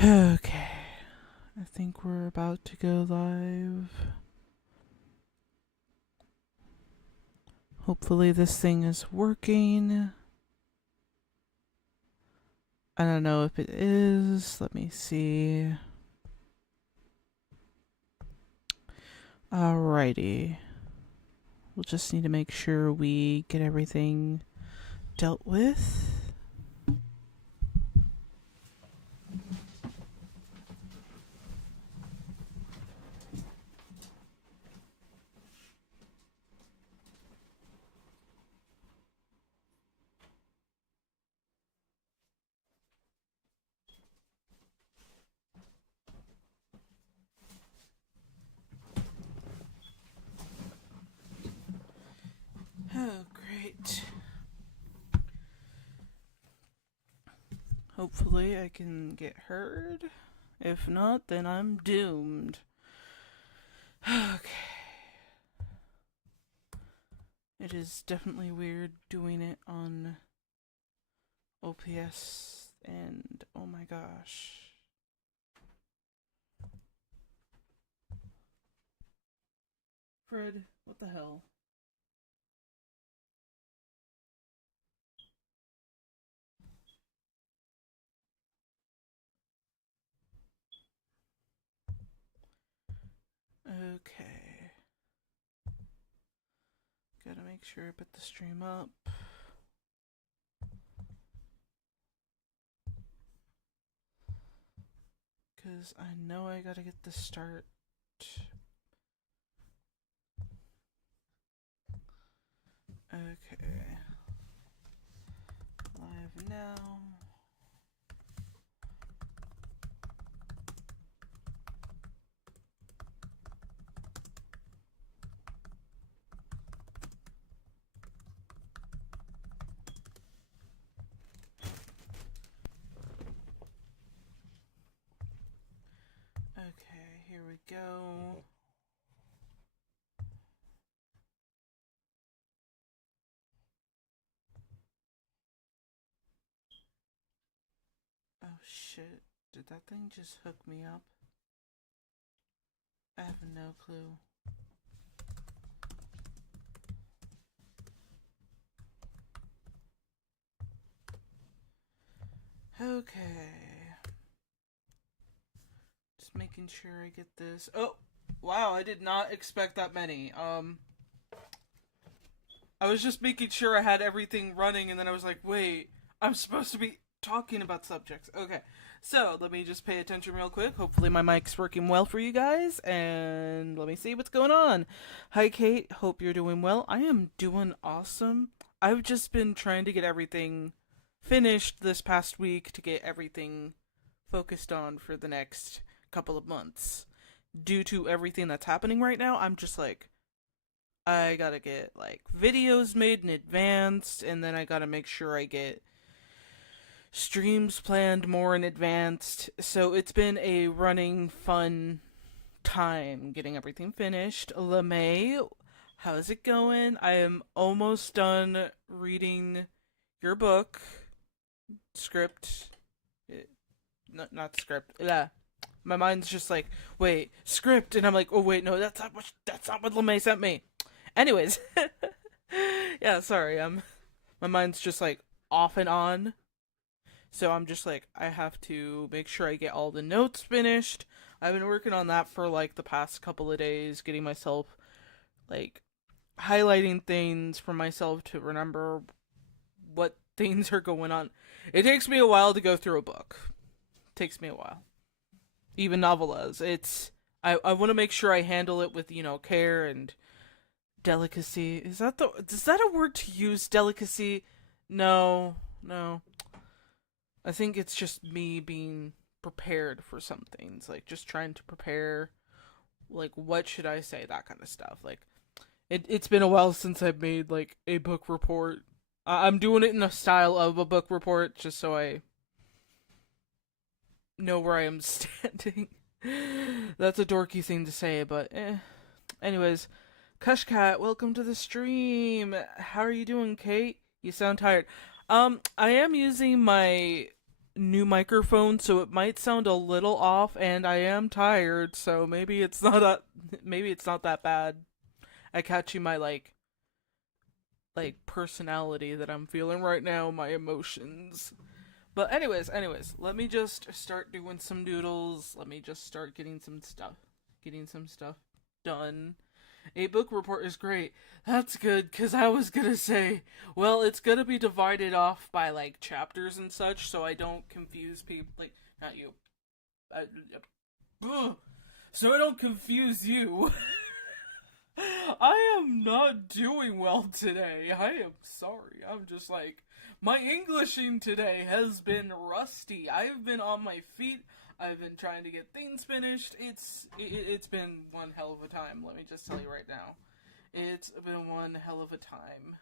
Okay, I think we're about to go live. Hopefully this thing is working. I don't know if it is. Let me see. Alrighty. We'll just need to make sure we get everything dealt with. Oh, great. Hopefully I can get heard. If not, then I'm doomed. Okay. It is definitely weird doing it on OPS, and oh my gosh. Fred, what the hell? Okay. Gotta make sure I put the stream up. Because I know I gotta get the start. Okay. Live now. Okay, here we go. Oh shit. Did that thing just hook me up? I have no clue. Okay. Just making sure I get this. Oh! Wow, I did not expect that many. I was just making sure I had everything running, and then I was like, wait, I'm supposed to be talking about subjects. Okay, so let me just pay attention real quick. Hopefully my mic's working well for you guys, and let me see what's going on. Hi, Kate. Hope you're doing well. I am doing awesome. I've just been trying to get everything finished this past week to get everything focused on for the next couple of months. Due to everything that's happening right now, I'm just like, I gotta get like videos made in advance, and then I gotta make sure I get streams planned more in advance. So it's been a running fun time getting everything finished. LeMay, how's it going? I am almost done reading your book script. Not script. Yeah. My mind's just like, wait, script, and I'm like, oh wait, no, that's not what LeMay sent me. Anyways, yeah, sorry. My mind's just like off and on. So I'm just like, I have to make sure I get all the notes finished. I've been working on that for like the past couple of days, getting myself like highlighting things for myself to remember what things are going on. It takes me a while to go through a book. It takes me a while. Even novellas. I want to make sure I handle it with, care and delicacy. Is that a word to use? Delicacy? No, no. I think it's just me being prepared for some things, like just trying to prepare, like what should I say, that kind of stuff. Like it's been a while since I've made like a book report. I'm doing it in the style of a book report, just so I know where I am standing. That's a dorky thing to say, but anyways, Kushcat, welcome to the stream. How are you doing, Kate? You sound tired. I am using my new microphone, so it might sound a little off, and I am tired, so maybe it's not that bad at catching my personality that I'm feeling right now, my emotions. But anyways, let me just start doing some doodles. Let me just start getting some stuff done. A book report is great. That's good, because I was gonna say, well, it's gonna be divided off by, like, chapters and such, so I don't confuse people, like, not you. So I don't confuse you. I am not doing well today. I am sorry. I'm just like, my Englishing today has been rusty. I've been on my feet. I've been trying to get things finished. It's been one hell of a time. Let me just tell you right now. It's been one hell of a time.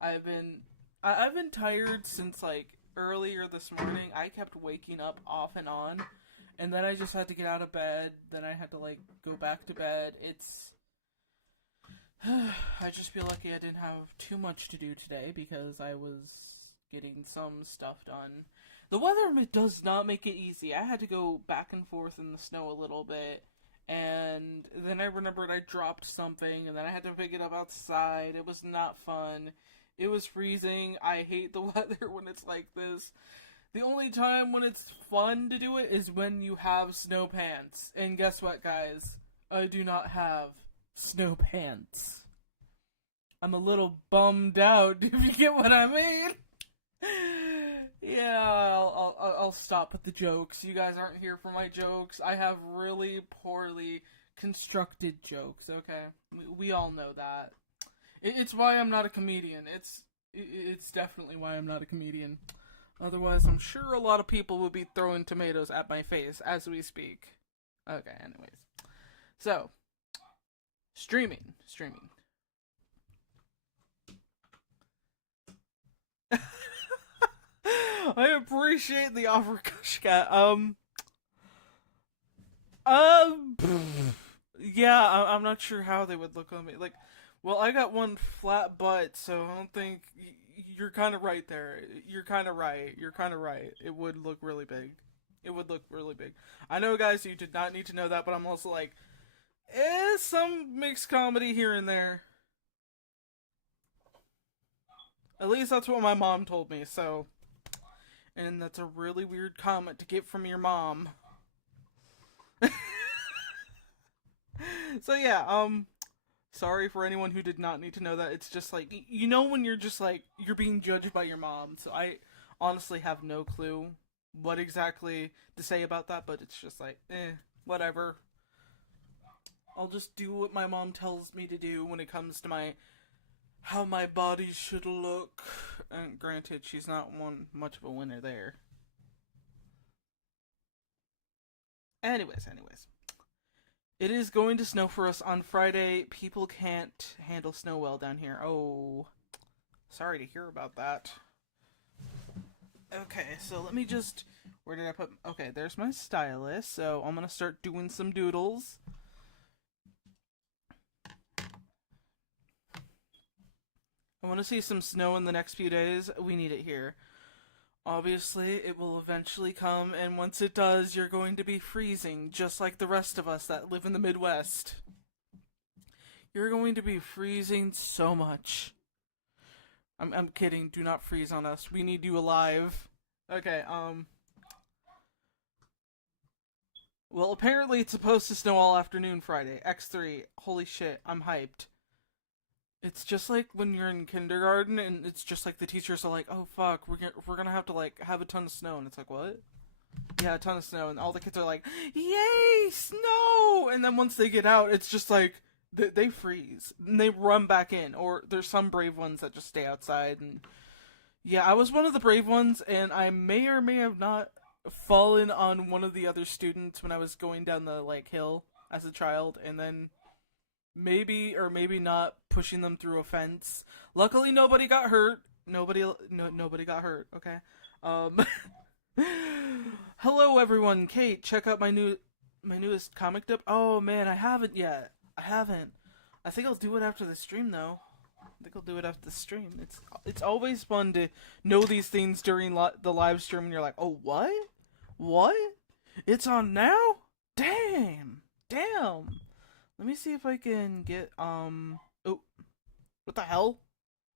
I've been tired since like earlier this morning. I kept waking up off and on, and then I just had to get out of bed. Then I had to like go back to bed. I just feel lucky I didn't have too much to do today because I was getting some stuff done. The weather does not make it easy. I had to go back and forth in the snow a little bit, and then I remembered I dropped something, and then I had to pick it up outside. It was not fun. It was freezing. I hate the weather when it's like this. The only time when it's fun to do it is when you have snow pants. And guess what, guys? I do not have snow pants. I'm a little bummed out, if you get what I mean. Yeah, I'll stop with the jokes. You guys aren't here for my jokes. I have really poorly constructed jokes, okay? We all know that. It's why I'm not a comedian. It's definitely why I'm not a comedian. Otherwise, I'm sure a lot of people would be throwing tomatoes at my face as we speak. Okay, anyways. So, streaming. I appreciate the offer, Kushka. Yeah, I'm not sure how they would look on me. Like, well, I got one flat butt, so I don't think you're kind of right there. You're kind of right. It would look really big. I know, guys, you did not need to know that, but I'm also like, some mixed comedy here and there. At least that's what my mom told me, so. And that's a really weird comment to get from your mom. So yeah, sorry for anyone who did not need to know that. It's just like, you know when you're just like, you're being judged by your mom, so I honestly have no clue what exactly to say about that, but it's just like, whatever. I'll just do what my mom tells me to do when it comes to how my body should look. And granted, she's not much of a winner there. Anyways. It is going to snow for us on Friday. People can't handle snow well down here. Oh, sorry to hear about that. Okay, so let me just... Where did I put... Okay, there's my stylus. So I'm going to start doing some doodles. I want to see some snow in the next few days. We need it here. Obviously, it will eventually come, and once it does, you're going to be freezing, just like the rest of us that live in the Midwest. You're going to be freezing so much. I'm kidding. Do not freeze on us. We need you alive. Okay, well, apparently it's supposed to snow all afternoon Friday. X3. Holy shit, I'm hyped. It's just like when you're in kindergarten and it's just like the teachers are like, oh fuck, we're gonna have to like have a ton of snow, and it's like, what? Yeah, a ton of snow, and all the kids are like, yay, snow! And then once they get out, it's just like, they freeze, and they run back in, or there's some brave ones that just stay outside, and yeah, I was one of the brave ones, and I may or may have not fallen on one of the other students when I was going down the, like, hill as a child, and then maybe or maybe not pushing them through a fence. Luckily, nobody got hurt. Nobody got hurt. Okay. Hello, everyone. Kate, check out my newest comic dip. Oh man, I haven't yet. I think I'll do it after the stream though. I think I'll do it after the stream. It's always fun to know these things during the live stream, and you're like, oh, what? What? It's on now? Damn. Let me see if I can get, oh, what the hell?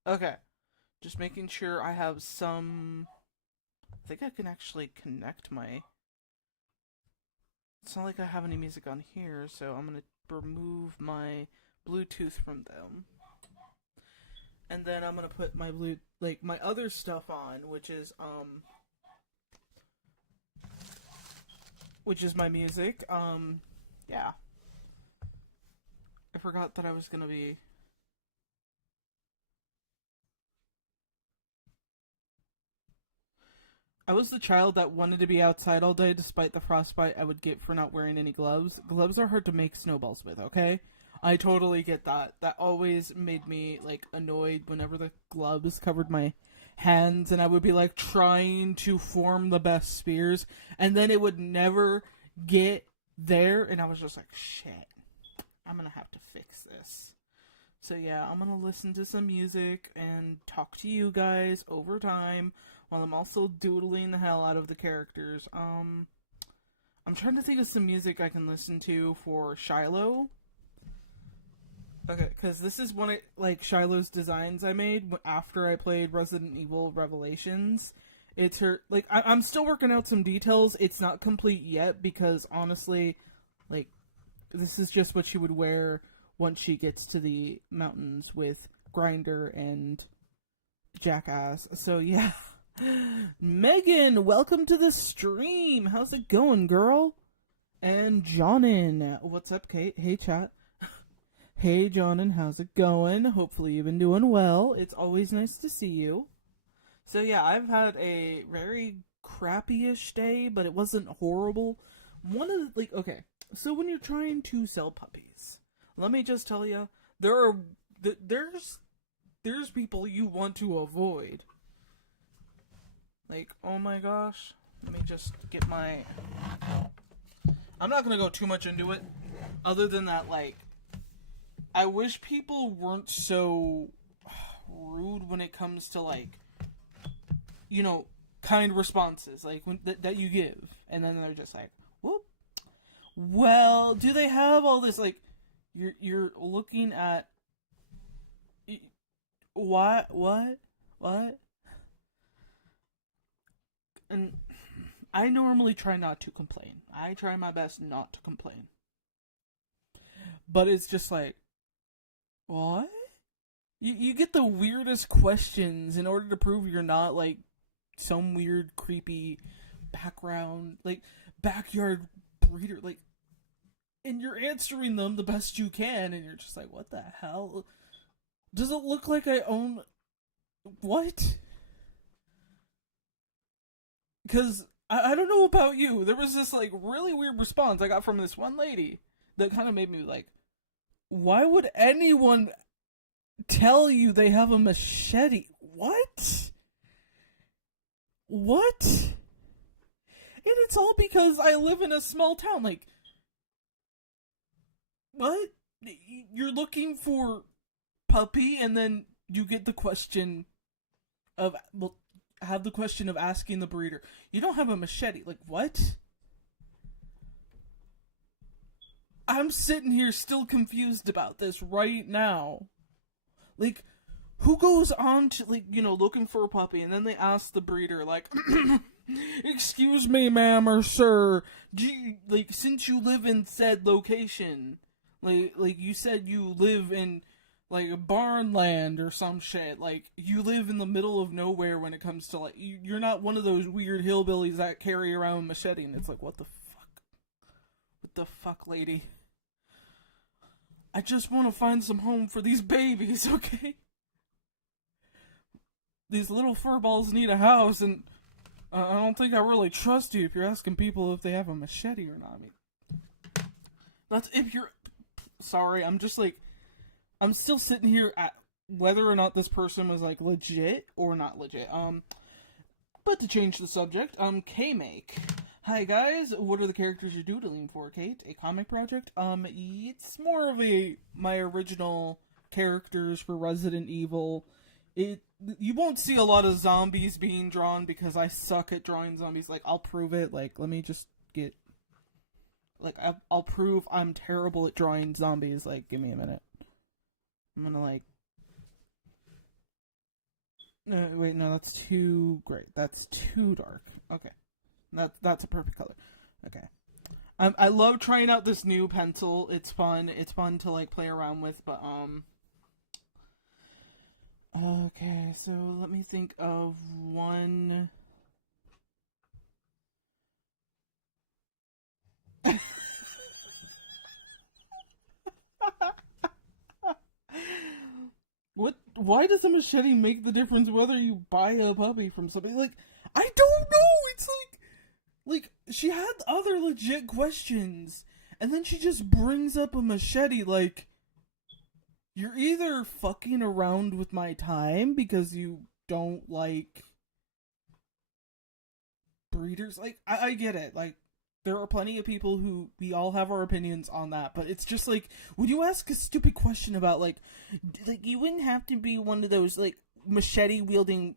Okay. Just making sure I have some, I think I can actually connect my, it's not like I have any music on here, so I'm gonna remove my Bluetooth from them. And then I'm gonna put my my other stuff on, which is my music. Yeah. I forgot that I was gonna be. I was the child that wanted to be outside all day despite the frostbite I would get for not wearing any gloves. Gloves are hard to make snowballs with, okay? I totally get that. That always made me, like, annoyed whenever the gloves covered my hands, and I would be, like, trying to form the best spears, and then it would never get there, and I was just like, shit, I'm gonna have to fix this. So yeah, I'm gonna listen to some music and talk to you guys over time, while I'm also doodling the hell out of the characters. I'm trying to think of some music I can listen to for Shiloh. Okay, because this is one of, like, Shiloh's designs I made after I played Resident Evil Revelations. It's her, like, I'm still working out some details. It's not complete yet, because, honestly, like, this is just what she would wear once she gets to the mountains with Grinder and Jackass. So, yeah. Megan, welcome to the stream! How's it going, girl? And Jonin, what's up, Kate? Hey, chat. Hey, Jonin, how's it going? Hopefully you've been doing well. It's always nice to see you. So yeah, I've had a very crappy-ish day, but it wasn't horrible. One of the, like, okay, so when you're trying to sell puppies, let me just tell you, there's people you want to avoid. Like, oh my gosh, let me just get my, I'm not gonna go too much into it, other than that, like, I wish people weren't so rude when it comes to, like, you know, kind responses, like, when, that you give. And then they're just like, whoop. Well, do they have all this, like, you're looking at, what? And I normally try not to complain. I try my best not to complain. But it's just like, what? You get the weirdest questions in order to prove you're not, like, some weird, creepy background, like, backyard breeder, like, and you're answering them the best you can, and you're just like, what the hell? Does it look like I own... What? Because, I don't know about you, there was this, like, really weird response I got from this one lady that kind of made me, like, why would anyone tell you they have a machete? What? And it's all because I live in a small town. Like, what? You're looking for puppy, and then you get the question of, well, have the question of asking the breeder, you don't have a machete. Like, what? I'm sitting here still confused about this right now. Like, who goes on to, like, you know, looking for a puppy, and then they ask the breeder, like, excuse me, ma'am or sir, do you, like, since you live in said location, like you said you live in, like, a barn land or some shit, like, you live in the middle of nowhere when it comes to, like, you're not one of those weird hillbillies that carry around a machete, and it's like, what the fuck? What the fuck, lady? I just want to find some home for these babies, okay? These little furballs need a house, and I don't think I really trust you if you're asking people if they have a machete or not. I mean, that's if you're... Sorry, I'm just like... I'm still sitting here at whether or not this person was, like, legit or not legit. But to change the subject, K-Make. Hi guys, what are the characters you're doodling for, Kate? A comic project? It's more of my original characters for Resident Evil. You won't see a lot of zombies being drawn because I suck at drawing zombies. Like, I'll prove it. Like, let me just get... Like, I'll prove I'm terrible at drawing zombies. Like, give me a minute. I'm gonna, like... wait, no, that's too great. That's too dark. Okay. That's a perfect color. Okay. I love trying out this new pencil. It's fun. It's fun to, like, play around with, but, okay, so let me think of one... Why does a machete make the difference whether you buy a puppy from somebody? Like, I don't know! It's like, she had other legit questions, and then she just brings up a machete, like, you're either fucking around with my time because you don't like breeders. Like, I get it. Like, there are plenty of people who, we all have our opinions on that, but it's just like, when you ask a stupid question about, like, you wouldn't have to be one of those, like, machete-wielding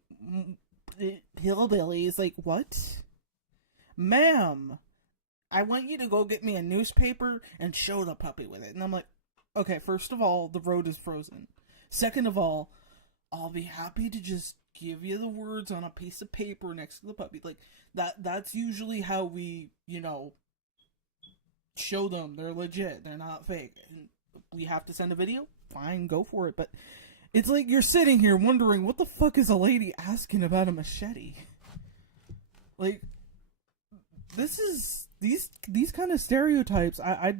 hillbillies. Like, what? Ma'am, I want you to go get me a newspaper and show the puppy with it. And I'm like, okay, first of all, the road is frozen. Second of all, I'll be happy to just give you the words on a piece of paper next to the puppy. Like, that's usually how we, you know, show them they're legit, they're not fake. And we have to send a video? Fine, go for it. But it's like you're sitting here wondering, what the fuck is a lady asking about a machete? Like, this is, these kind of stereotypes, I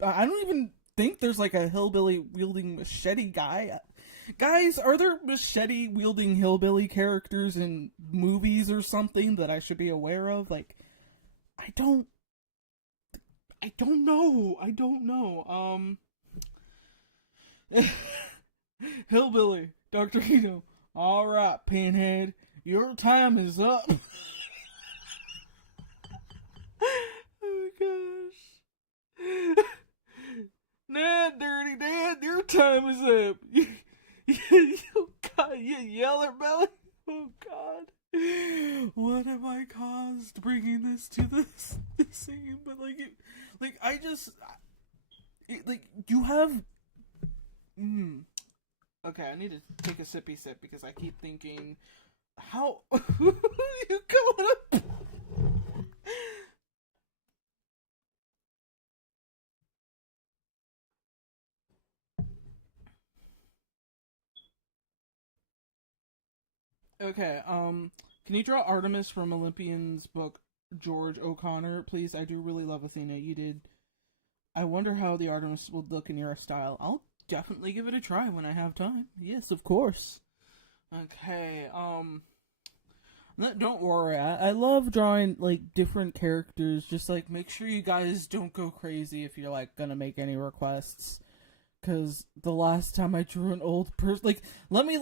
don't even think there's like a hillbilly wielding machete guy. Guys, are there machete wielding hillbilly characters in movies or something that I should be aware of? Like, I don't know. Hillbilly, Dr. Hito. Alright, Pinhead, your time is up. Oh gosh. Nah, Dirty Dad, your time is up. Oh God, you yeller belly. Oh God, what have I caused bringing this to this scene? But you have. Okay, I need to take a sippy sip because I keep thinking, how you going up? Okay, can you draw Artemis from Olympian's book, George O'Connor, please? I do really love Athena. You did. I wonder how the Artemis would look in your style. I'll definitely give it a try when I have time. Yes, of course. Okay, don't worry. I love drawing, like, different characters. Just, like, make sure you guys don't go crazy if you're, like, gonna make any requests. Because the last time I drew an old person, like, let me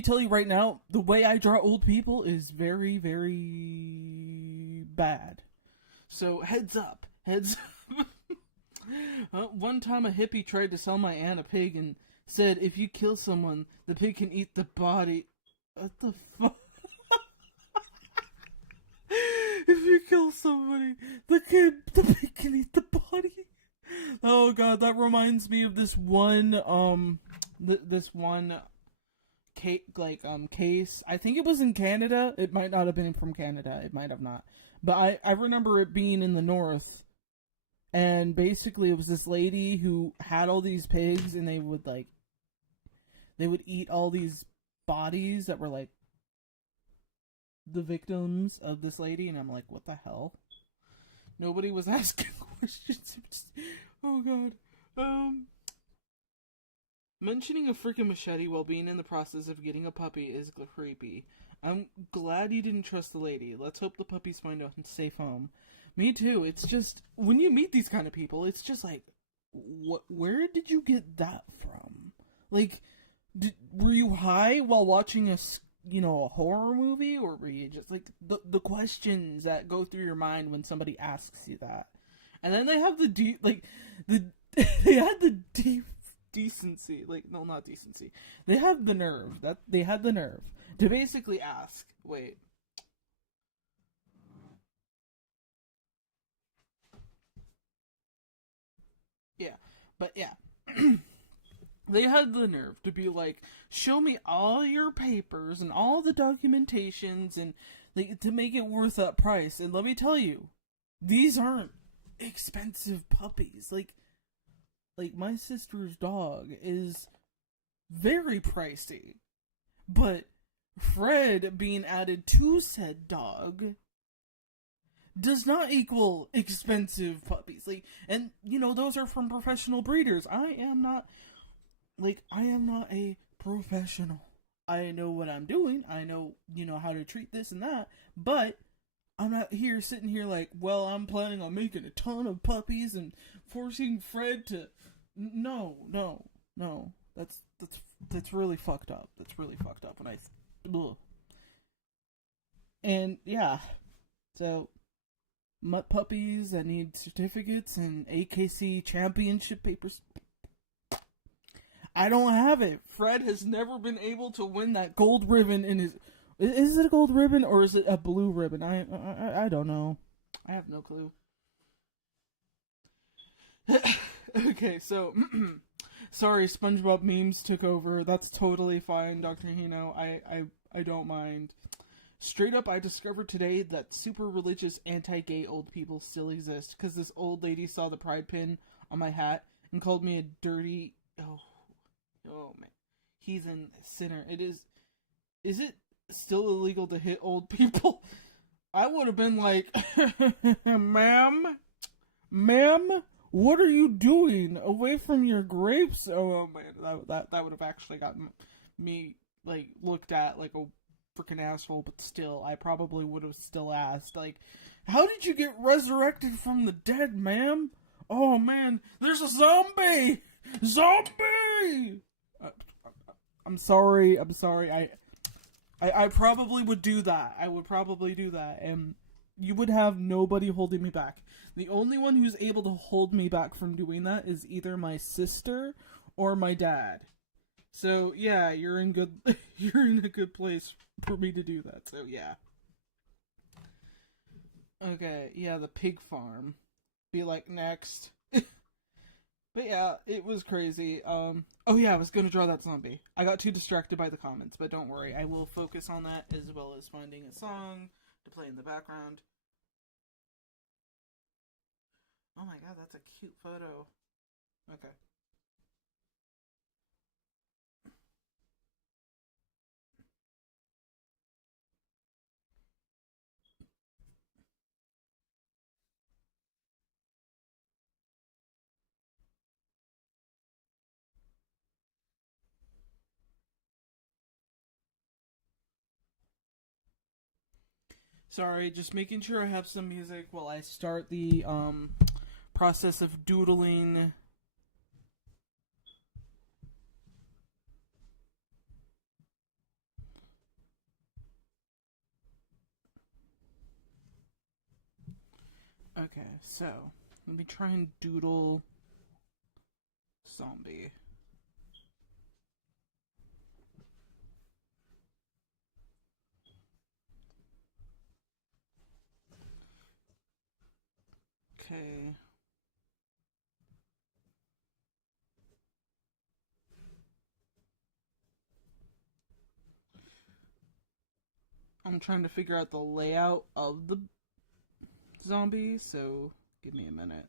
tell you right now, the way I draw old people is very, very bad. So, heads up. One time a hippie tried to sell my aunt a pig and said, if you kill someone, the pig can eat the body. What the fuck? If you kill somebody, the pig can eat the body. Oh God, that reminds me of this one, case. I think it was in Canada. It might not have been from Canada. It might have not. But I remember it being in the north. And basically it was this lady who had all these pigs and they would eat all these bodies that were like the victims of this lady. And I'm like, what the hell? Nobody was asking questions. Oh God. Mentioning a freaking machete while being in the process of getting a puppy is creepy. I'm glad you didn't trust the lady. Let's hope the puppies find a safe home. Me too. It's just, when you meet these kind of people, it's just like, where did you get that from? Like, were you high while watching a horror movie? Or were you just, like, the questions that go through your mind when somebody asks you that? And then they have they had the decency, like, no, not decency. They had the nerve, to basically ask, wait. Yeah, but yeah. They had the nerve to be like, show me all your papers and all the documentations and like to make it worth that price. And let me tell you, these aren't expensive puppies. Like my sister's dog is very pricey. But Fred being added to said dog does not equal expensive puppies. Like, and you know, those are from professional breeders. I am not a professional. I know what I'm doing. I know, how to treat this and that. But I'm not here sitting here like, well, I'm planning on making a ton of puppies and forcing Fred to. No. That's really fucked up. That's really fucked up. Ugh. And yeah, so mutt puppies that need certificates and AKC championship papers. I don't have it. Fred has never been able to win that gold ribbon in his. Is it a gold ribbon or is it a blue ribbon? I don't know. I have no clue. Okay, so sorry, SpongeBob memes took over. That's totally fine, Dr. Hino. I don't mind. Straight up, I discovered today that super religious anti-gay old people still exist because this old lady saw the pride pin on my hat and called me a dirty. Oh man, heathen sinner. Is it still illegal to hit old people? I would have been like, ma'am, what are you doing? Away from your grapes? Oh man, that would have actually gotten me like looked at like a freaking asshole. But still, I probably would have still asked like, how did you get resurrected from the dead, ma'am? Oh man, there's a zombie! I'm sorry. I probably would do that. I would probably do that. And you would have nobody holding me back. The only one who's able to hold me back from doing that is either my sister or my dad. So yeah, you're in a good place for me to do that. So yeah. Okay, yeah, the pig farm. Be like next. But yeah, it was crazy. Oh yeah, I was gonna draw that zombie. I got too distracted by the comments, but don't worry, I will focus on that as well as finding a song to play in the background. Oh my god, that's a cute photo. Okay. Sorry, just making sure I have some music while I start the process of doodling. Okay, so let me try and doodle zombie. Okay. I'm trying to figure out the layout of the zombie, so give me a minute.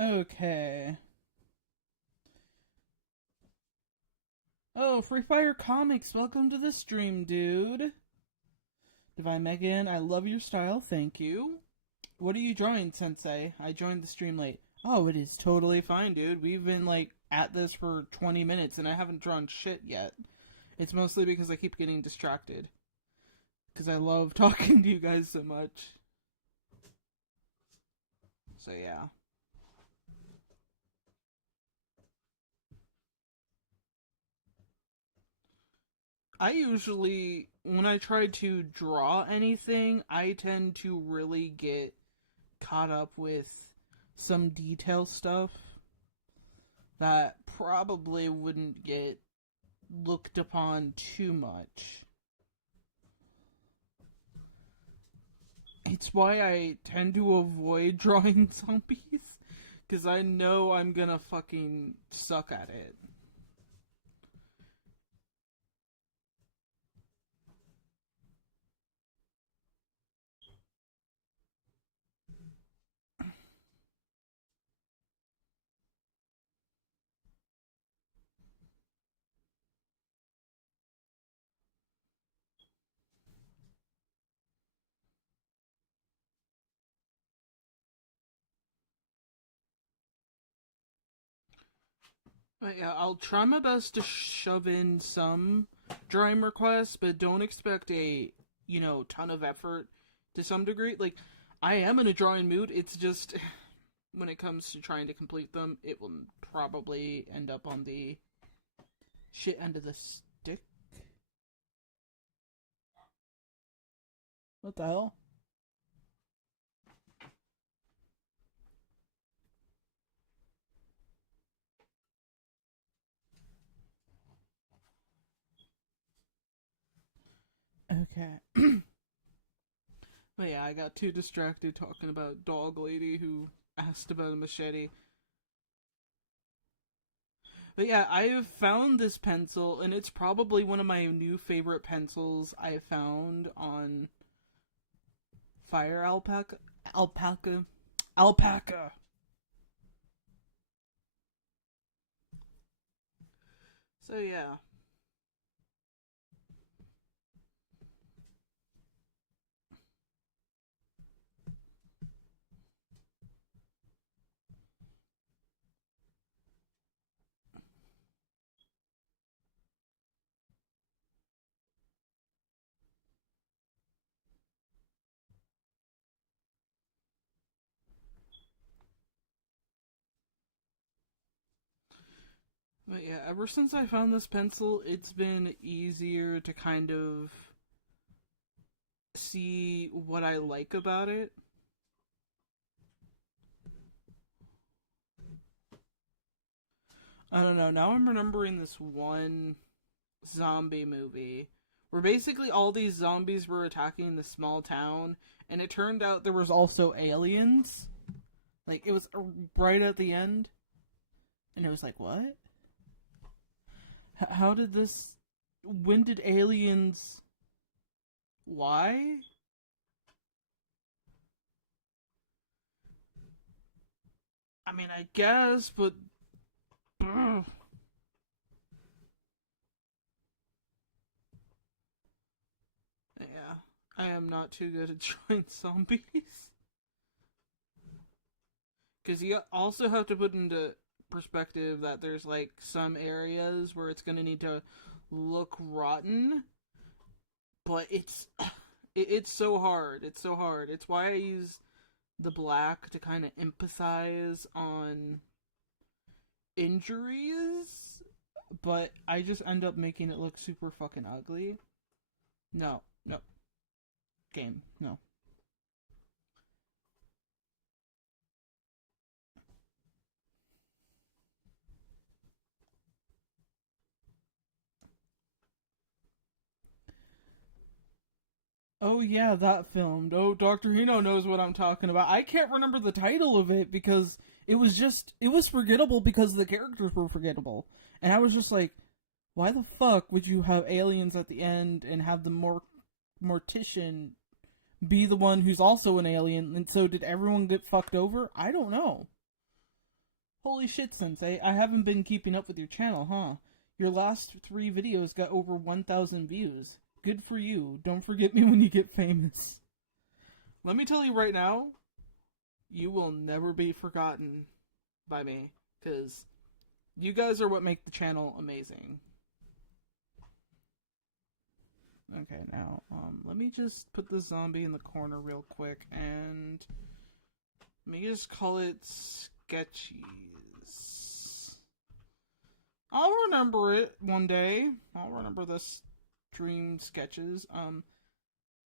Okay. Oh, Free Fire Comics, welcome to the stream, dude. Divine Megan, I love your style, thank you. What are you drawing, Sensei? I joined the stream late. Oh, it is totally fine, dude. We've been, like, at this for 20 minutes, and I haven't drawn shit yet. It's mostly because I keep getting distracted. because I love talking to you guys so much. So yeah. I usually, when I try to draw anything, I tend to really get caught up with some detail stuff that probably wouldn't get looked upon too much. It's why I tend to avoid drawing zombies, because I know I'm gonna fucking suck at it. But yeah, I'll try my best to shove in some drawing requests, but don't expect a, ton of effort to some degree. Like, I am in a drawing mood, it's just, when it comes to trying to complete them, it will probably end up on the shit end of the stick. What the hell? Okay. But yeah, I got too distracted talking about Dog Lady who asked about a machete. But yeah, I've found this pencil, and it's probably one of my new favorite pencils I found on Fire Alpaca. Alpaca. Alpaca! So yeah. But yeah, ever since I found this pencil, it's been easier to kind of see what I like about it. I don't know, now I'm remembering this one zombie movie where basically all these zombies were attacking the small town, and it turned out there was also aliens. Like, it was right at the end, and it was like, what? How did this... When did aliens... Why? I mean, I guess, but... Ugh. Yeah, I am not too good at drawing zombies. Because you also have to put into perspective that there's like some areas where it's gonna need to look rotten, but it's so hard. It's so hard. It's why I use the black to kind of emphasize on injuries, but I just end up making it look super fucking ugly. No, no, game, no. Oh yeah, that filmed. Oh, Dr. Hino knows what I'm talking about. I can't remember the title of it because it was forgettable because the characters were forgettable. And I was just like, why the fuck would you have aliens at the end and have the mortician be the one who's also an alien? And so did everyone get fucked over? I don't know. Holy shit, Sensei. I haven't been keeping up with your channel, huh? Your last 3 videos got over 1,000 views. Good for you. Don't forget me when you get famous. Let me tell you right now, you will never be forgotten by me. Because you guys are what make the channel amazing. Okay, now, let me just put the zombie in the corner real quick, and let me just call it Sketchies. I'll remember it one day. I'll remember this dream sketches.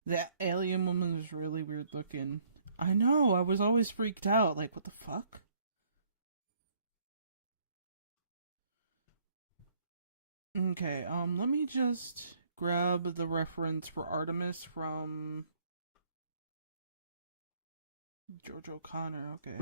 That alien woman is really weird looking. I know, I was always freaked out. Like, what the fuck? Okay, let me just grab the reference for Artemis from George O'Connor. Okay.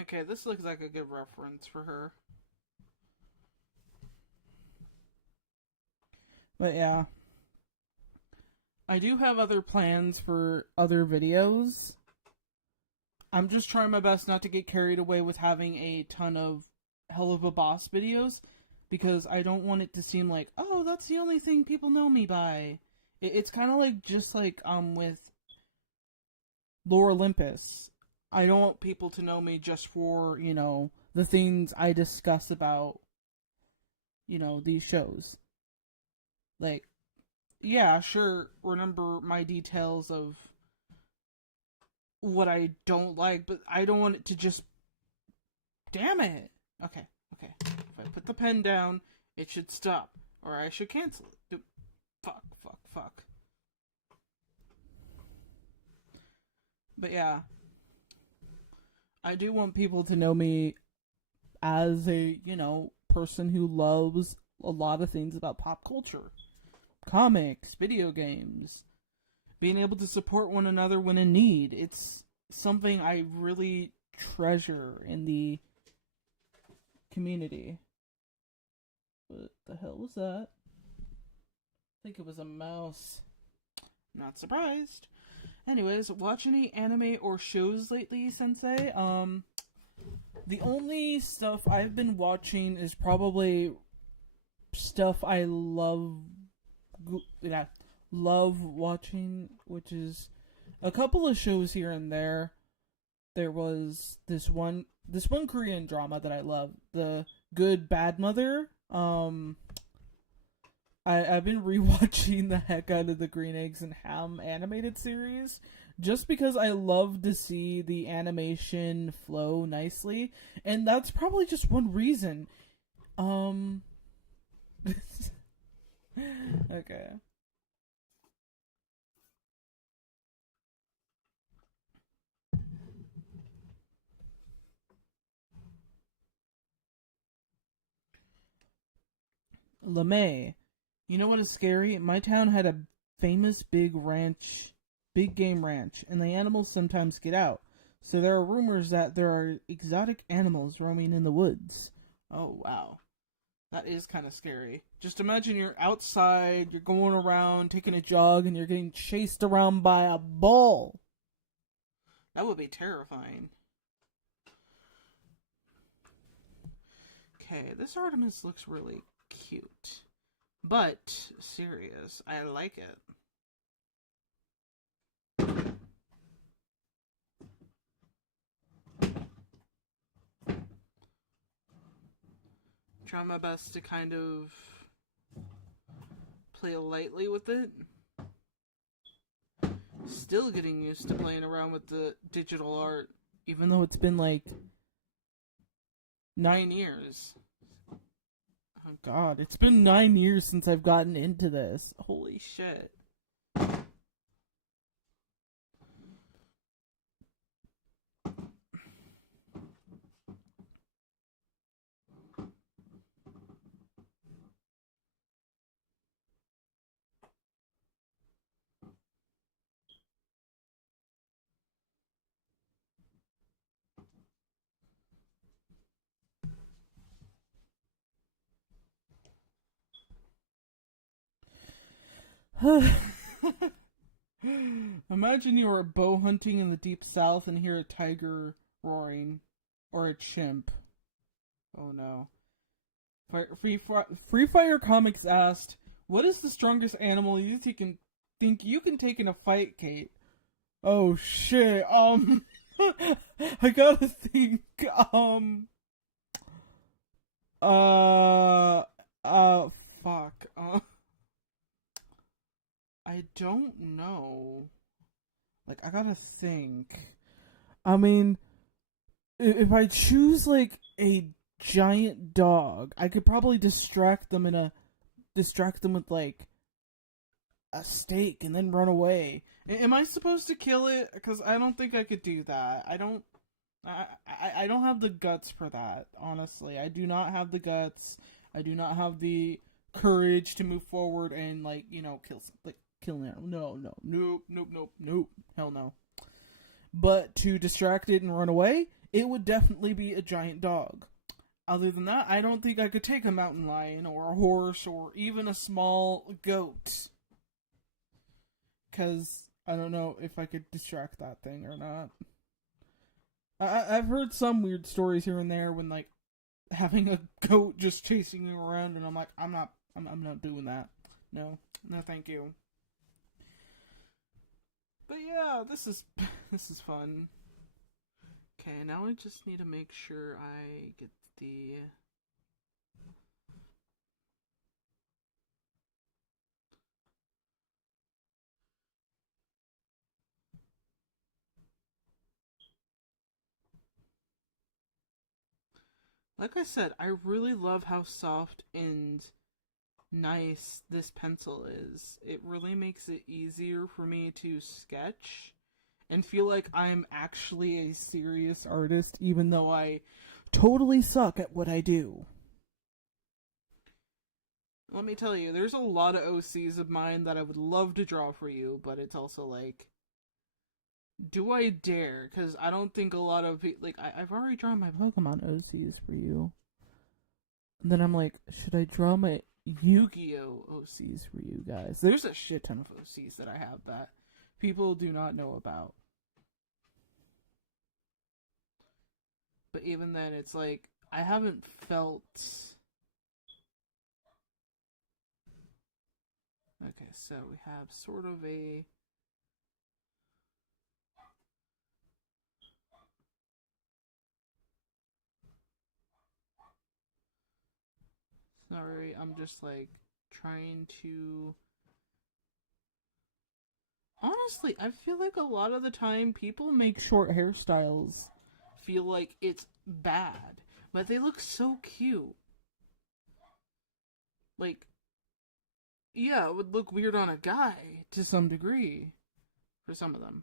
Okay, this looks like a good reference for her. But yeah. I do have other plans for other videos. I'm just trying my best not to get carried away with having a ton of Hell of a Boss videos, because I don't want it to seem like, oh, that's the only thing people know me by. It's kind of like, just like, with Lore Olympus. I don't want people to know me just for, the things I discuss about, these shows. Like, yeah, sure, remember my details of what I don't like, but I don't want it to just... Damn it! Okay. If I put the pen down, it should stop. Or I should cancel it. Fuck. But yeah. I do want people to know me as a, person who loves a lot of things about pop culture. Comics, video games, being able to support one another when in need. It's something I really treasure in the community. What the hell was that? I think it was a mouse. Not surprised. Anyways, watch any anime or shows lately, Sensei? The only stuff I've been watching is probably stuff I love watching, which is a couple of shows here and there. There was this one Korean drama that I love, The Good Bad Mother. I've been rewatching the heck out of the Green Eggs and Ham animated series, just because I love to see the animation flow nicely, and that's probably just one reason. Okay. LeMay. You know what is scary? My town had a famous big game ranch, and the animals sometimes get out. So there are rumors that there are exotic animals roaming in the woods. Oh, wow. That is kind of scary. Just imagine you're outside, you're going around, taking a jog, and you're getting chased around by a bull. That would be terrifying. Okay, this Artemis looks really cute. But serious. I like it. Try my best to kind of play lightly with it. Still getting used to playing around with the digital art, even though it's been like 9 years. Oh god, it's been 9 years since I've gotten into this. Holy shit. Imagine you are bow hunting in the deep south and hear a tiger roaring. Or a chimp. Oh no. Free Fire Comics asked, "What is the strongest animal think you can take in a fight, Kate?" Oh shit. I gotta think. Uh. Fuck. I don't know. Like, I gotta think. I mean, if I choose like a giant dog, I could probably distract them with like a steak and then run away. Am I supposed to kill it? Because I don't think I could do that. I don't have the guts for that. Honestly, I do not have the guts. I do not have the courage to move forward and kill an animal. Nope. Hell no. But to distract it and run away, it would definitely be a giant dog. Other than that, I don't think I could take a mountain lion or a horse or even a small goat. Because I don't know if I could distract that thing or not. I've heard some weird stories here and there when like having a goat just chasing you around, and I'm like, I'm not doing that. No, thank you. But yeah, this is fun. Okay, now I just need to make sure I get the... Like I said, I really love how soft and nice this pencil is. It really makes it easier for me to sketch and feel like I'm actually a serious artist, even though I totally suck at what I do. Let me tell you, there's a lot of OCs of mine that I would love to draw for you, but it's also like, do I dare? Because I don't think a lot of people, like, I've already drawn my Pokemon OCs for you. And then I'm like, should I draw my Yu-Gi-Oh! OCs for you guys? There's a shit ton of OCs that I have that people do not know about. But even then, it's like, I haven't felt... Okay, so we have sort of a... Sorry, I'm just like trying to... Honestly, I feel like a lot of the time people make short hairstyles feel like it's bad, but they look so cute. Like, yeah, it would look weird on a guy to some degree for some of them.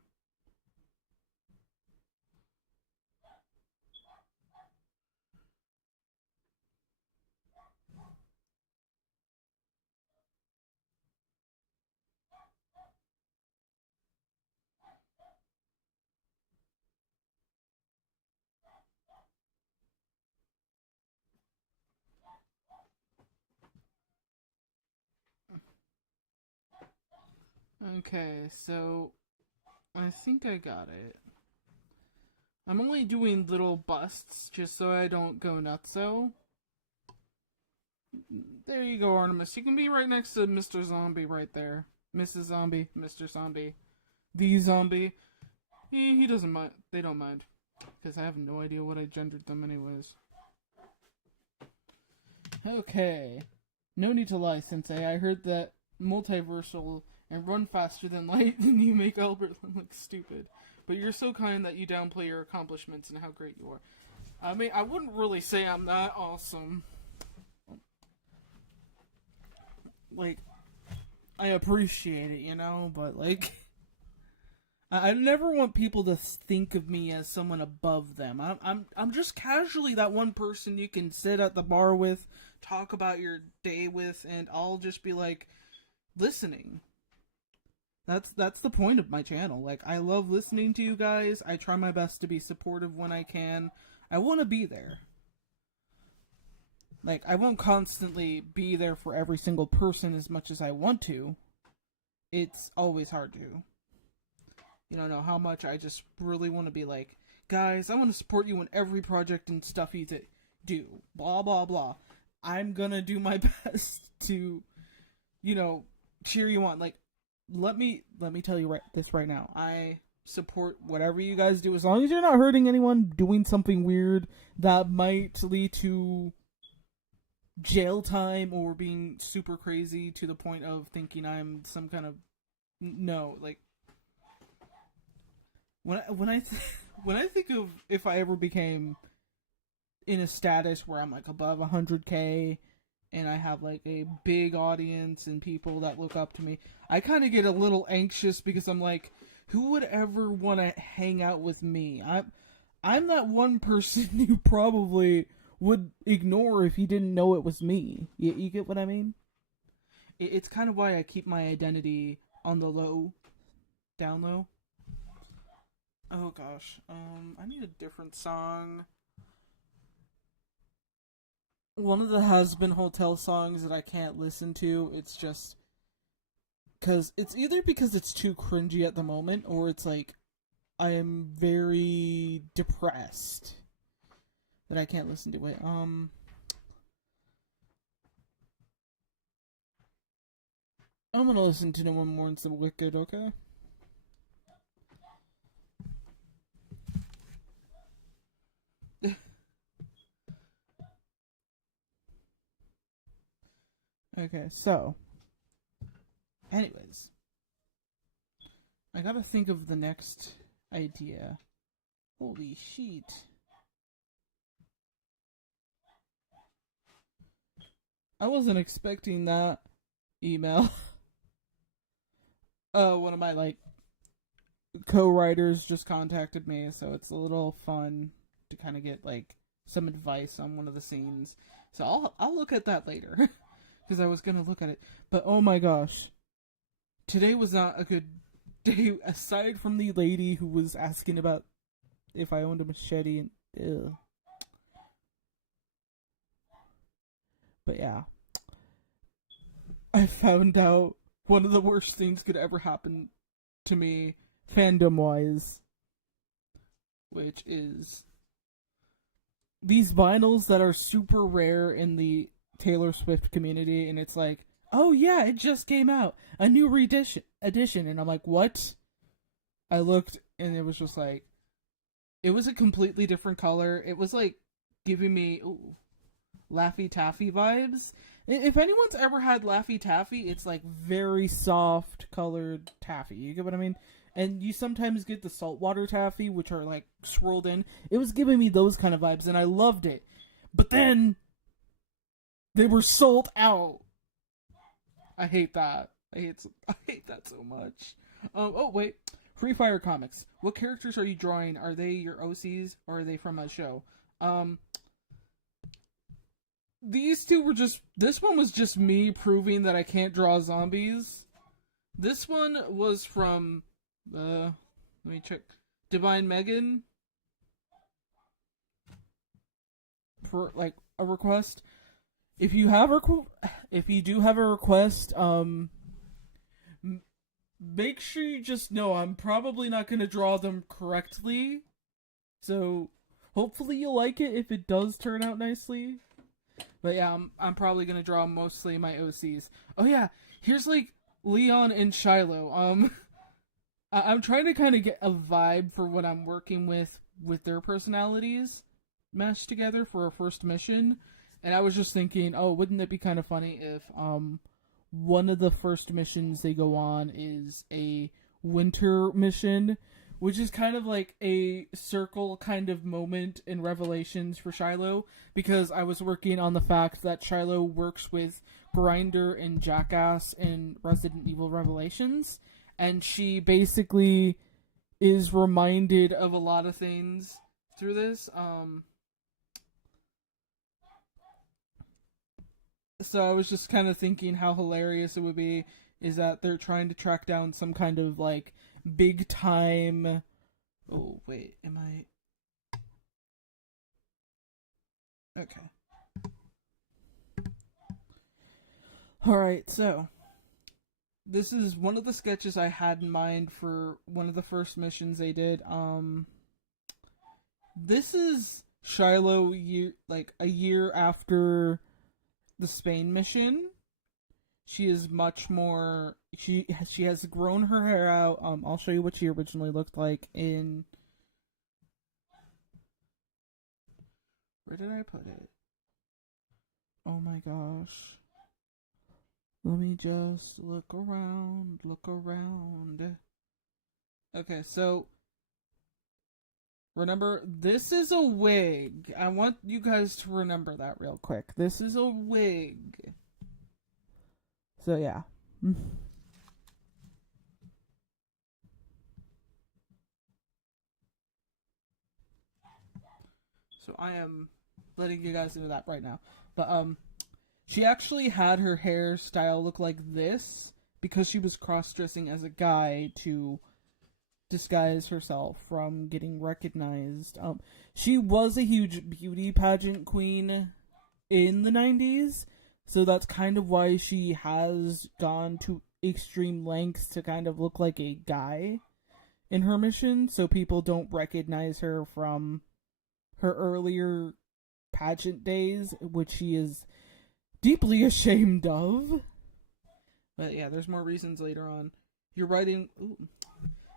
Okay, so I think I got it. I'm only doing little busts just so I don't go nutso. There you go, Artemis. You can be right next to Mr. Zombie right there. Mrs. Zombie, Mr. Zombie, the Zombie. He doesn't mind. They don't mind. Because I have no idea what I gendered them anyways. Okay. No need to lie, Sensei. I heard that multiversal and run faster than light, and you make Albert look stupid. But you're so kind that you downplay your accomplishments and how great you are. I mean, I wouldn't really say I'm that awesome. Like, I appreciate it, you know, but like... I never want people to think of me as someone above them. I'm just casually that one person you can sit at the bar with, talk about your day with, and I'll just be like listening. That's the point of my channel. Like, I love listening to you guys. I try my best to be supportive when I can. I want to be there. Like, I won't constantly be there for every single person as much as I want to. it's always hard to, know how much I just really want to be like, guys, I want to support you in every project and stuff you do, blah, blah, blah. I'm gonna do my best to, cheer you on. Like, let me tell you this right now. I support whatever you guys do, as long as you're not hurting anyone, doing something weird that might lead to jail time or being super crazy to the point of thinking I'm some kind of no. Like, when I think of if I ever became in a status where I'm like above 100K and I have like a big audience and people that look up to me, I kind of get a little anxious because I'm like, who would ever want to hang out with me? I'm that one person you probably would ignore if you didn't know it was me. You get what I mean? It's kind of why I keep my identity on the low, down low. Oh gosh, I need a different song. One of the Has Been Hotel songs that I can't listen to, it's just because it's either because it's too cringy at the moment, or it's like I am very depressed that I can't listen to it. I'm gonna listen to No One Mourns the Wicked, okay? Okay, so, anyways, I gotta think of the next idea. Holy shit. I wasn't expecting that email. One of my, like, co-writers just contacted me, so it's a little fun to kind of get, like, some advice on one of the scenes. So I'll look at that later. Because I was going to look at it. But oh my gosh. Today was not a good day, aside from the lady who was asking about if I owned a machete and ew. But yeah. I found out one of the worst things could ever happen to me, fandom-wise. Which is these vinyls that are super rare in the Taylor Swift community, and it's like, oh yeah, it just came out, a new edition, and I'm like, what? I looked, and it was just like, it was a completely different color. It was like giving me Laffy Taffy vibes. If anyone's ever had Laffy Taffy, it's like very soft colored taffy. You get what I mean? And you sometimes get the saltwater taffy, which are like swirled in. It was giving me those kind of vibes, and I loved it. But then they were sold out. I hate that. I hate that so much. Oh wait, Free Fire Comics. What characters are you drawing? Are they your OCs or are they from a show? These two were just. This one was just me proving that I can't draw zombies. This one was from. Let me check. Divine Megan. For like a request. If you do have a request, make sure you just know I'm probably not gonna draw them correctly. So hopefully you'll like it if it does turn out nicely. But yeah, I'm probably gonna draw mostly my OCs. Oh yeah, here's like Leon and Shiloh. I'm trying to kind of get a vibe for what I'm working with their personalities meshed together for a first mission. And I was just thinking, oh, wouldn't it be kind of funny if one of the first missions they go on is a winter mission, which is kind of like a circle kind of moment in Revelations for Shiloh, because I was working on the fact that Shiloh works with Grinder and Jackass in Resident Evil Revelations, and she basically is reminded of a lot of things through this. So I was just kind of thinking how hilarious it would be is that they're trying to track down some kind of like big time. Oh wait, am I? Okay. All right, so this is one of the sketches I had in mind for one of the first missions they did. This is Shiloh like a year after the Spain mission. She is much more. She has grown her hair out. I'll show you what she originally looked like in. Where did I put it? Oh my gosh. Let me just look around. Look around. Okay, so remember, this is a wig. I want you guys to remember that real quick. This is a wig. So, yeah. So, I am letting you guys into that right now. But, she actually had her hairstyle look like this because she was cross-dressing as a guy to disguise herself from getting recognized. She was a huge beauty pageant queen in the 90s, so that's kind of why she has gone to extreme lengths to kind of look like a guy in her mission, so people don't recognize her from her earlier pageant days, which she is deeply ashamed of. But yeah, there's more reasons later on. You're writing... Ooh.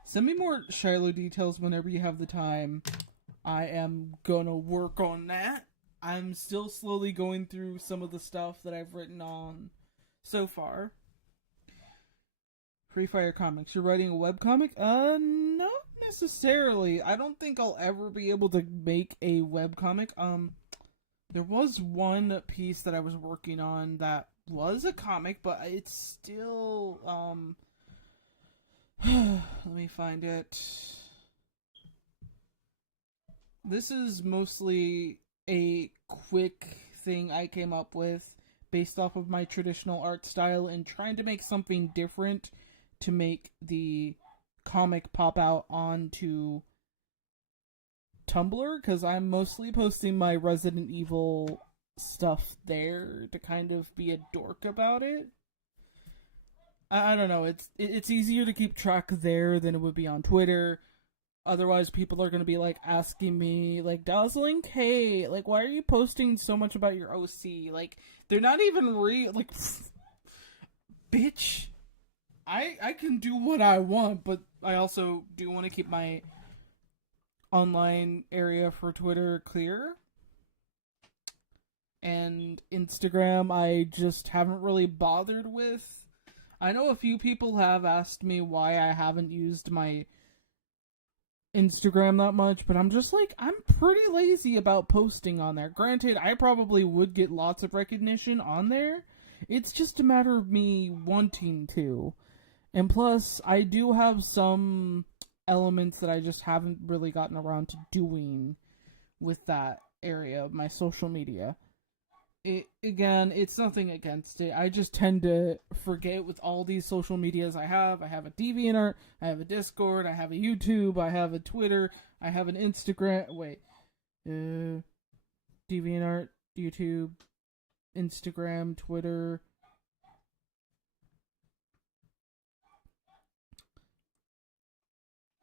Send me more Shiloh details whenever you have the time. I am gonna work on that. I'm still slowly going through some of the stuff that I've written on so far. Free Fire Comics. You're writing a webcomic? Not necessarily. I don't think I'll ever be able to make a webcomic. There was one piece that I was working on that was a comic, but it's still, let me find it. This is mostly a quick thing I came up with based off of my traditional art style and trying to make something different to make the comic pop out onto Tumblr, because I'm mostly posting my Resident Evil stuff there to kind of be a dork about it. I don't know, it's easier to keep track there than it would be on Twitter. Otherwise, people are going to be, like, asking me, like, Dazzling, hey, like, why are you posting so much about your OC? Like, they're not even real, like, bitch. I can do what I want, but I also do want to keep my online area for Twitter clear. And Instagram, I just haven't really bothered with. I know a few people have asked me why I haven't used my Instagram that much, but I'm just like, I'm pretty lazy about posting on there. Granted, I probably would get lots of recognition on there. It's just a matter of me wanting to. And plus, I do have some elements that I just haven't really gotten around to doing with that area of my social media. Again, it's nothing against it. I just tend to forget with all these social medias I have. I have a DeviantArt, I have a Discord, I have a YouTube, I have a Twitter, I have an Instagram. Wait, DeviantArt, YouTube, Instagram, Twitter.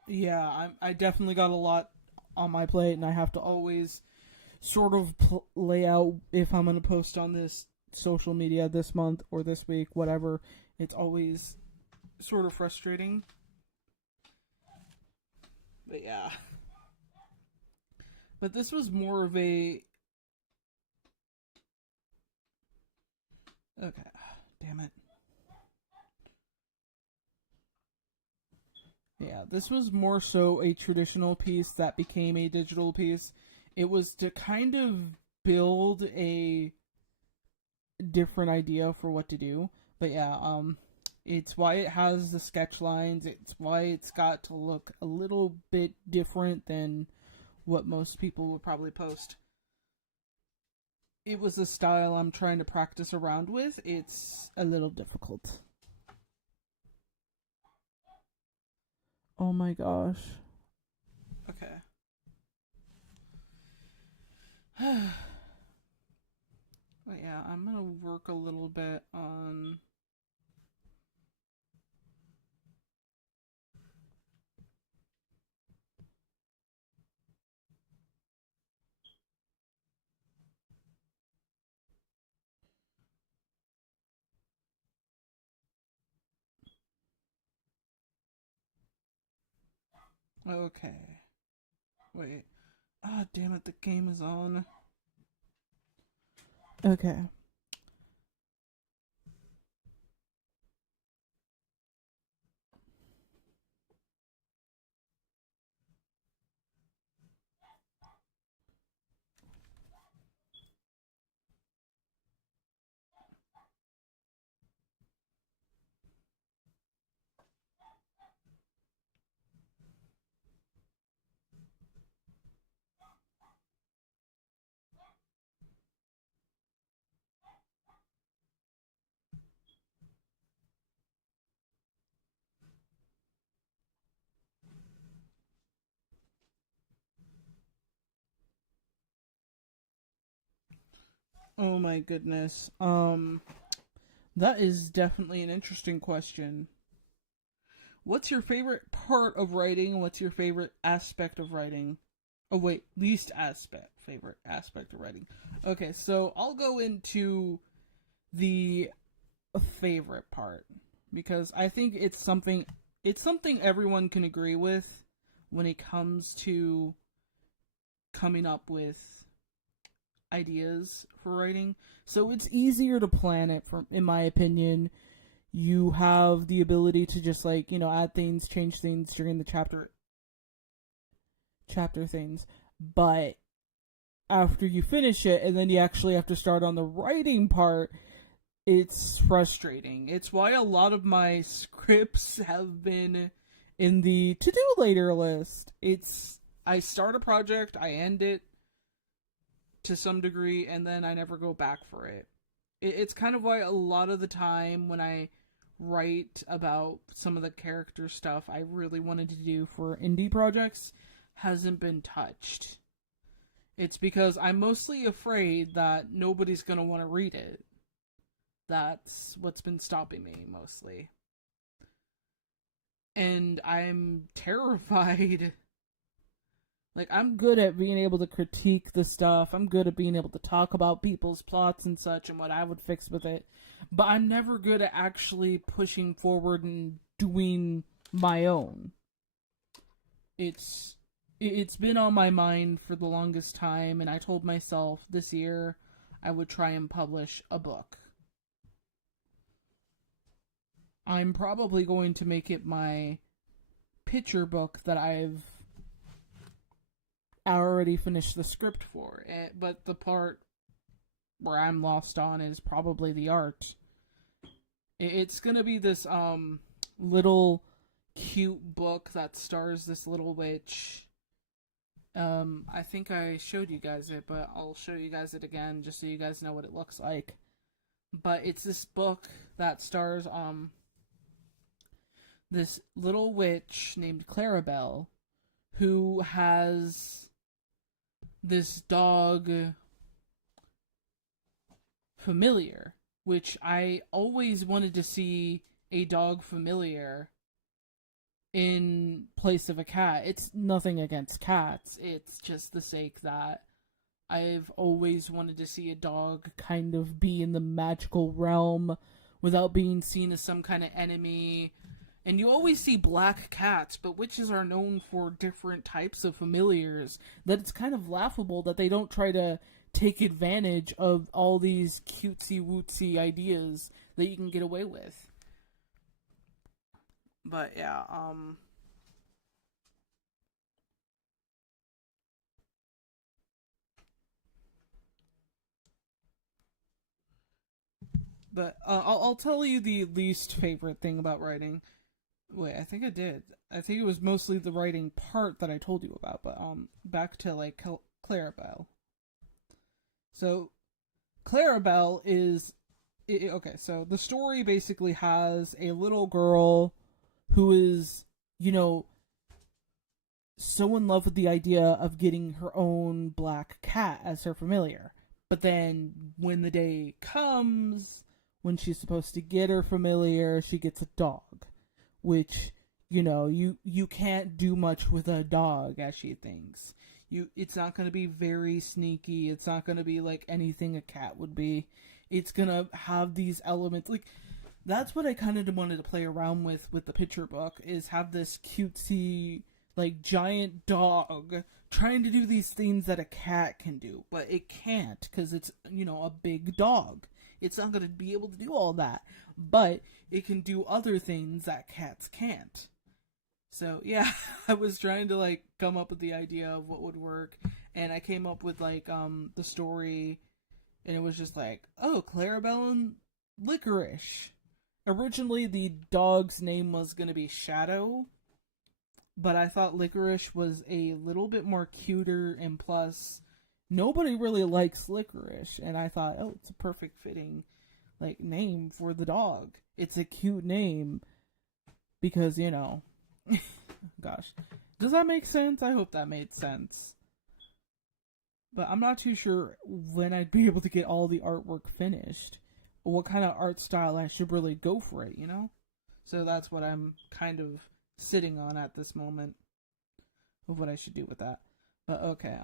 Yeah, I definitely got a lot on my plate, and I have to always sort of lay out if I'm going to post on this social media this month or this week, whatever. It's always sort of frustrating. But yeah. But this was more of a... Okay. Damn it. Yeah, this was more so a traditional piece that became a digital piece. It was to kind of build a different idea for what to do. But yeah, it's why it has the sketch lines. It's why it's got to look a little bit different than what most people would probably post. It was a style I'm trying to practice around with. It's a little difficult. Oh my gosh. Okay. But yeah, I'm gonna work a little bit on Okay. Wait. Ah, damn it, the game is on. Okay. Oh my goodness. That is definitely an interesting question. What's your favorite part of writing? What's your favorite aspect of writing? Oh wait, least aspect, favorite aspect of writing. Okay, so I'll go into the favorite part because I think it's something everyone can agree with when it comes to coming up with ideas for writing. So it's easier to plan it from in my opinion. You have the ability to just like, add things, change things during the chapter things. But after you finish it and then you actually have to start on the writing part, it's frustrating. It's why a lot of my scripts have been in the to do later list. It's I start a project, I end it to some degree, and then I never go back for it. It's kind of why a lot of the time when I write about some of the character stuff I really wanted to do for indie projects hasn't been touched. It's because I'm mostly afraid that nobody's going to want to read it. That's what's been stopping me mostly. And I'm terrified. Like, I'm good at being able to critique the stuff. I'm good at being able to talk about people's plots and such and what I would fix with it. But I'm never good at actually pushing forward and doing my own. It's been on my mind for the longest time, and I told myself this year I would try and publish a book. I'm probably going to make it my picture book that I've already finished the script for. But the part where I'm lost on is probably the art. It's gonna be this little cute book that stars this little witch. I think I showed you guys it, but I'll show you guys it again just so you guys know what it looks like. But it's this book that stars this little witch named Clarabelle who has this dog familiar, which I always wanted to see a dog familiar in place of a cat. It's nothing against cats, it's just the sake that I've always wanted to see a dog kind of be in the magical realm without being seen as some kind of enemy. And you always see black cats, but witches are known for different types of familiars, that it's kind of laughable that they don't try to take advantage of all these cutesy-wootsy ideas that you can get away with. But yeah, But I'll tell you the least favorite thing about writing. Wait, I think I did. I think it was mostly the writing part that I told you about. But back to like Clarabelle. So Clarabelle is okay. So the story basically has a little girl who is, so in love with the idea of getting her own black cat as her familiar. But then when the day comes when she's supposed to get her familiar, she gets a dog, which you can't do much with a dog, as she thinks. It's not going to be very sneaky. It's not going to be like anything a cat would be. It's going to have these elements like that's what I kind of wanted to play around with the picture book, is have this cutesy like giant dog trying to do these things that a cat can do, but it can't because it's, a big dog. It's not going to be able to do all that, but it can do other things that cats can't. So yeah, I was trying to like come up with the idea of what would work, and I came up with like the story, and it was just like, oh, Clarabelle and Licorice. Originally, the dog's name was gonna be Shadow, but I thought Licorice was a little bit more cuter, and plus, nobody really likes Licorice, and I thought, oh, it's a perfect fitting like name for the dog. It's a cute name because gosh, does that make sense? I hope that made sense. But I'm not too sure when I'd be able to get all the artwork finished, or what kind of art style I should really go for it. So that's what I'm kind of sitting on at this moment of what I should do with that. But okay,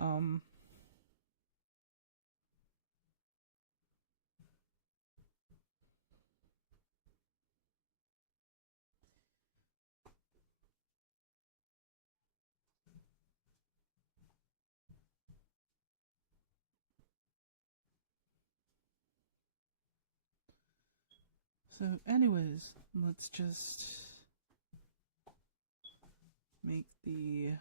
so anyways, let's just make the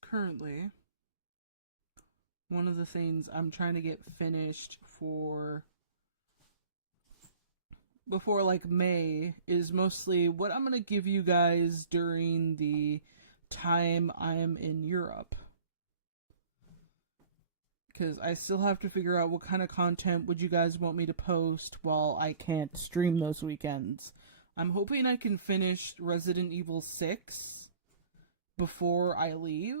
currently one of the things I'm trying to get finished for before like May is mostly what I'm going to give you guys during the time I'm in Europe. Because I still have to figure out what kind of content would you guys want me to post while I can't stream those weekends. I'm hoping I can finish Resident Evil 6 before I leave,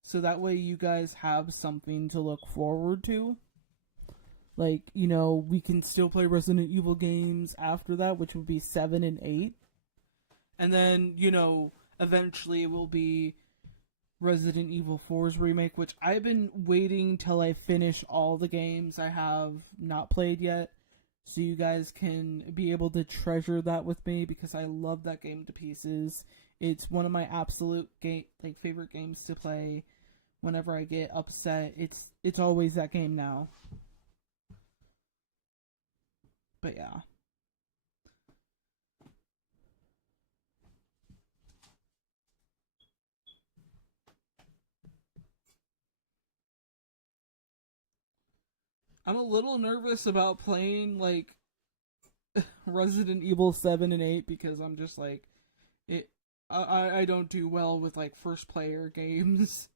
so that way you guys have something to look forward to. Like, we can still play Resident Evil games after that, which would be 7 and 8. And then, eventually it will be Resident Evil 4's remake, which I've been waiting till I finish all the games I have not played yet, so you guys can be able to treasure that with me, because I love that game to pieces. It's one of my absolute favorite games to play whenever I get upset. It's always that game now. But yeah. I'm a little nervous about playing like Resident Evil 7 and 8 because I'm just like it I don't do well with like first player games.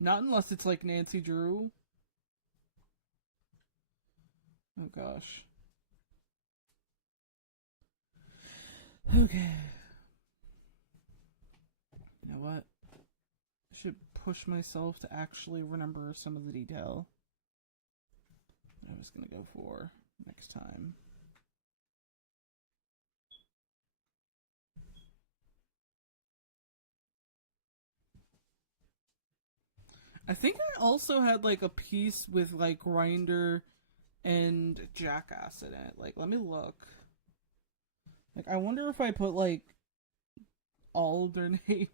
Not unless it's like Nancy Drew. Oh gosh. Okay. You know what? I should push myself to actually remember some of the detail I was gonna go for next time. I think I also had like a piece with like Grinder and Jackass in it. Like, let me look. Like, I wonder if I put like all of their names.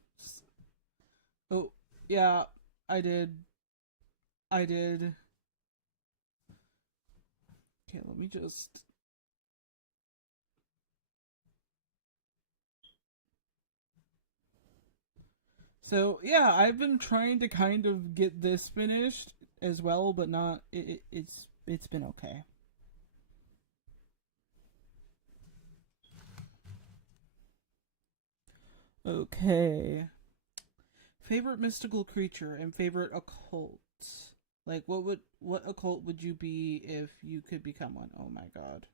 Oh, yeah, I did. I did. Okay, let me just. So yeah, I've been trying to kind of get this finished as well, but not. It's been okay. Okay. Favorite mystical creature and favorite occult. Like, what occult would you be if you could become one? Oh my god.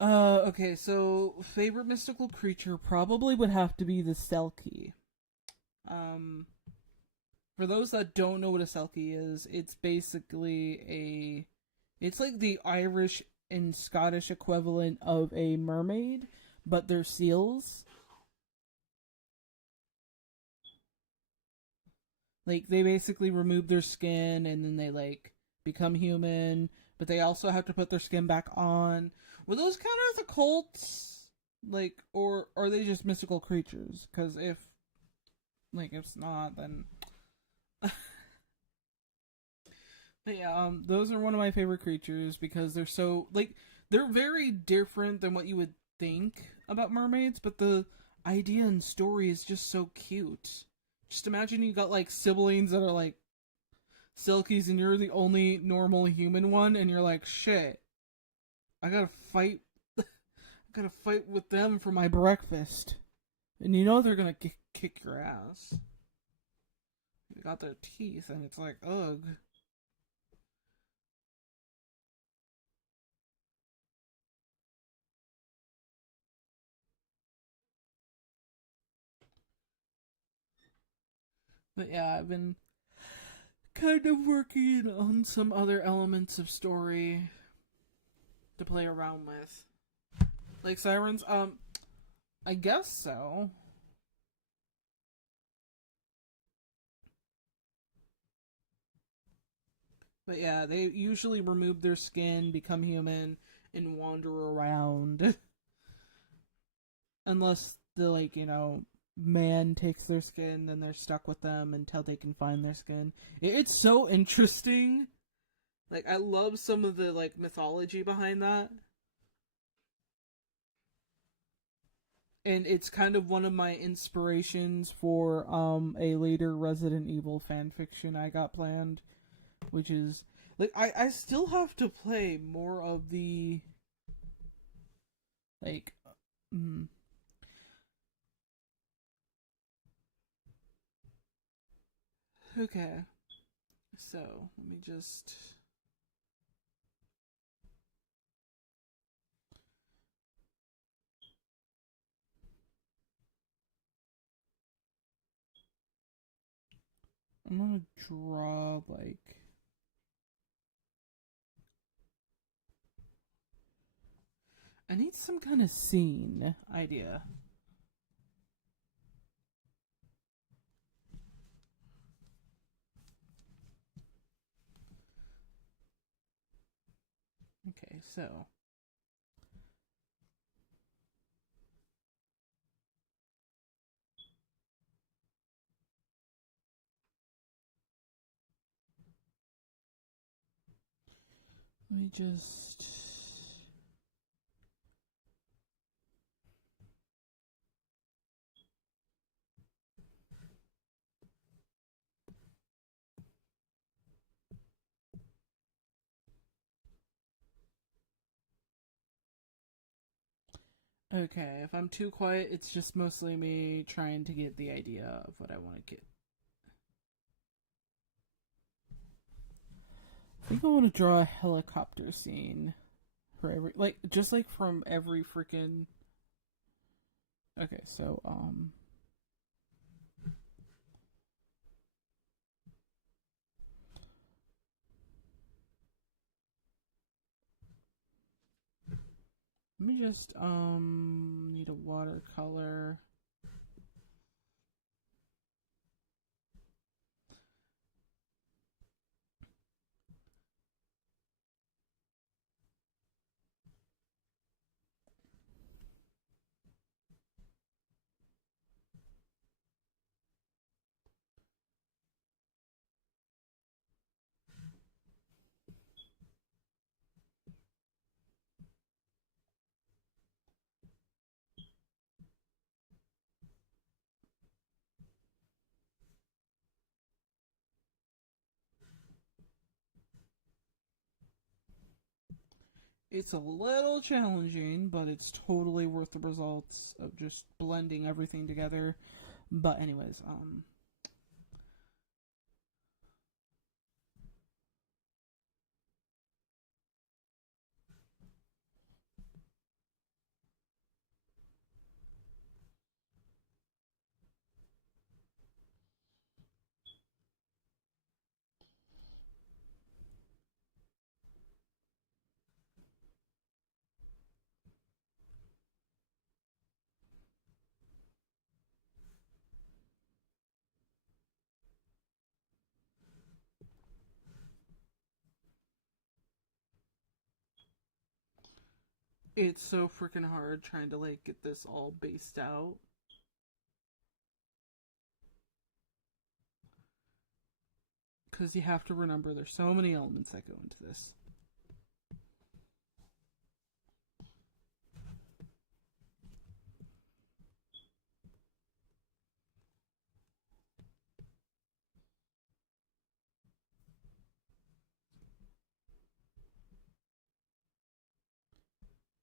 Okay, so favorite mystical creature probably would have to be the Selkie. Um, for those that don't know what a Selkie is, it's basically it's like the Irish and Scottish equivalent of a mermaid, but they're seals. Like, they basically remove their skin and then they like become human, but they also have to put their skin back on. Were those count as occults? Like, or are they just mystical creatures? Because if it's not, then. But yeah, those are one of my favorite creatures because they're so they're very different than what you would think about mermaids, but the idea and story is just so cute. Just imagine you got like siblings that are like silkies and you're the only normal human one and you're like, shit, I gotta fight I gotta fight with them for my breakfast. And you know they're gonna kick your ass. You got their teeth and it's like, ugh. But yeah, I've been kind of working on some other elements of story to play around with. Like sirens, I guess so. But yeah, they usually remove their skin, become human, and wander around. Unless the man takes their skin, then they're stuck with them until they can find their skin. It's so interesting. Like I love some of the mythology behind that. And it's kind of one of my inspirations for a later Resident Evil fan fiction I got planned, which is I still have to play more of the like mm, okay. So, let me just I'm gonna draw I need some kind of scene idea. Okay, so let me just okay, if I'm too quiet, it's just mostly me trying to get the idea of what I want to get. I think I want to draw a helicopter scene for every just from every freaking. Okay, so let me just need a watercolor. It's a little challenging, but it's totally worth the results of just blending everything together. But anyways, It's so freaking hard trying to like get this all based out. Because you have to remember there's so many elements that go into this.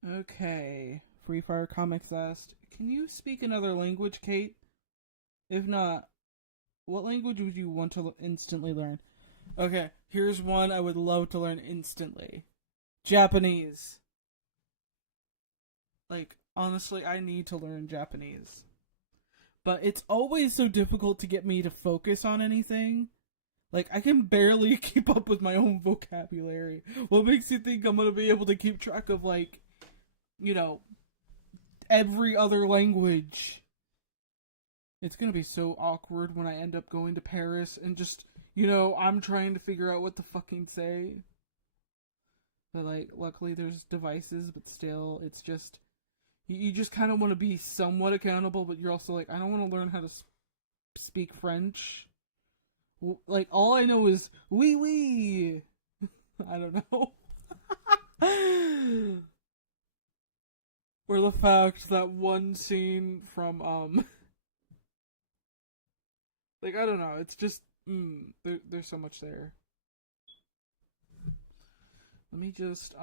Okay. Free Fire Comics asked, can you speak another language, Kate? If not, what language would you want to instantly learn? Okay, here's one I would love to learn instantly. Japanese. Like, honestly, I need to learn Japanese. But it's always so difficult to get me to focus on anything. Like, I can barely keep up with my own vocabulary. What makes you think I'm gonna be able to keep track of, like, you know, every other language? It's gonna be so awkward when I end up going to Paris and just, I'm trying to figure out what to fucking say. But, like, luckily there's devices, but still, it's just, you just kind of want to be somewhat accountable, but you're also like, I don't want to learn how to speak French. Like, all I know is, oui, oui. I don't know. Or the fact that one scene from, like, I don't know, it's just, there's so much there. Let me just,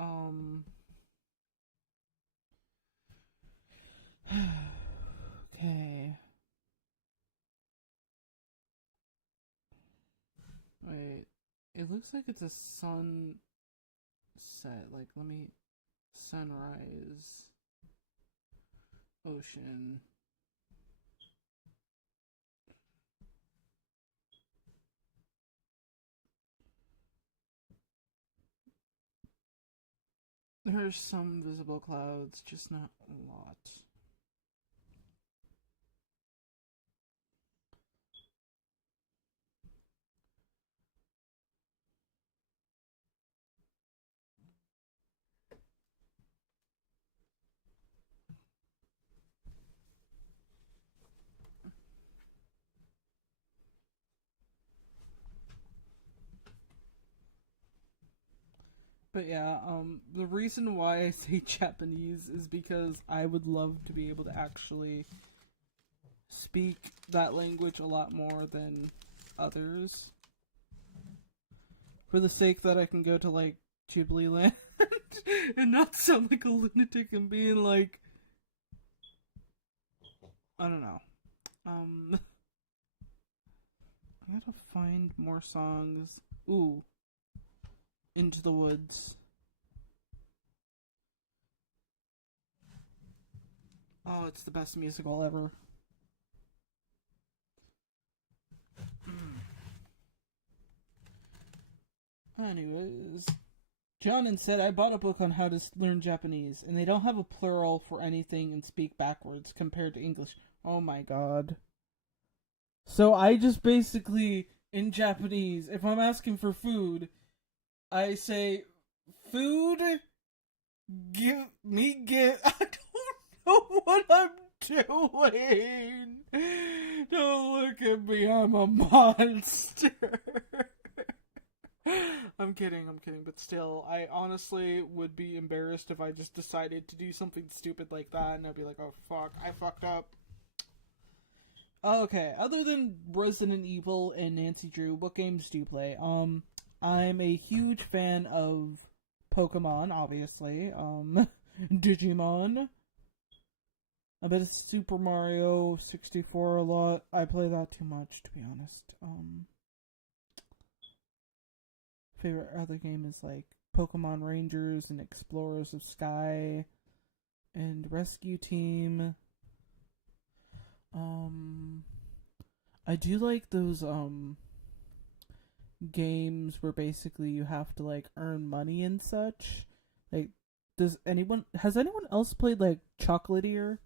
okay. Wait, it looks like it's a sunset. Like, let me, sunrise, ocean. There's some visible clouds, just not a lot. But yeah, the reason why I say Japanese is because I would love to be able to actually speak that language a lot more than others. For the sake that I can go to, like, Ghibli Land and not sound like a lunatic and being like, I don't know. I gotta find more songs. Ooh. Into the Woods. Oh, it's the best musical ever. Anyways, John said, I bought a book on how to learn Japanese, and they don't have a plural for anything and speak backwards compared to English. Oh my god. So I just basically, in Japanese, if I'm asking for food, I say, food, give me, I don't know what I'm doing. Don't look at me, I'm a monster. I'm kidding, but still, I honestly would be embarrassed if I just decided to do something stupid like that, and I'd be like, oh fuck, I fucked up. Okay, other than Resident Evil and Nancy Drew, what games do you play? I'm a huge fan of Pokemon, obviously. Digimon. I bet it's Super Mario 64 a lot. I play that too much, to be honest. Favorite other game is like Pokemon Rangers and Explorers of Sky and Rescue Team. I do like those games where basically you have to like earn money and such. Like, has anyone else played like Chocolatier?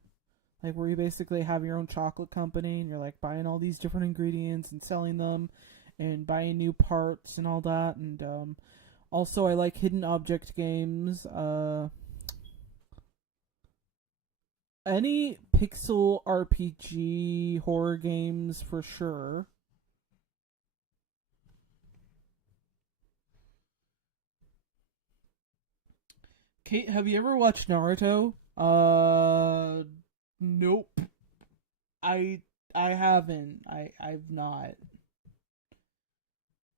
Like, where you basically have your own chocolate company and you're like buying all these different ingredients and selling them and buying new parts and all that. And also I like hidden object games. Any pixel RPG horror games for sure. Kate, have you ever watched Naruto? Nope. I I haven't. I've not.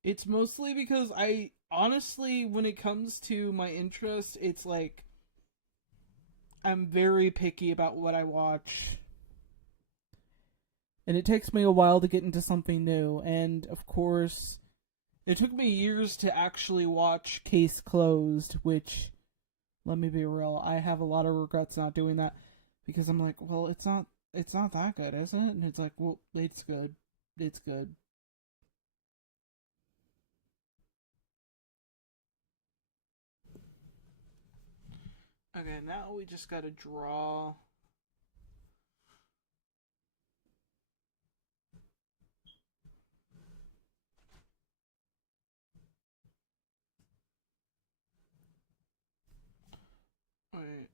It's mostly because I honestly, when it comes to my interest, it's like I'm very picky about what I watch. And it takes me a while to get into something new. And of course, it took me years to actually watch Case Closed, which, let me be real, I have a lot of regrets not doing that because I'm like, well, it's not that good, is it? And it's like, well, it's good. It's good. Okay, now we just gotta draw. Wait,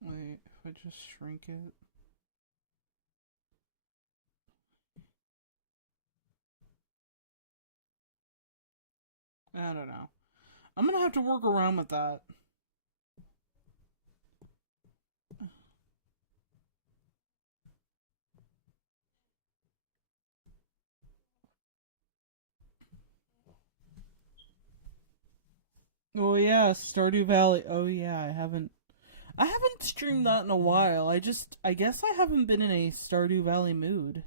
wait, if I just shrink it. I don't know. I'm gonna have to work around with that. Oh yeah, Stardew Valley. Oh yeah, I haven't streamed that in a while. I guess I haven't been in a Stardew Valley mood.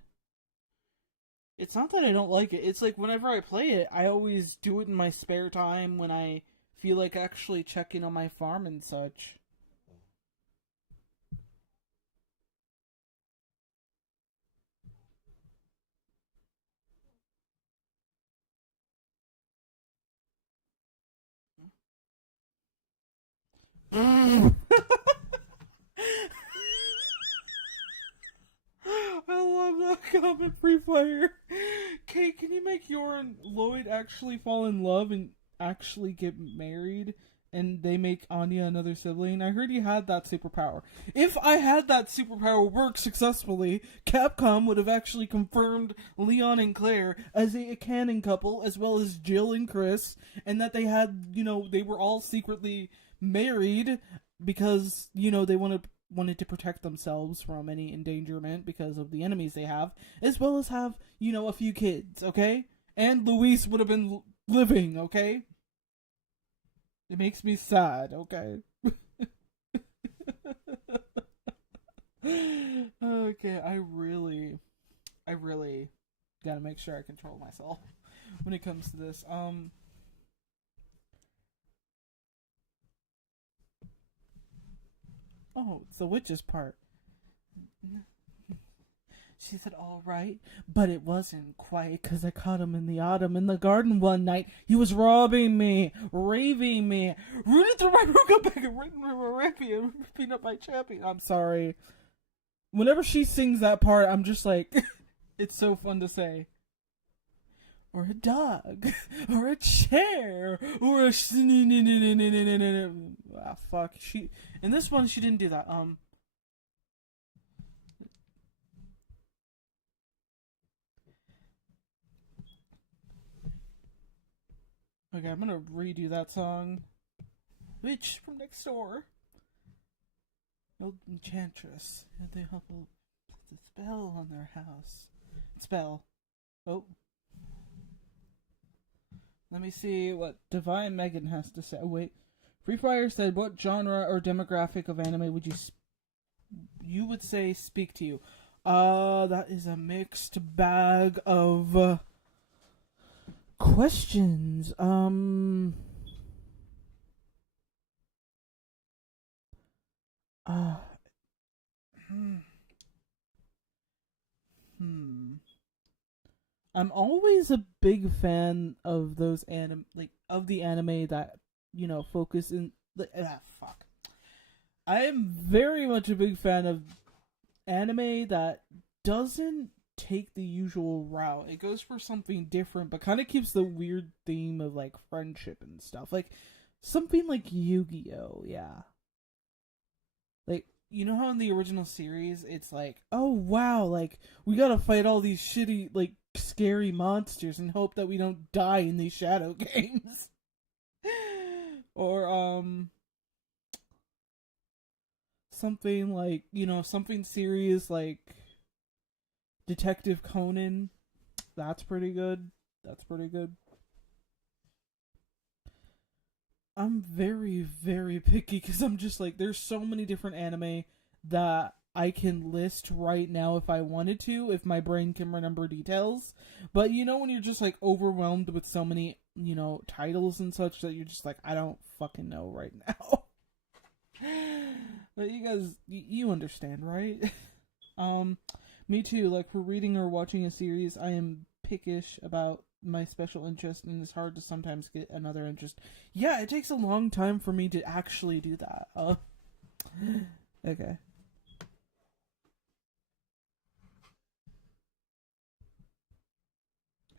It's not that I don't like it. It's like whenever I play it, I always do it in my spare time when I feel like actually checking on my farm and such. I love that comment, Free Fire. Kate, can you make Yor and Lloyd actually fall in love and actually get married? And they make Anya another sibling. I heard you had that superpower. If I had that superpower work successfully, Capcom would have actually confirmed Leon and Claire as a canon couple, as well as Jill and Chris, and that they had, they were all secretly married because they wanted to protect themselves from any endangerment because of the enemies they have, as well as have a few kids. Okay, and Luis would have been living. Okay, it makes me sad. Okay. Okay, I really gotta make sure I control myself when it comes to this. Oh, it's the witches part. She said, all right, but it wasn't quite, 'cause I caught him in the autumn in the garden one night. He was robbing me, raving me, rooting through my Ruka bag and ripping up my champion. I'm sorry. Whenever she sings that part, I'm just like, it's so fun to say. Or a dog, or a chair, or a ah, fuck. In this one she didn't do that. Okay, I'm gonna redo that song. Witch from next door. Old enchantress. They help put the spell on their house. Spell. Oh, let me see what Divine Megan has to say. Oh, wait. Free Fire said, "What genre or demographic of anime would you would say speak to you?" That is a mixed bag of questions. Uh, hmm. Hmm. I'm always a big fan of those of the anime that focus in. Fuck. I am very much a big fan of anime that doesn't take the usual route. It goes for something different, but kind of keeps the weird theme of like friendship and stuff. Like something like Yu-Gi-Oh. Yeah. Like, you know how in the original series it's like, oh wow, like we gotta fight all these shitty, like scary monsters and hope that we don't die in these shadow games. Or something like, something serious like Detective Conan. That's pretty good. That's pretty good. I'm very, very picky because I'm just like, there's so many different anime that I can list right now if I wanted to, if my brain can remember details. But when you're just like overwhelmed with so many, titles and such that you're just like, I don't fucking know right now. But you guys, you understand, right? Me too. Like for reading or watching a series, I am pickish about my special interest, and it's hard to sometimes get another interest. Yeah, it takes a long time for me to actually do that. Okay.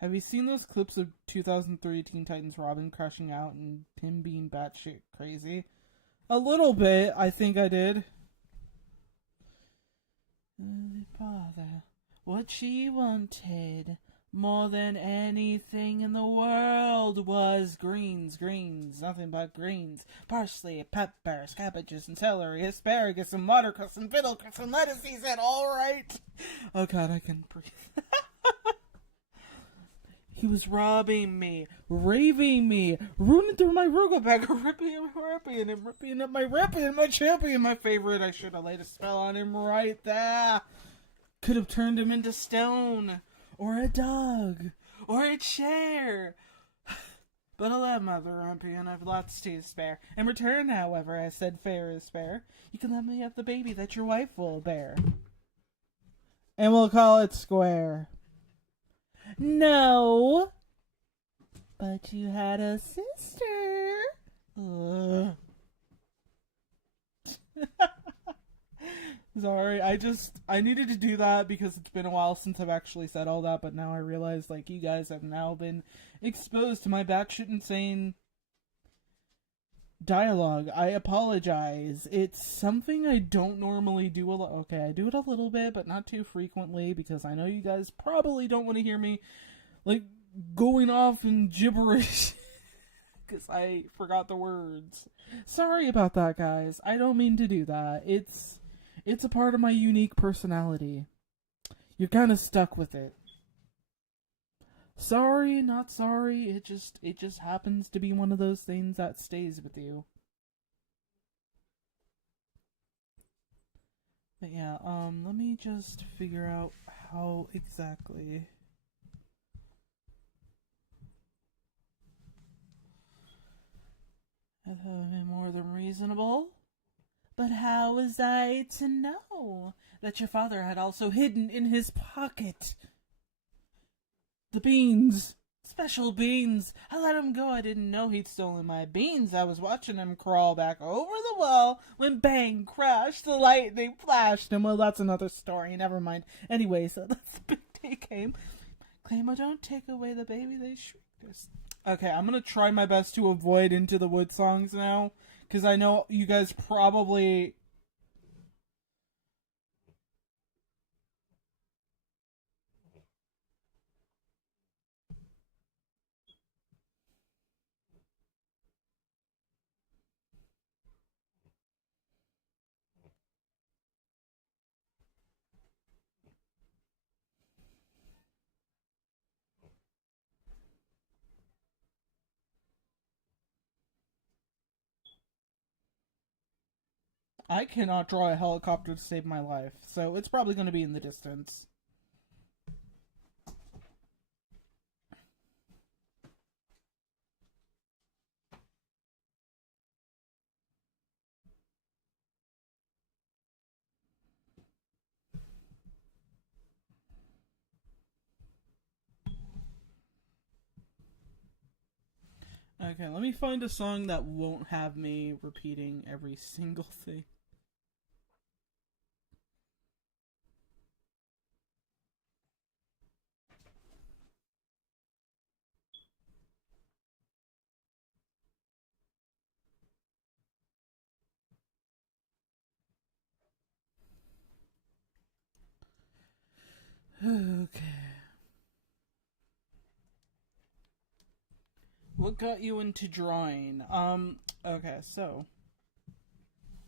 Have you seen those clips of 2003 Teen Titans Robin crashing out and him being batshit crazy? A little bit, I think I did. Father, what she wanted more than anything in the world was greens, nothing but greens. Parsley, peppers, cabbages, and celery, asparagus, and watercress, and fiddlecress, and lettuce, he said, alright. Oh god, I can breathe. He was robbing me, raving me, ruining through my Ruga bag, ripping up my ripping, my champion, my favorite. I should have laid a spell on him right there. Could have turned him into stone, or a dog, or a chair. But alas, Mother Rampion, I've lots to spare. In return, however, I said fair is fair. You can let me have the baby that your wife will bear. And we'll call it square. No. But you had a sister. Sorry, I needed to do that because it's been a while since I've actually said all that, but now I realize, like, you guys have now been exposed to my batshit insane dialogue. I apologize. It's something I don't normally do a lot. Okay, I do it a little bit, but not too frequently because I know you guys probably don't want to hear me, like, going off in gibberish because I forgot the words. Sorry about that, guys. I don't mean to do that. It's a part of my unique personality. You're kind of stuck with it. Sorry, not sorry. It just happens to be one of those things that stays with you. But yeah, let me just figure out how exactly. That would have been more than reasonable. But how was I to know that your father had also hidden in his pocket the beans? Special beans. I let him go. I didn't know he'd stolen my beans. I was watching him crawl back over the wall when bang, crash, the lightning flashed. And well, that's another story. Never mind. Anyway, so that's the big day came. Claim I don't take away the baby, they shrieked. Okay, I'm gonna try my best to avoid Into the Woods songs now. Because I know you guys probably... I cannot draw a helicopter to save my life, so it's probably going to be in the distance. Okay, let me find a song that won't have me repeating every single thing. Okay. What got you into drawing? Okay, so.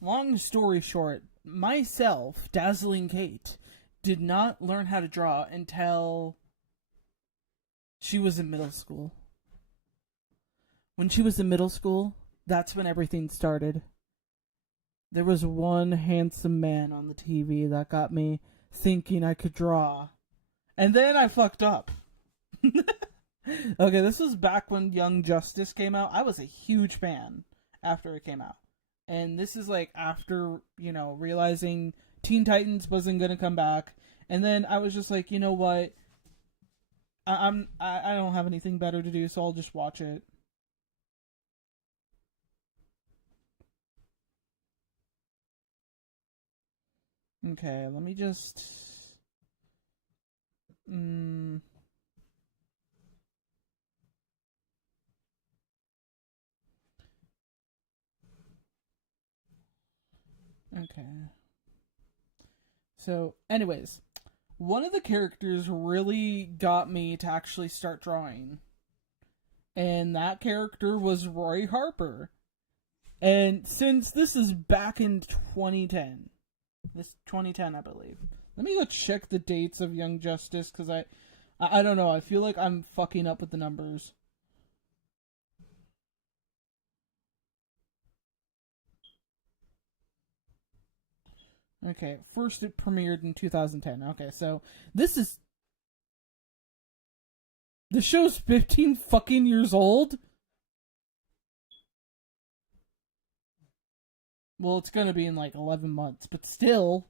Long story short, myself, Dazzling Kate, did not learn how to draw until she was in middle school. When she was in middle school, that's when everything started. There was one handsome man on the TV that got me thinking I could draw. And then I fucked up. Okay, this was back when Young Justice came out. I was a huge fan after it came out. And this is like after, realizing Teen Titans wasn't gonna come back. And then I was just like, you know what? I don't have anything better to do, so I'll just watch it. Okay, let me just. Okay. So, anyways, one of the characters really got me to actually start drawing. And that character was Roy Harper. And since this is back in 2010, this 2010, I believe. Let me go check the dates of Young Justice, because I don't know, I feel like I'm fucking up with the numbers. Okay, first it premiered in 2010. Okay, so this is... The show's 15 fucking years old? Well, it's gonna be in like 11 months, but still...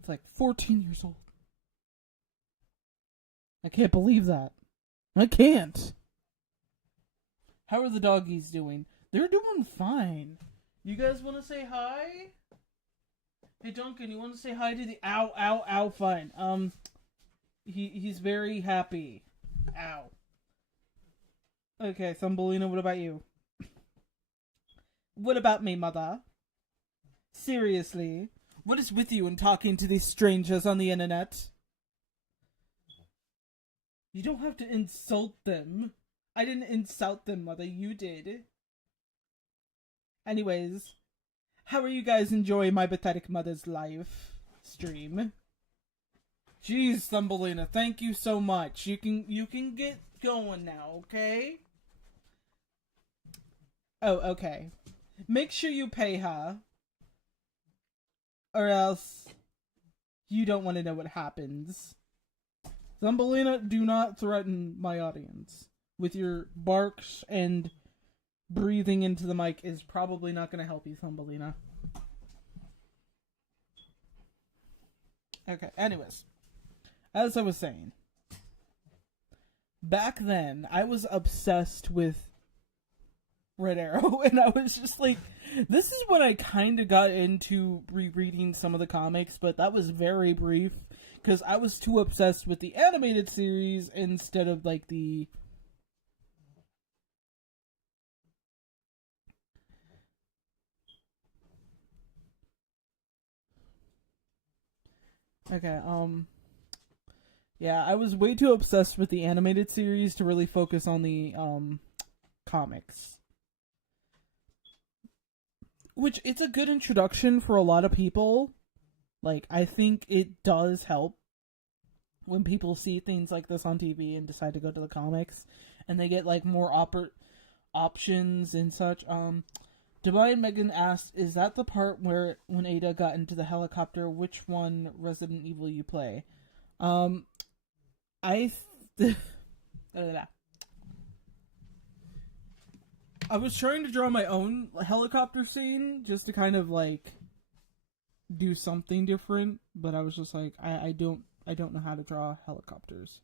It's like 14 years old. I can't believe that. I can't. How are the doggies doing? They're doing fine. You guys want to say hi? Hey, Duncan, you want to say hi to the... Ow, ow, ow, fine. He's very happy. Ow. Okay, Thumbelina, what about you? What about me, mother? Seriously? What is with you in talking to these strangers on the internet? You don't have to insult them. I didn't insult them, mother. You did. Anyways, how are you guys enjoying my pathetic mother's life stream? Jeez, Thumbelina, thank you so much. You can get going now, okay? Oh, okay. Make sure you pay her. Or else you don't want to know what happens. Thumbelina, do not threaten my audience. With your barks and breathing into the mic is probably not going to help you, Thumbelina. Okay, anyways. As I was saying. Back then, I was obsessed with Red Arrow, and I was just like, this is when I kind of got into rereading some of the comics, but that was very brief, because I was too obsessed with the animated series instead of, like, the... Okay, yeah, I was way too obsessed with the animated series to really focus on the, comics. Which, it's a good introduction for a lot of people. Like, I think it does help when people see things like this on TV and decide to go to the comics. And they get, like, more options and such. Divine Megan asked, is that the part where when Ada got into the helicopter, which one Resident Evil you play? I was trying to draw my own helicopter scene just to kind of like do something different, but I was just like, I don't know how to draw helicopters.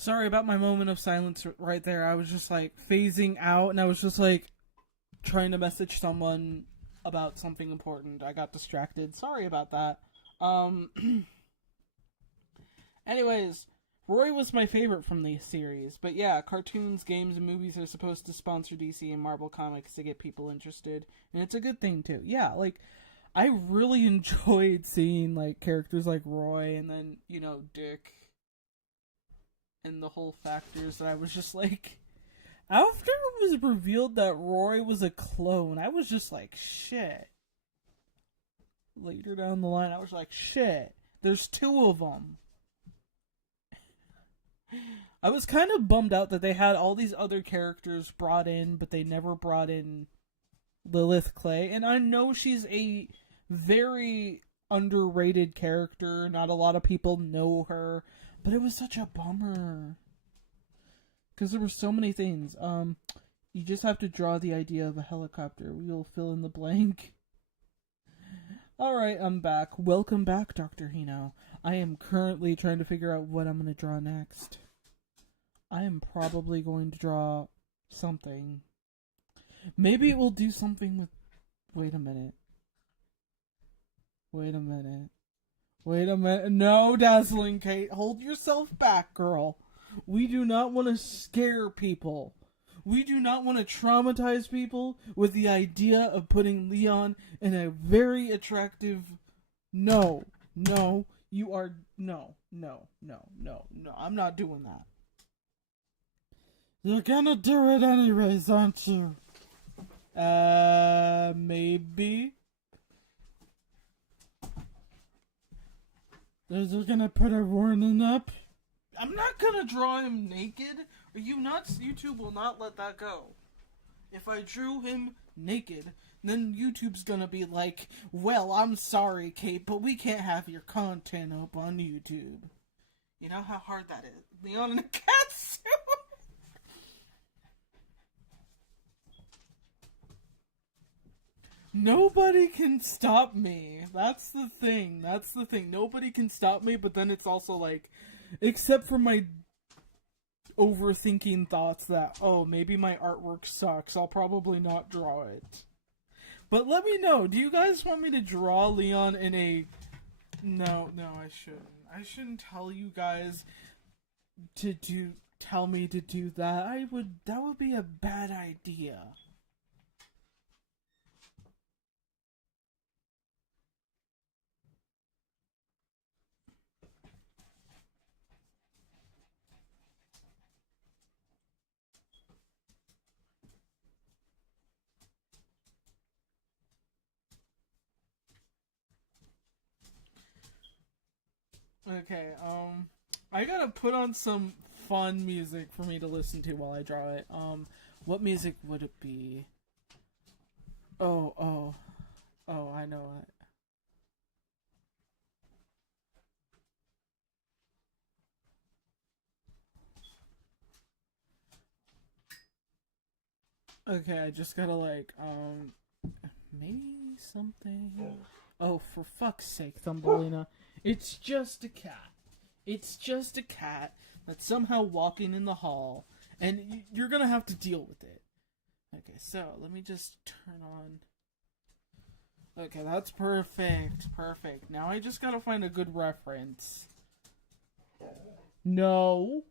Sorry about my moment of silence right there. I was just like phasing out, and I was just like trying to message someone about something important. I got distracted. Sorry about that. Um. Anyways, Roy was my favorite from the series, but yeah, cartoons, games, and movies are supposed to sponsor DC and Marvel Comics to get people interested, and it's a good thing too. Yeah, like I really enjoyed seeing like characters like Roy, and then Dick, and the whole factors that I was just like. After it was revealed that Roy was a clone, I was just like, shit. Later down the line, I was like, shit. There's two of them. I was kind of bummed out that they had all these other characters brought in, but they never brought in Lilith Clay. And I know she's a very underrated character. Not a lot of people know her. But it was such a bummer. Because there were so many things. You just have to draw the idea of a helicopter. We'll fill in the blank. Alright, I'm back. Welcome back, Dr. Hino. I am currently trying to figure out what I'm going to draw next. I am probably going to draw something. Maybe it will do something with... Wait a minute. No, Dazzling Kate. Hold yourself back, girl. We do not want to scare people. We do not want to traumatize people with the idea of putting Leon in a very attractive... No. You are... No. I'm not doing that. You're gonna do it anyways, aren't you? Maybe. They're gonna put a warning up. I'm not gonna draw him naked. Are you nuts? YouTube will not let that go. If I drew him naked, then YouTube's gonna be like, well, I'm sorry, Kate, but we can't have your content up on YouTube. You know how hard that is? Leon in a cat suit! Nobody can stop me. That's the thing. Nobody can stop me, but then it's also like, except for my overthinking thoughts that, oh, maybe my artwork sucks, I'll probably not draw it. But let me know, do you guys want me to draw Leon in a... No, I shouldn't. I shouldn't tell you guys tell me to do that. That would be a bad idea. Okay, I gotta put on some fun music for me to listen to while I draw it. What music would it be? Oh, I know it. Okay, I just gotta maybe something. Oh, for fuck's sake, Thumbelina. It's just a cat. It's just a cat that's somehow walking in the hall, and you're gonna have to deal with it. Okay, so let me just turn on. Okay, that's perfect. Now I just gotta find a good reference. No.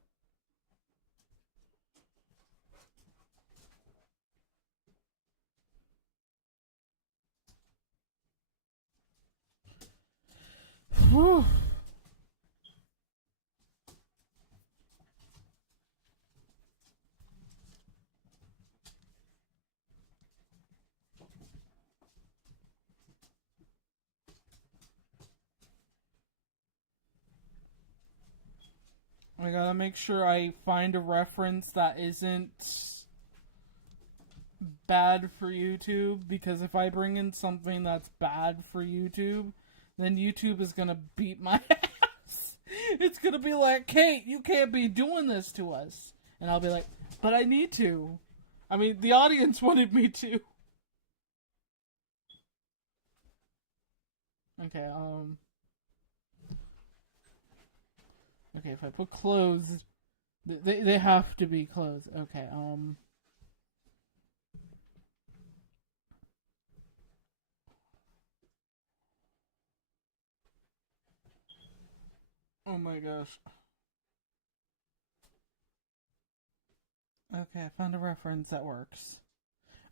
Whew. I gotta make sure I find a reference that isn't bad for YouTube, because if I bring in something that's bad for YouTube, then YouTube is gonna beat my ass. It's gonna be like, Kate, you can't be doing this to us. And I'll be like, but I need to. I mean, the audience wanted me to. Okay, Okay, if I put closed, They have to be clothes. Okay. Oh my gosh. Okay, I found a reference that works.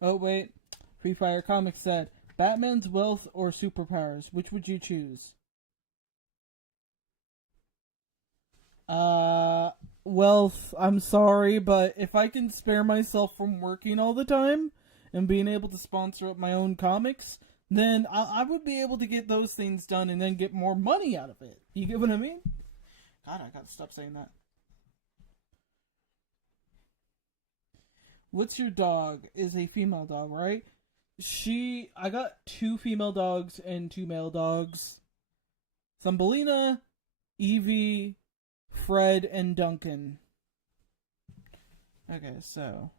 Oh wait, Free Fire Comics said Batman's wealth or superpowers. Which would you choose? Uh, wealth. I'm sorry, but if I can spare myself from working all the time and being able to sponsor up my own comics, then I would be able to get those things done and then get more money out of it. You get what I mean? God, I gotta stop saying that. What's your dog? Is a female dog, right? I got two female dogs and two male dogs. Thumbelina, Evie, Fred, and Duncan. Okay, so.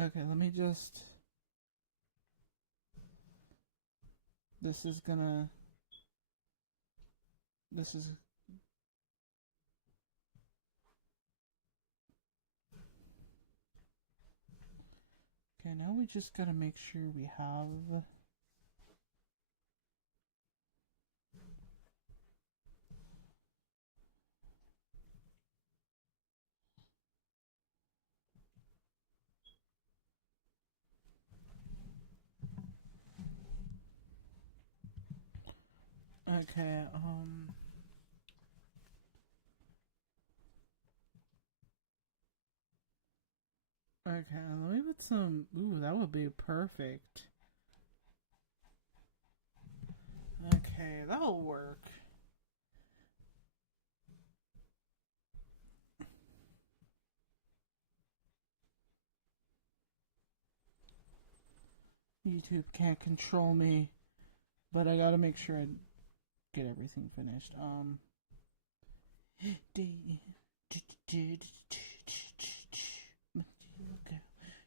Okay, let me just. This is gonna. This is. Okay, now we just gotta make sure we have. Okay, Okay, let me put some. Ooh, that would be perfect. Okay, that'll work. YouTube can't control me, but I gotta make sure I get everything finished.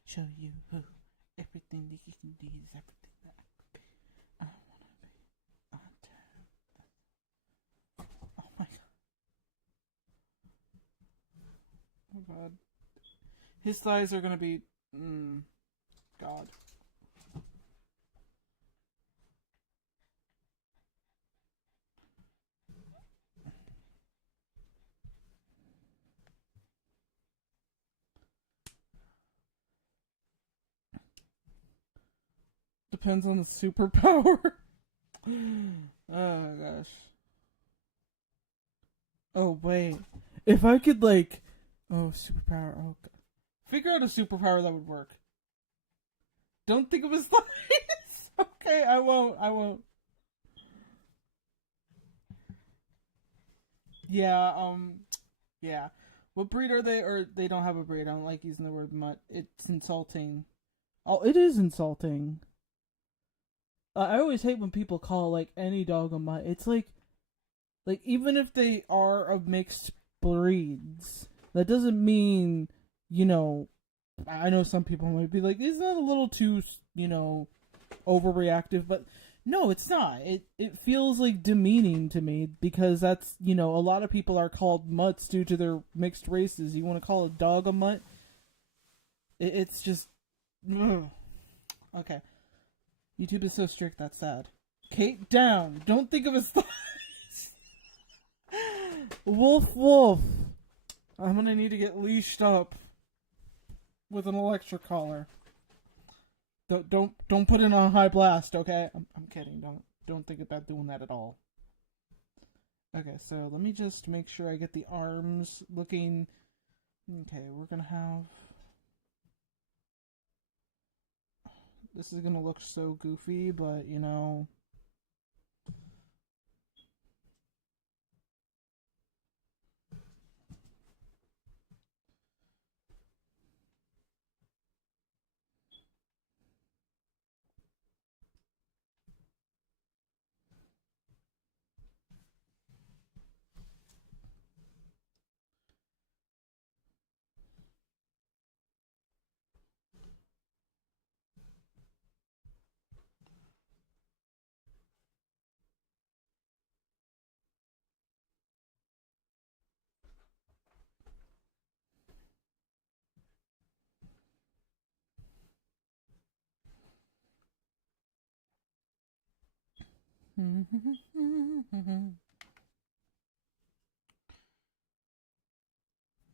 Show you who everything that you can do is everything that I wanna be. Oh my god. Oh god. His thighs are gonna be. God. Depends on the superpower. Oh gosh. Oh wait. If I could like, oh superpower. Oh, god. Figure out a superpower that would work. Don't think of his thighs. Okay, I won't. I won't. Yeah. Yeah. What breed are they? Or they don't have a breed. I don't like using the word mutt. It's insulting. Oh, it is insulting. I always hate when people call like any dog a mutt. It's like even if they are of mixed breeds, that doesn't mean you know. I know some people might be like, "Is that a little too overreactive?" But no, it's not. It feels like demeaning to me because that's a lot of people are called mutts due to their mixed races. You want to call a dog a mutt? It's just ugh. Okay. YouTube is so strict. That's sad. Kate, down. Don't think of his thighs. Wolf, wolf. I'm gonna need to get leashed up with an electric collar. Don't put it on high blast, okay? I'm kidding. Don't think about doing that at all. Okay, so let me just make sure I get the arms looking. Okay, we're gonna have. This is gonna look so goofy, but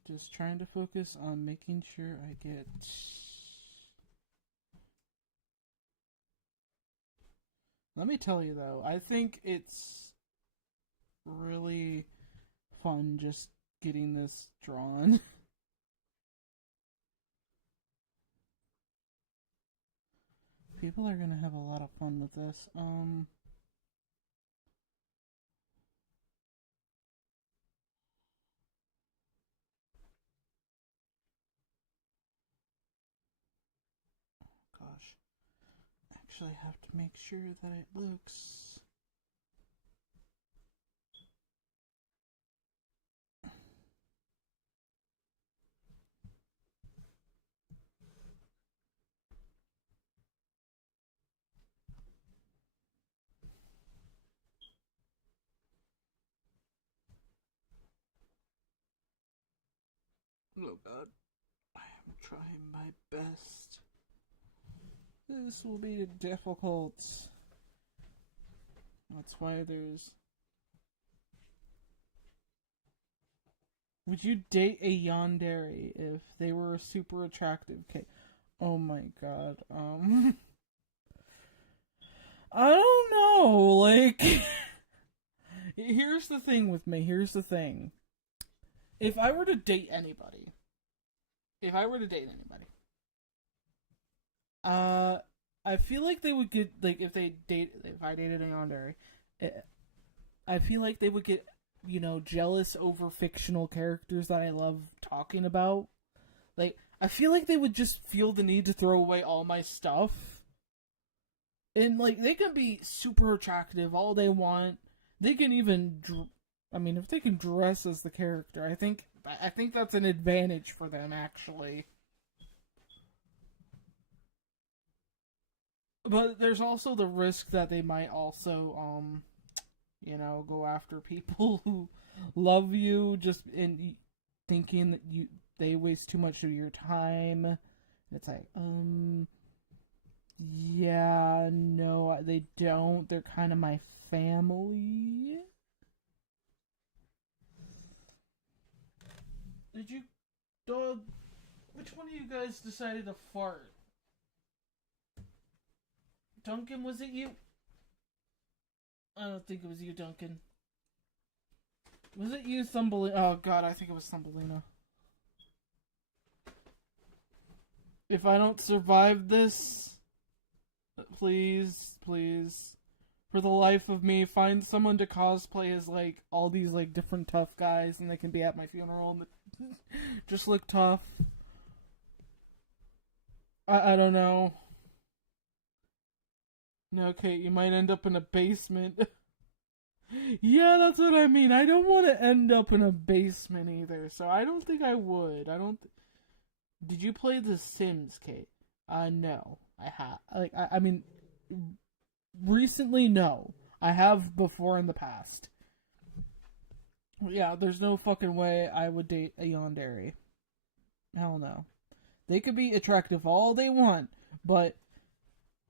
Just trying to focus on making sure I get... Let me tell you though, I think it's really fun just getting this drawn. People are gonna have a lot of fun with this. Gosh. Actually, I have to make sure that it looks... Oh god. I am trying my best. This will be difficult. That's why there's... Would you date a yandere if they were a super attractive kid? Oh my god. I don't know. Like, here's the thing with me. Here's the thing. If I were to date anybody, I feel like they would get, like, if I dated a yandere, I feel like they would get, you know, jealous over fictional characters that I love talking about. Like, I feel like they would just feel the need to throw away all my stuff. And, like, they can be super attractive all they want. They can even, if they can dress as the character, I think that's an advantage for them, actually. But there's also the risk that they might also, go after people who love you just in thinking that they waste too much of your time. It's like, yeah, no, they don't. They're kind of my family. Dog, which one of you guys decided to fart? Duncan, was it you? I don't think it was you, Duncan. Was it you, Thumbelina? Oh god, I think it was Thumbelina. If I don't survive this, please, for the life of me, find someone to cosplay as, like, all these, like, different tough guys, and they can be at my funeral and just look tough. I don't know. No, Kate, you might end up in a basement. Yeah, that's what I mean. I don't want to end up in a basement either, so I don't think I would. Did you play The Sims, Kate? No. I have. Recently, no. I have before in the past. Yeah, there's no fucking way I would date a yandere. Hell no. They could be attractive all they want, but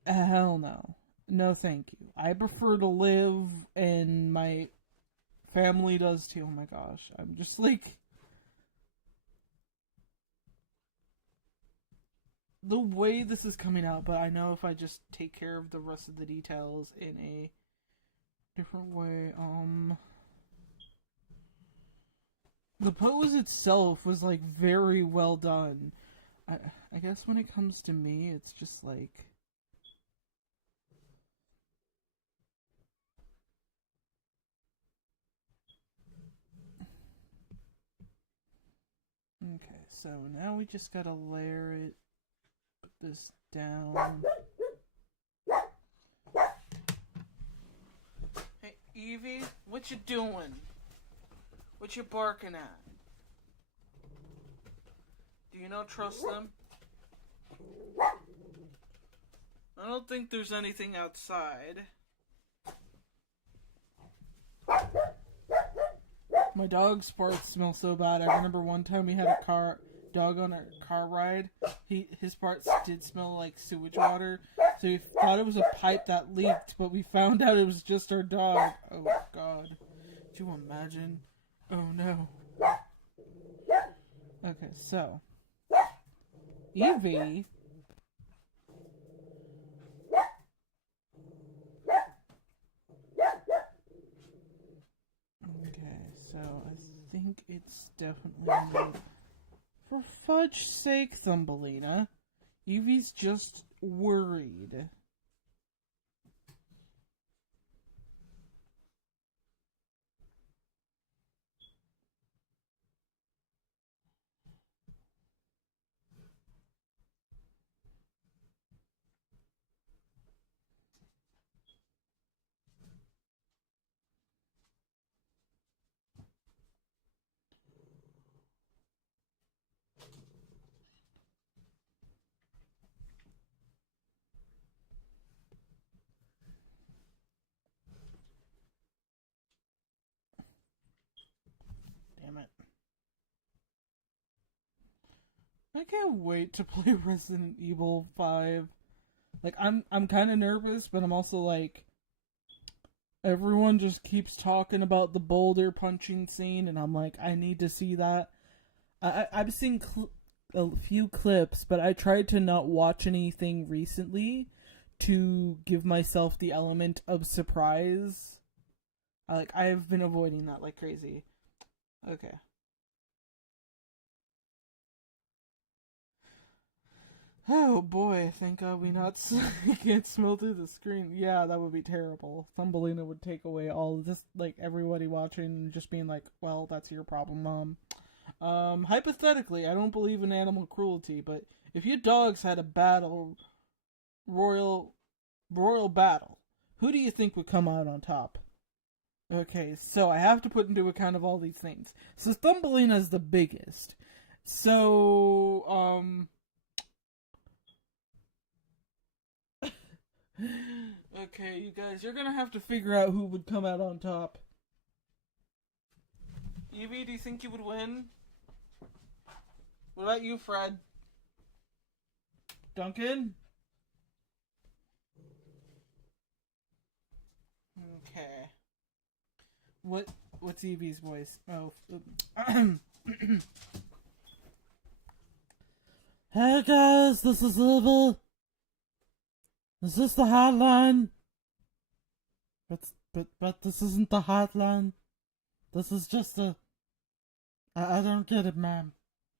hell no. No, thank you. I prefer to live, and my family does too. Oh my gosh. I'm just like... The way this is coming out, but I know if I just take care of the rest of the details in a different way, the pose itself was, like, very well done. I guess when it comes to me, it's just like... Okay, so now we just gotta layer it, put this down. Hey, Evie, what you doing? What you barking at? Do you not trust them? I don't think there's anything outside. My dog's farts smell so bad. I remember one time we had a car dog on our car ride, his parts did smell like sewage water, so we thought it was a pipe that leaked, but we found out it was just our dog. Oh god. Do you imagine? Oh no. Okay, so Evie. Okay, so I think it's definitely no. For fudge's sake, Thumbelina. Evie's just worried. Damn it. I can't wait to play Resident Evil 5. Like, I'm kind of nervous, but I'm also like, everyone just keeps talking about the boulder punching scene, and I'm like, I need to see that. I've seen a few clips, but I tried to not watch anything recently to give myself the element of surprise. I've been avoiding that like crazy. Okay. Oh boy, thank God we not can't smell through the screen. Yeah, that would be terrible. Thumbelina would take away all of this, like everybody watching and just being like, well, that's your problem, Mom. Hypothetically, I don't believe in animal cruelty, but if you dogs had a royal battle, who do you think would come out on top? Okay, so I have to put into account of all these things. So Thumbelina's the biggest. So, okay, you guys, you're gonna have to figure out who would come out on top. Evie, do you think you would win? What about you, Fred? Duncan? Okay. What's Evie's voice? Oh. Hey guys, this is Evie. Is this the hotline? But this isn't the hotline. This is just a... I don't get it, ma'am.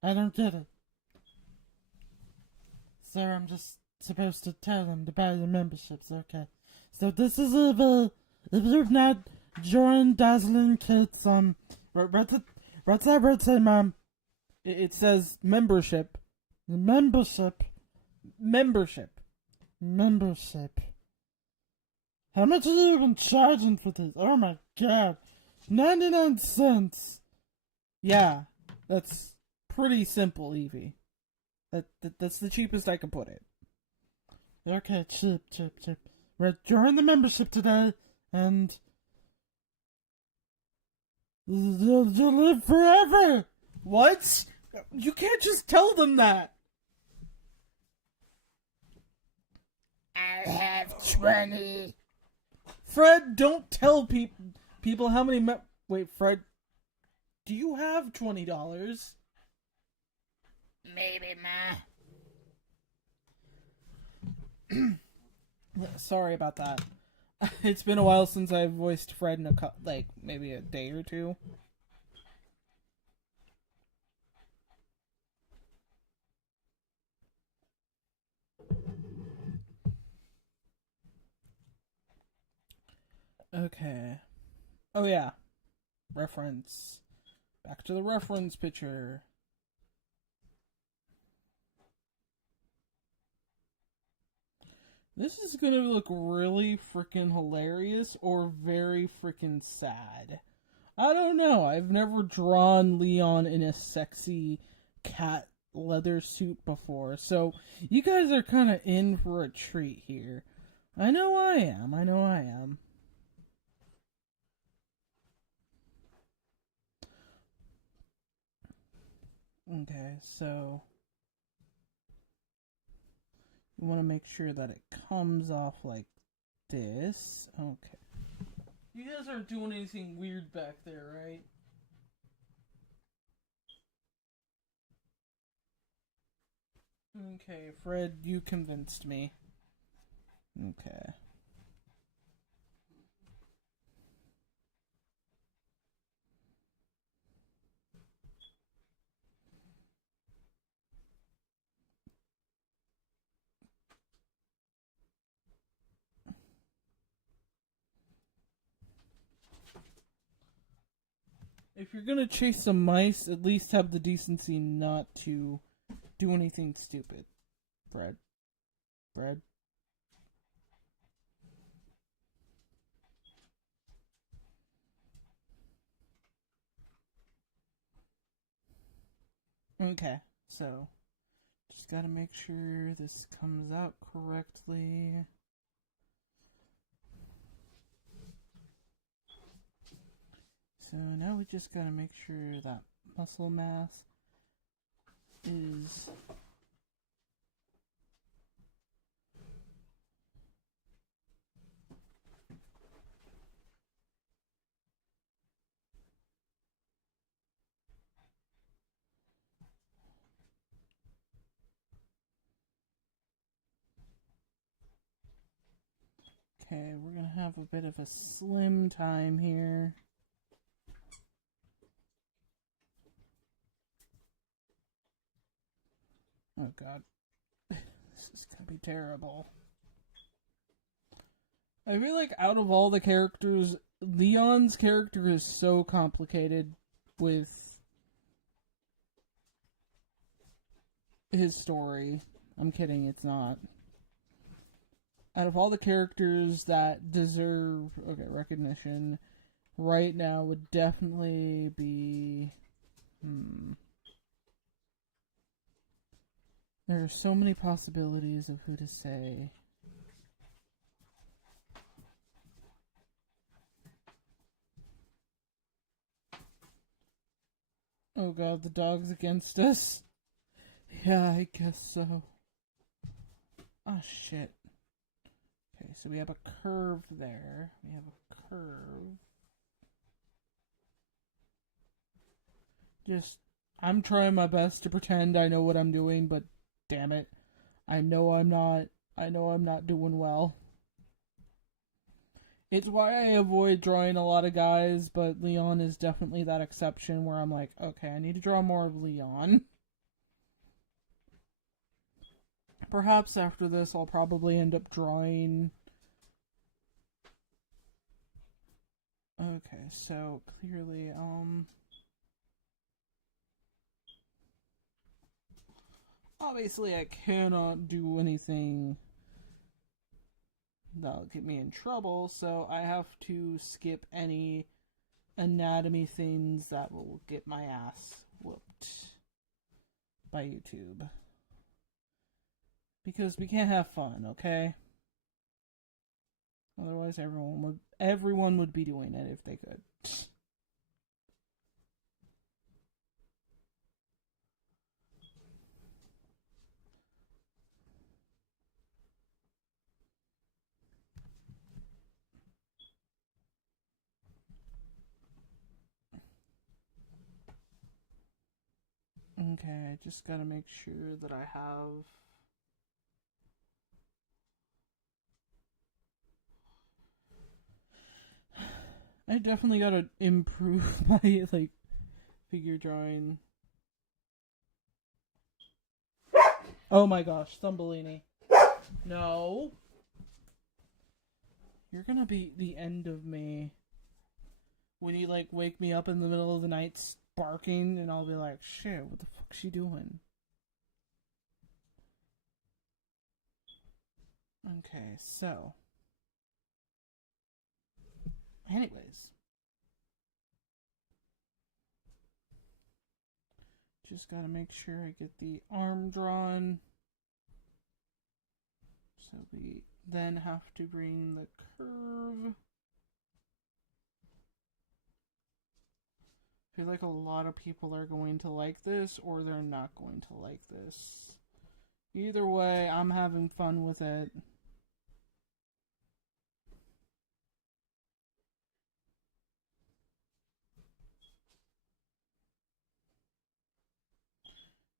I don't get it. Sir, I'm just supposed to tell them to buy your memberships, okay. So this is if you've not joined Dazzling Kids, what's that word say, ma'am? It says membership. Membership. How much are you even charging for this? Oh my god. 99 cents. Yeah, that's pretty simple, Evie. That's the cheapest I can put it. Okay, cheap. We're joining the membership today, and you'll live forever. What? You can't just tell them that. I have 20. Fred, don't tell people how many Wait, Fred, do you have $20? Maybe, Ma. Sorry about that. It's been a while since I voiced Fred in maybe a day or two. Okay. Oh yeah. Reference. Back to the reference picture. This is gonna look really freaking hilarious or very freaking sad. I don't know. I've never drawn Leon in a sexy cat leather suit before, so you guys are kind of in for a treat here. I know I am. Okay, so you want to make sure that it comes off like this. Okay. You guys aren't doing anything weird back there, right? Okay, Fred, you convinced me. Okay. If you're gonna chase some mice, at least have the decency not to do anything stupid. Fred. Fred. Okay, so just gotta make sure this comes out correctly. So now we just gotta make sure that muscle mass is okay. We're gonna have a bit of a slim time here. Oh god. This is gonna be terrible. I feel like out of all the characters, Leon's character is so complicated with his story. I'm kidding, it's not. Out of all the characters that deserve recognition right now would definitely be There are so many possibilities of who to say. Oh god, the dog's against us. Yeah, I guess so. Oh shit. Okay, so we have a curve there. We have a curve. I'm trying my best to pretend I know what I'm doing, but damn it. I know I'm not doing well. It's why I avoid drawing a lot of guys, but Leon is definitely that exception where I'm like, okay, I need to draw more of Leon. Perhaps after this I'll probably end up drawing... Okay, so clearly, obviously I cannot do anything that'll get me in trouble, so I have to skip any anatomy things that will get my ass whooped by YouTube. Because we can't have fun, okay? Otherwise everyone would be doing it if they could. Okay, I just gotta make sure that I have... I definitely gotta improve my, figure drawing. Oh my gosh, Thumbellini. No. You're gonna be the end of me. When you, wake me up in the middle of the night barking, and I'll be like, shit, what the fuck's she doing? Okay, so... Anyways. Just gotta make sure I get the arm drawn. So we then have to bring the curve I feel like a lot of people are going to like this or they're not going to like this. Either way, I'm having fun with it.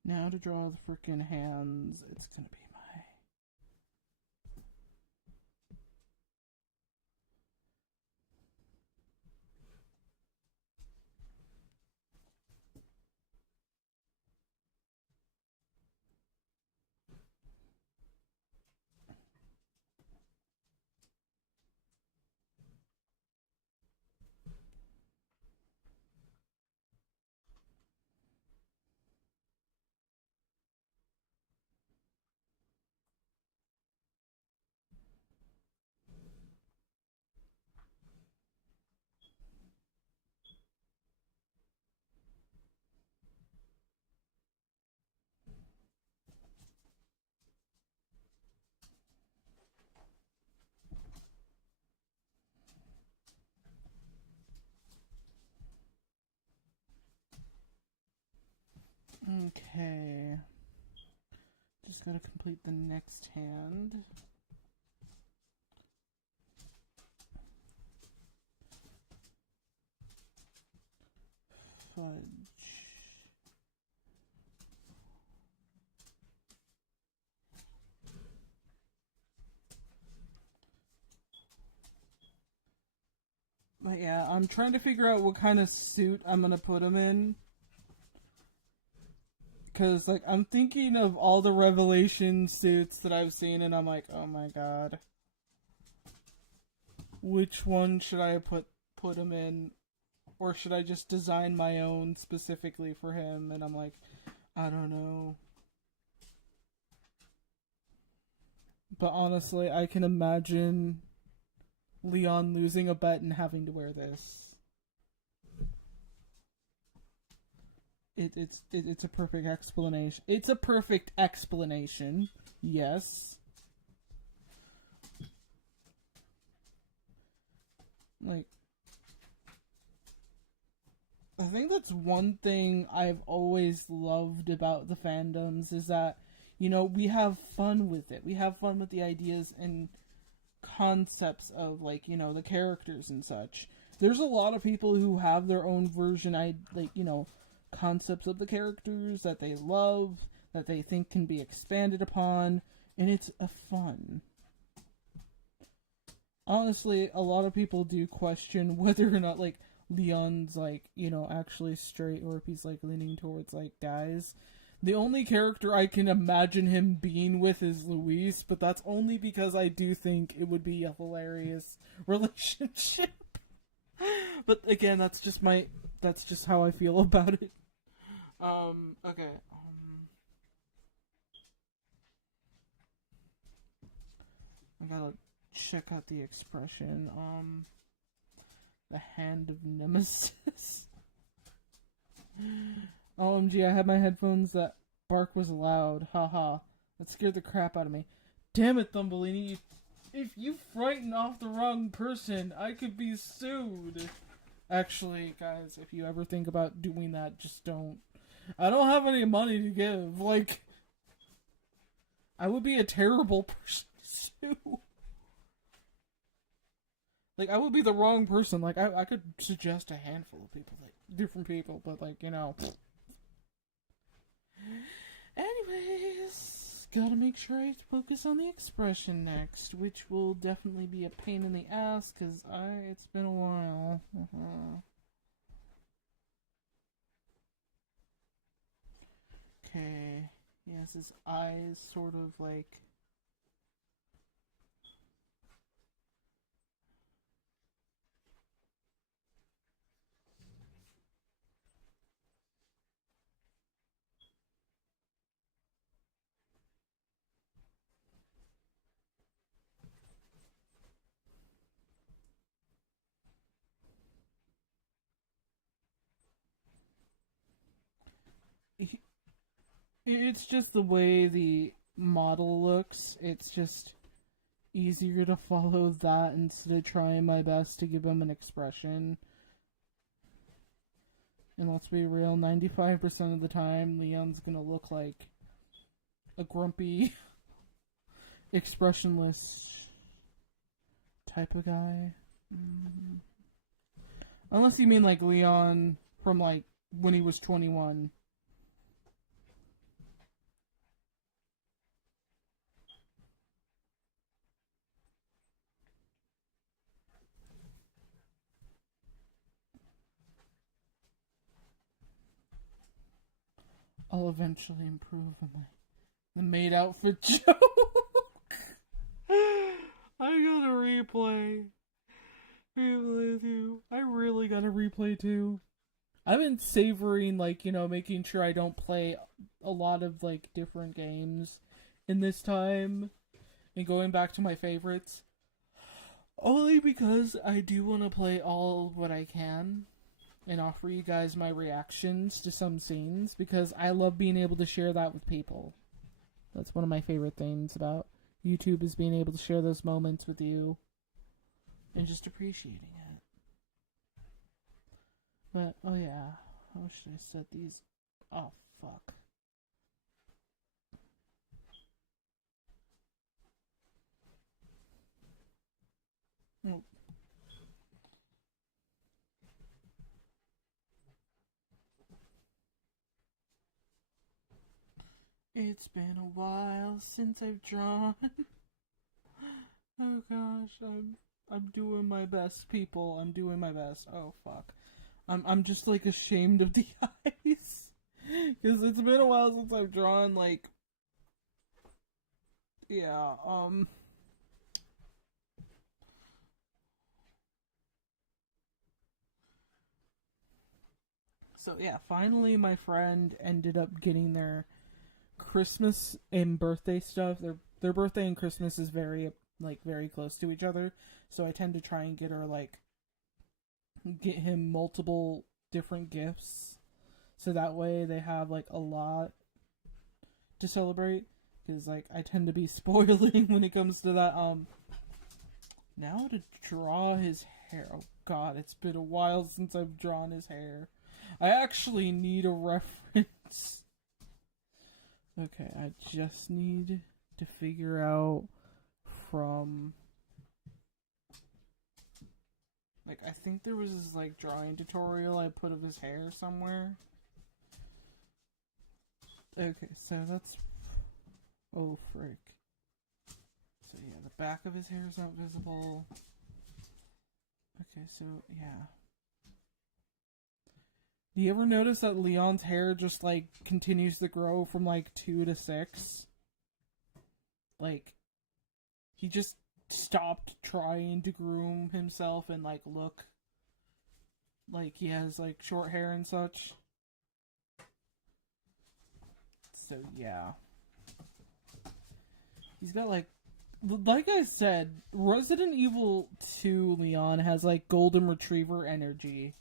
Now to draw the freaking hands, it's gonna be okay. Just gotta complete the next hand. Fudge. But yeah, I'm trying to figure out what kind of suit I'm gonna put him in. Because, like, I'm thinking of all the Revelation suits that I've seen, and I'm like, oh my god. Which one should I put him in? Or should I just design my own specifically for him? And I'm like, I don't know. But honestly, I can imagine Leon losing a bet and having to wear this. It's a perfect explanation. It's a perfect explanation. Yes. Like, I think that's one thing I've always loved about the fandoms is that, you know, we have fun with it. We have fun with the ideas and concepts of, like, you know, the characters and such. There's a lot of people who have their own version, concepts of the characters that they love, that they think can be expanded upon, and it's a fun. Honestly, a lot of people do question whether or not, like, Leon's, like, you know, actually straight or if he's, like, leaning towards, like, guys. The only character I can imagine him being with is Luis, but that's only because I do think it would be a hilarious relationship. But again, that's just how I feel about it. Okay. I gotta check out the expression. The Hand of Nemesis. OMG, I had my headphones that bark was loud. Haha. That scared the crap out of me. Damn it, Thumbelini. If you frighten off the wrong person, I could be sued. Actually, guys, if you ever think about doing that, just don't. I don't have any money to give. Like, I would be a terrible person to sue. Like, I would be the wrong person. Like, I could suggest a handful of people, like, different people, but, like, you know. Anyways, gotta make sure I focus on the expression next, which will definitely be a pain in the ass, because it's been a while. Okay. Yes, his eyes sort of, like... It's just the way the model looks. It's just easier to follow that instead of trying my best to give him an expression. And let's be real, 95% of the time, Leon's gonna look like a grumpy, expressionless type of guy. Unless you mean like Leon from like when he was 21. I'll eventually improve on the maid outfit joke. I gotta replay. Replay too. I really gotta replay too. I've been savoring, like, making sure I don't play a lot of, like, different games in this time. And going back to my favorites. Only because I do want to play all what I can. And offer you guys my reactions to some scenes. Because I love being able to share that with people. That's one of my favorite things about YouTube, is being able to share those moments with you. And just appreciating it. But, oh yeah. How should I set these? Oh, fuck. Oh. It's been a while since I've drawn. Oh gosh, I'm doing my best, people. I'm doing my best. Oh fuck. I'm just like ashamed of the eyes. Cause it's been a while since I've drawn, like, yeah, so yeah, finally my friend ended up getting their Christmas and birthday stuff. Their birthday and Christmas is very close to each other, so I tend to try and get him multiple different gifts, so that way they have like a lot to celebrate. Because like I tend to be spoiling when it comes to that. Now to draw his hair. Oh god, it's been a while since I've drawn his hair. I actually need a reference. Okay, I just need to figure out from... Like, I think there was this, like, drawing tutorial I put of his hair somewhere. Okay, so that's... Oh, frick. So, yeah, the back of his hair is not visible. Okay, so, yeah. Do you ever notice that Leon's hair just, like, continues to grow from, like, 2 to 6? Like, he just stopped trying to groom himself and, like, look like he has, like, short hair and such. So, yeah. He's got, like I said, Resident Evil 2 Leon has, like, Golden Retriever energy.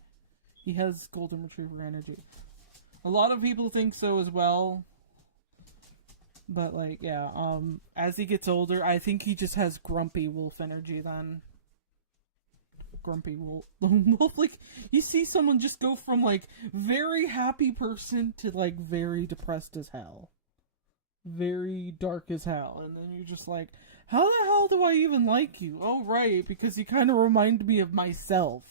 He has Golden Retriever energy. A lot of people think so as well. But, like, yeah, as he gets older, I think he just has Grumpy Wolf energy then. Grumpy Wolf. Like, you see someone just go from, like, very happy person to, like, very depressed as hell. Very dark as hell. And then you're just like, how the hell do I even like you? Oh, right, because you kind of remind me of myself.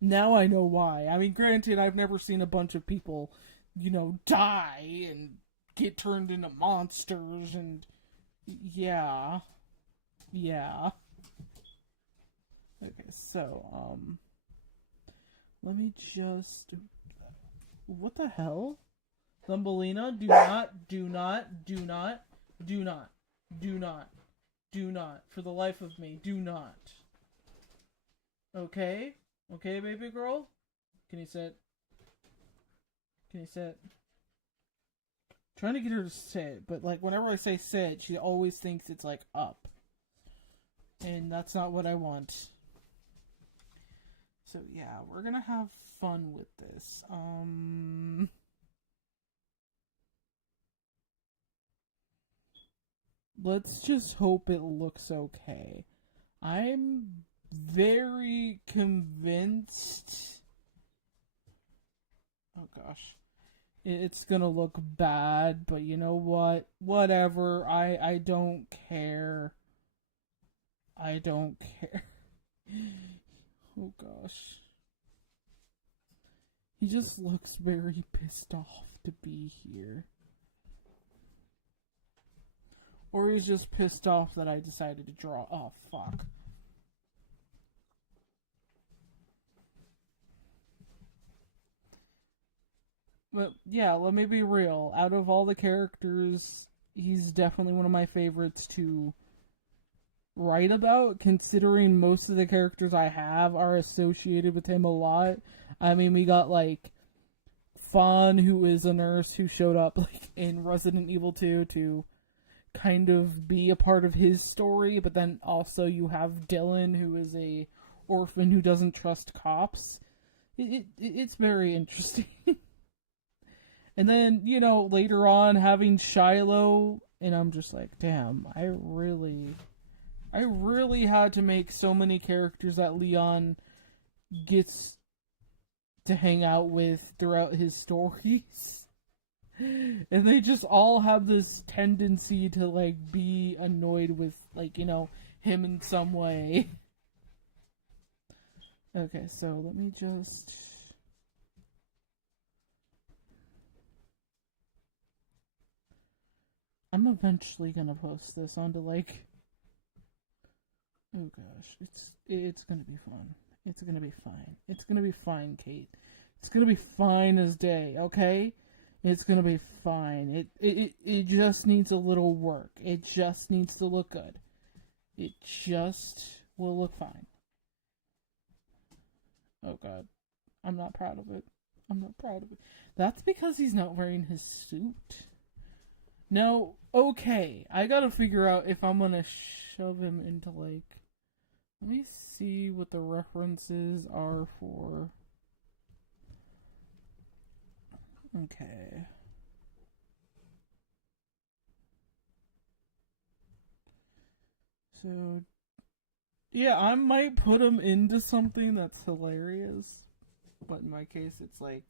Now I know why. I mean, granted, I've never seen a bunch of people, die and get turned into monsters and... Yeah. Yeah. Okay, so, let me just... What the hell? Thumbelina, do not, for the life of me, do not. Okay? Okay, baby girl? Can you sit? Trying to get her to sit, but, like, whenever I say sit, she always thinks it's, like, up. And that's not what I want. So, yeah, we're gonna have fun with this. Let's just hope it looks okay. I'm very convinced Oh gosh. It's gonna look bad, but you know what? Whatever. I don't care. I don't care. Oh gosh. He just looks very pissed off to be here. Or he's just pissed off that I decided to draw. Oh, fuck. But yeah, let me be real. Out of all the characters, he's definitely one of my favorites to write about, considering most of the characters I have are associated with him a lot. I mean, we got like Fawn, who is a nurse who showed up like in Resident Evil 2 to kind of be a part of his story, but then also you have Dylan, who is a orphan who doesn't trust cops. It's very interesting. And then, you know, later on having Shiloh, and I'm just like, damn, I really had to make so many characters that Leon gets to hang out with throughout his stories. And they just all have this tendency to, like, be annoyed with, like, you know, him in some way. Okay, so let me just... I'm eventually gonna post this onto, like... Oh gosh, it's gonna be fun. It's gonna be fine. It's gonna be fine, Kate. It's gonna be fine as day, okay? It's gonna be fine. It just needs a little work. It just needs to look good. It just will look fine. Oh god. I'm not proud of it. I'm not proud of it. That's because he's not wearing his suit. Now, okay, I gotta figure out if I'm gonna shove him into, like... Let me see what the references are for... Okay. So... Yeah, I might put him into something that's hilarious. But in my case, it's like...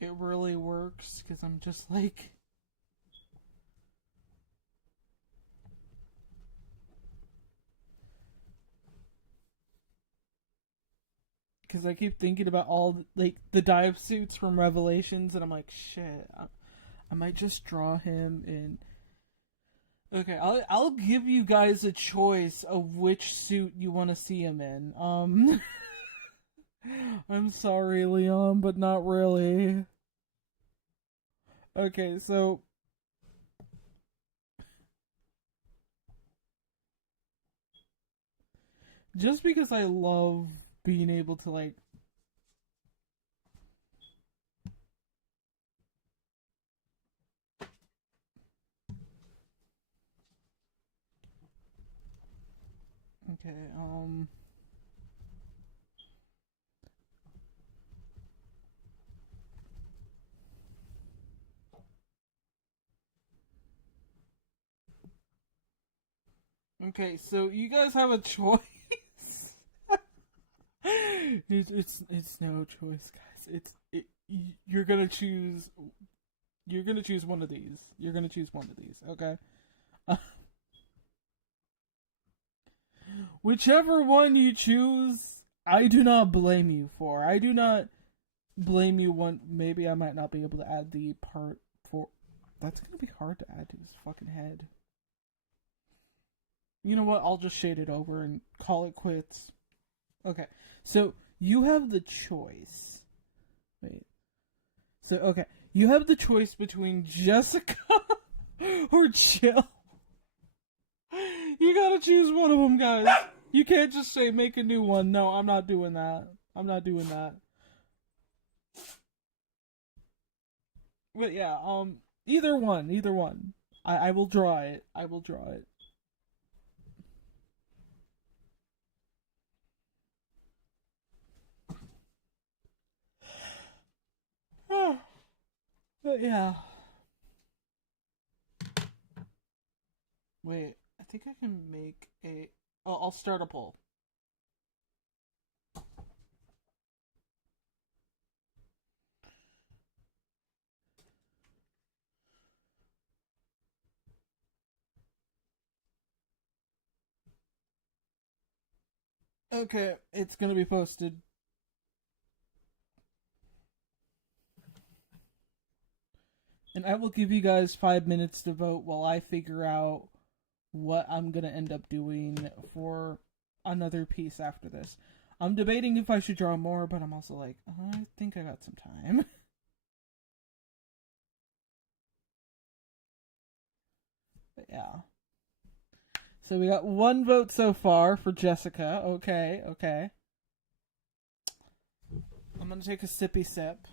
It really works, because I'm just like... Because I keep thinking about all, like, the dive suits from Revelations, and I'm like, shit, I might just draw him in... Okay, I'll give you guys a choice of which suit you want to see him in. I'm sorry, Leon, but not really. Okay, so... Just because I love being able to, like... Okay, Okay, so you guys have a choice. It's no choice, guys. You're gonna choose. You're gonna choose one of these. You're gonna choose one of these. Okay. Uh, Whichever one you choose, I do not blame you for. I do not blame you. One, maybe I might not be able to add the part for. That's gonna be hard to add to his fucking head. You know what? I'll just shade it over and call it quits. Okay. So you have the choice. Wait. So okay, you have the choice between Jessica or Jill. You gotta choose one of them, guys. You can't just say make a new one. No, I'm not doing that. I'm not doing that. But yeah, either one, either one. I will draw it. I will draw it. But yeah. Wait, I think I can make a... Oh, I'll start a poll. Okay, it's gonna be posted. And I will give you guys 5 minutes to vote while I figure out what I'm gonna end up doing for another piece after this. I'm debating if I should draw more, but I'm also like, I think I got some time. But yeah. So we got one vote so far for Jessica. Okay, okay. I'm gonna take a sippy sip.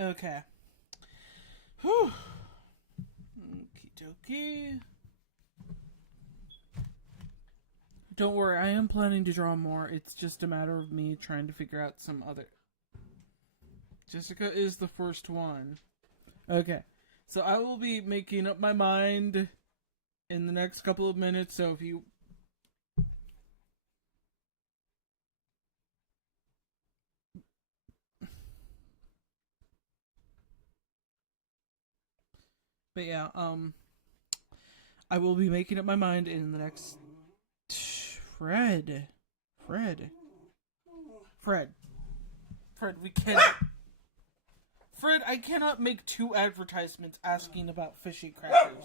Okay. Whew. Okie dokie. Don't worry, I am planning to draw more. It's just a matter of me trying to figure out some other. Jessica is the first one. Okay. So I will be making up my mind in the next couple of minutes, so if you. But yeah, I will be making up my mind in the next. Fred. We can't. Fred, I cannot make 2 advertisements asking about fishy crackers.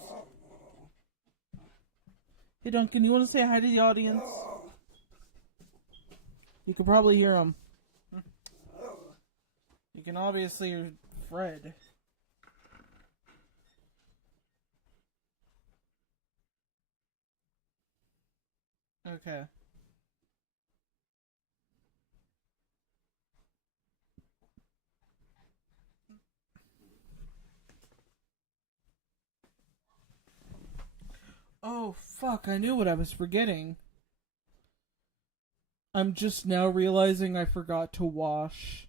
Hey Duncan, you want to say hi to the audience? You could probably hear him. You can obviously hear Fred. Okay. Oh, fuck, I knew what I was forgetting. I'm just now realizing I forgot to wash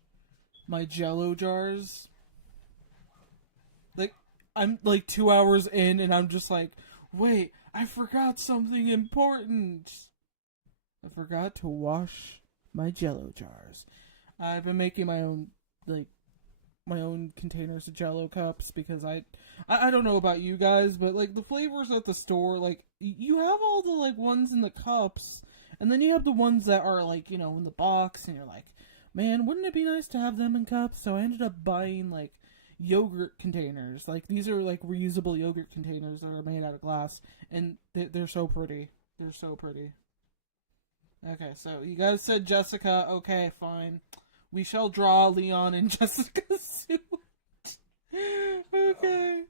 my Jello jars. Like, I'm like 2 hours in and I'm just like, wait, I forgot something important. I forgot to wash my Jello jars. I've been making my own, like, my own containers of Jello cups because I don't know about you guys, but like the flavors at the store, like you have all the like ones in the cups, and then you have the ones that are like, you know, in the box, and you're like, man, wouldn't it be nice to have them in cups? So I ended up buying like yogurt containers. Like these are like reusable yogurt containers that are made out of glass, and they're so pretty. They're so pretty. Okay, so you guys said Jessica. Okay, fine. We shall draw Leon and Jessica's suit. Okay.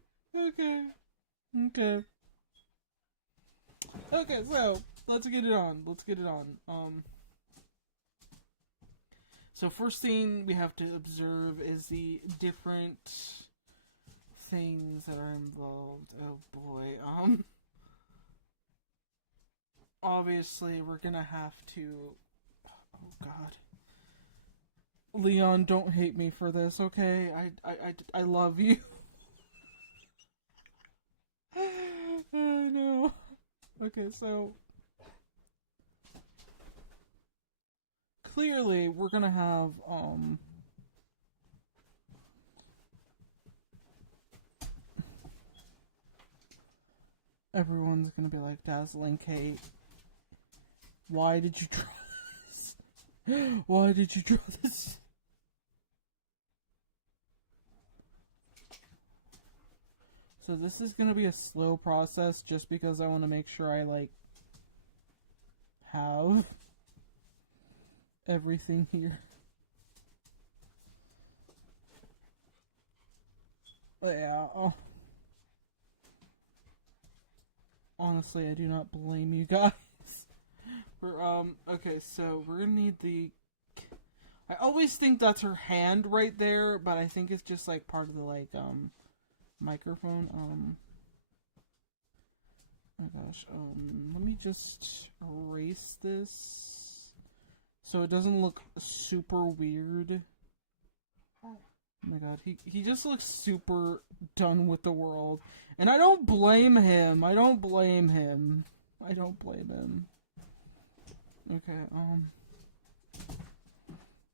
Okay, so let's get it on. So first thing we have to observe is the different things that are involved. Oh boy. Obviously we're gonna have to. Oh god. Leon, don't hate me for this, okay? I love you. I know. Okay, so clearly we're gonna have everyone's gonna be like, Dazzling Kate, why did you draw this? Why did you draw this? So this is gonna be a slow process just because I want to make sure I like have everything here. But yeah, honestly, I do not blame you guys. Okay, so we're gonna need the... I always think that's her hand right there, but I think it's just, like, part of the, like, microphone. Oh my gosh, let me just erase this so it doesn't look super weird. Oh my god, he just looks super done with the world. And I don't blame him. I don't blame him. Okay, let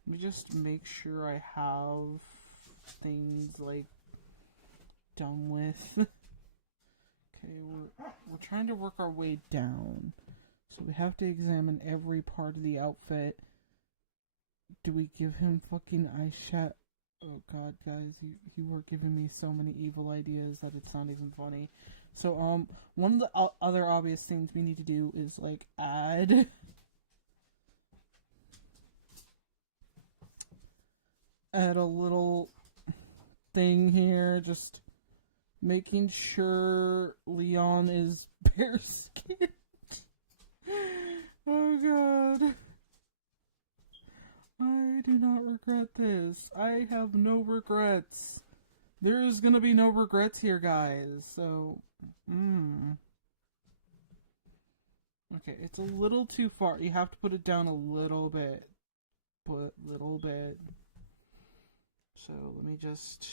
me just make sure I have things, like, done with. Okay, we're trying to work our way down. So we have to examine every part of the outfit. Do we give him fucking eyeshadow? Oh god, guys, you are giving me so many evil ideas that it's not even funny. So, one of the other obvious things we need to do is, like, add a little thing here, just making sure Leon is bare skinned. Oh god. I do not regret this. I have no regrets. There is gonna be no regrets here, guys. So, okay, it's a little too far. You have to put it down a little bit. So, let me just...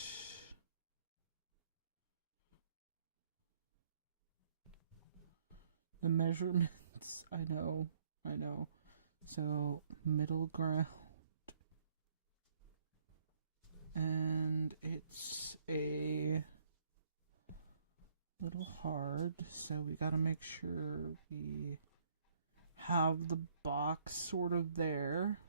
The measurements, I know. So, middle ground. And it's a little hard, so we gotta make sure we have the box sort of there.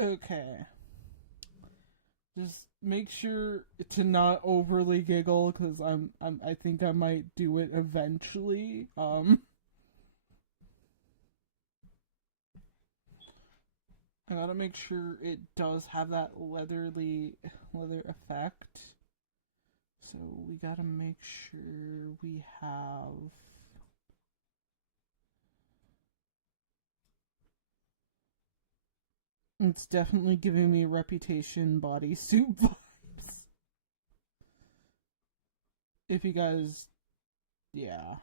Okay. Just make sure to not overly giggle, because I think I might do it eventually. I gotta make sure it does have that leather effect. So we gotta make sure we have... It's definitely giving me Reputation bodysuit vibes. If you guys... Yeah.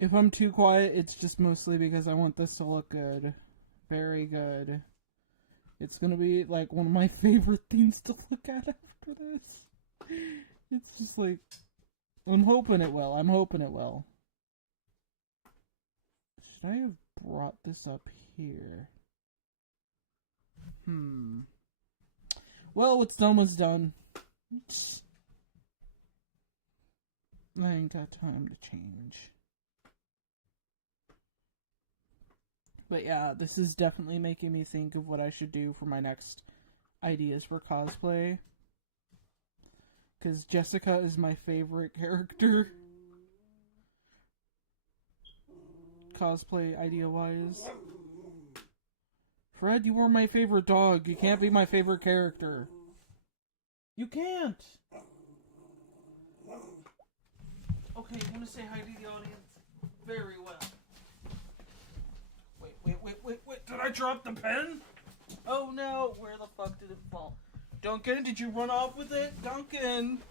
If I'm too quiet, it's just mostly because I want this to look good. Very good. It's gonna be, like, one of my favorite things to look at after this. It's just like... I'm hoping it will. Should I have brought this up here? Well, what's done was done. I ain't got time to change. But yeah, this is definitely making me think of what I should do for my next ideas for cosplay. Because Jessica is my favorite character. Cosplay idea-wise. Fred, you were my favorite dog. You can't be my favorite character. You can't! Okay, you want to say hi to the audience? Very well. Wait, did I drop the pen? Oh no, where the fuck did it fall? Duncan, did you run off with it? Duncan!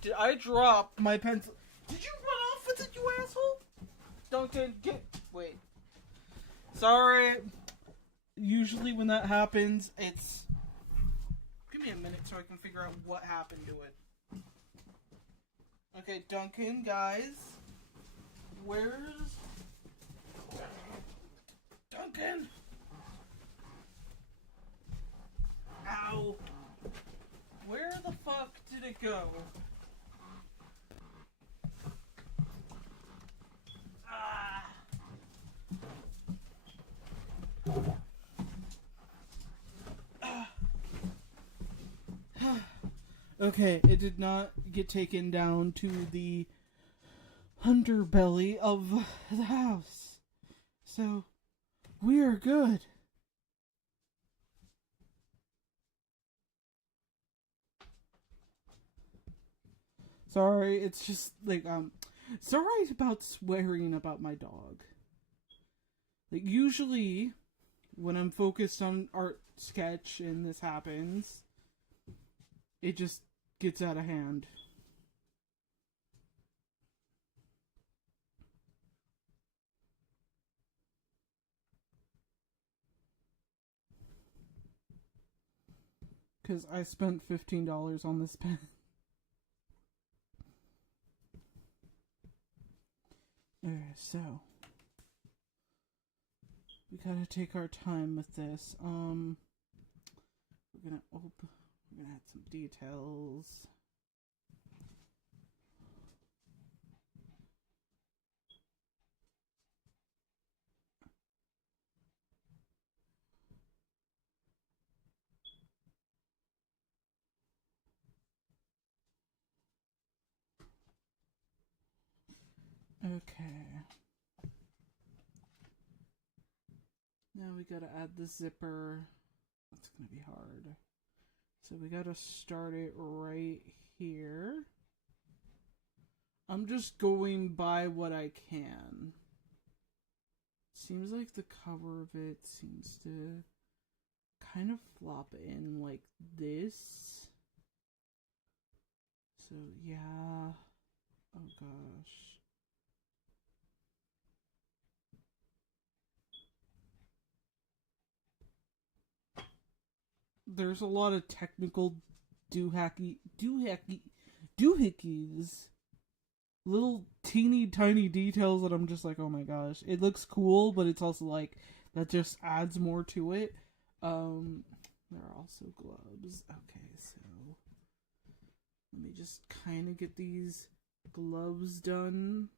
Did I drop my pencil? Did you run off with it, you asshole? Duncan, wait. Sorry. Usually when that happens, it's... give me a minute so I can figure out what happened to it. Okay, Duncan, guys. Where's... Duncan! Ow! Where the fuck did it go? Ah! Okay, it did not get taken down to the underbelly of the house. So, we are good. Sorry, it's just like sorry about swearing about my dog. Like usually when I'm focused on art sketch and this happens, it just gets out of hand. Cuz I spent $15 on this pen. Alright, so we gotta take our time with this. We're gonna add some details. Okay. Now we gotta add the zipper. That's gonna be hard. So we gotta start it right here. I'm just going by what I can. Seems like the cover of it seems to kind of flop in like this. So yeah. Oh gosh. There's a lot of technical doohickeys. Little teeny tiny details that I'm just like, oh my gosh. It looks cool, but it's also like, that just adds more to it. There are also gloves. Okay, so let me just kind of get these gloves done.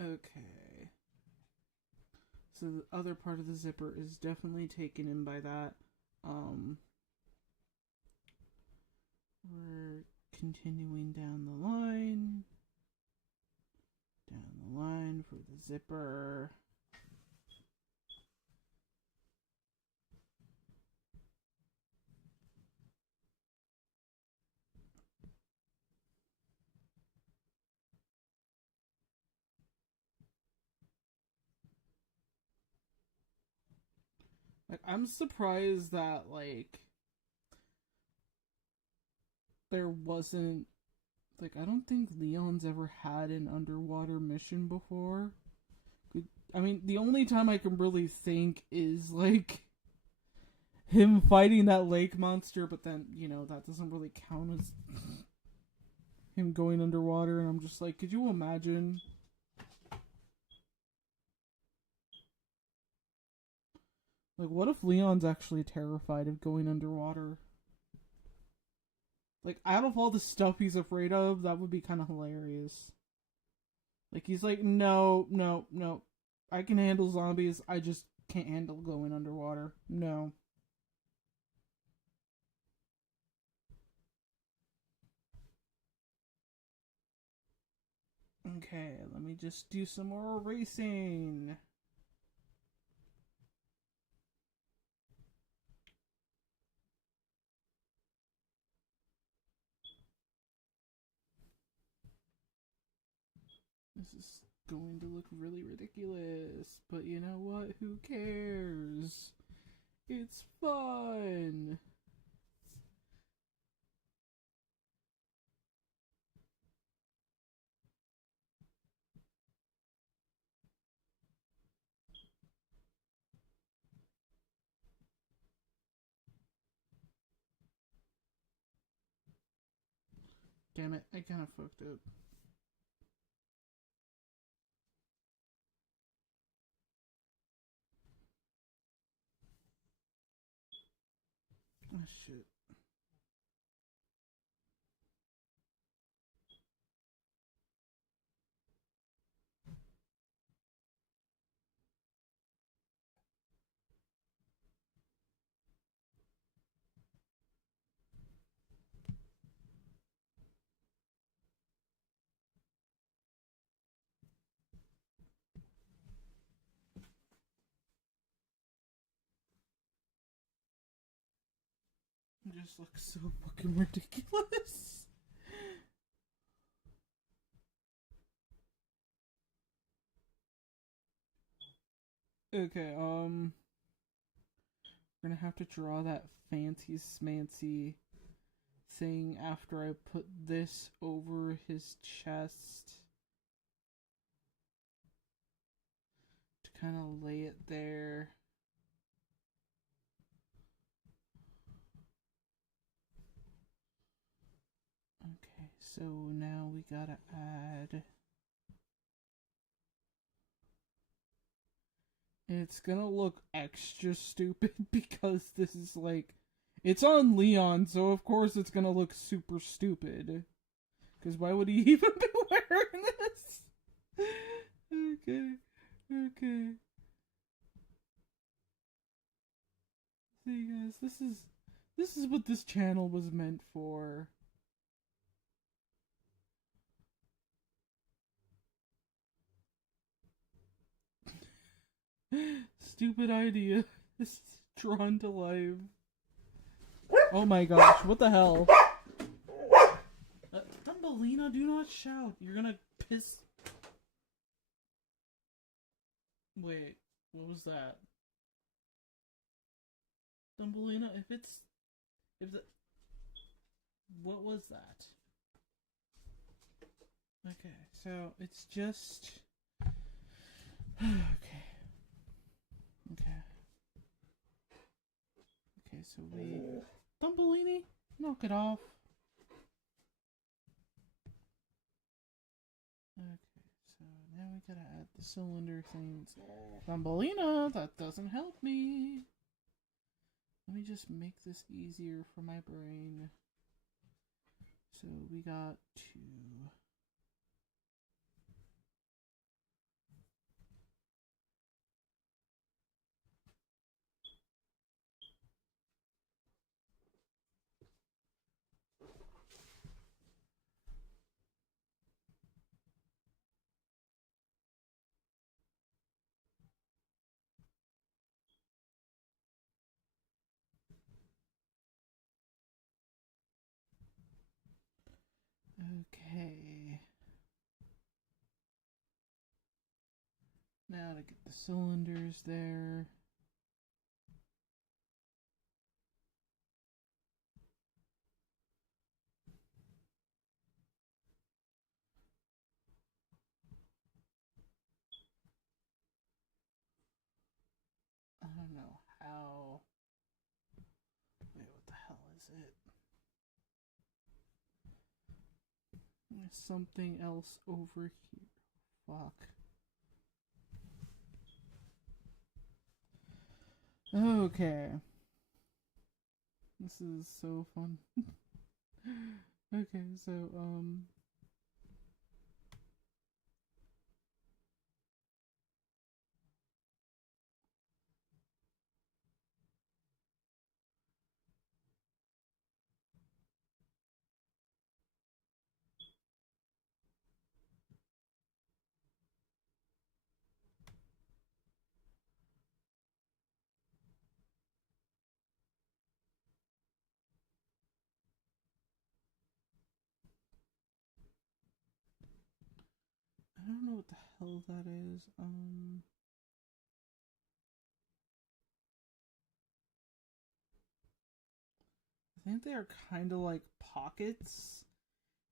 Okay. So the other part of the zipper is definitely taken in by that. We're continuing down the line. Down the line for the zipper. Like, I'm surprised that, like, there wasn't, like, I don't think Leon's ever had an underwater mission before. I mean, the only time I can really think is, like, him fighting that lake monster, but then, you know, that doesn't really count as him going underwater, and I'm just like, could you imagine? Like, what if Leon's actually terrified of going underwater? Like, out of all the stuff he's afraid of, that would be kind of hilarious. Like, he's like, no, no, no. I can handle zombies, I just can't handle going underwater. No. Okay, let me just do some more erasing. This is going to look really ridiculous, but you know what? Who cares? It's fun! Damn it, I kinda fucked up. Oh shit. It just looks so fucking ridiculous. Okay, we're gonna have to draw that fancy smancy thing after I put this over his chest to kind of lay it there. Okay, so now we gotta add. It's gonna look extra stupid because this is like. It's on Leon, so of course it's gonna look super stupid. Because why would he even be wearing this? Okay. Okay. See guys, this is what this channel was meant for. Stupid idea. This is drawn to life. Oh my gosh, what the hell? Thumbelina, do not shout. You're gonna piss. Wait, what was that? Thumbelina, if the, what was that? Okay, so it's just, okay, so Thumbelini, knock it off. Okay, so now we gotta add the cylinder things. Thumbelina, that doesn't help me. Let me just make this easier for my brain. So we got 2. Okay. Now to get the cylinders there. I don't know how. Wait, what the hell is it? There's something else over here. Fuck. Okay. This is so fun. Okay, so, don't know what the hell that is. I think they are kind of like pockets.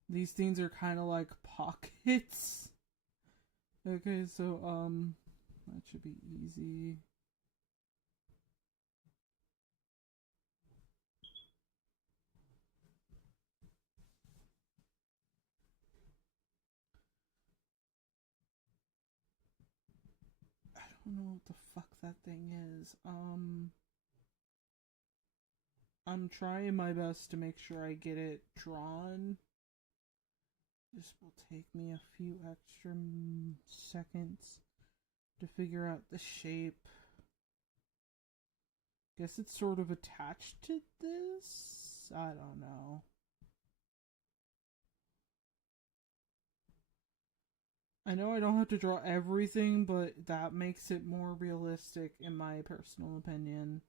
These things are kind of like pockets. Okay, so that should be easy. I don't know what the fuck that thing is. I'm trying my best to make sure I get it drawn. This will take me a few extra seconds to figure out the shape. Guess it's sort of attached to this? I don't know. I know I don't have to draw everything, but that makes it more realistic in my personal opinion.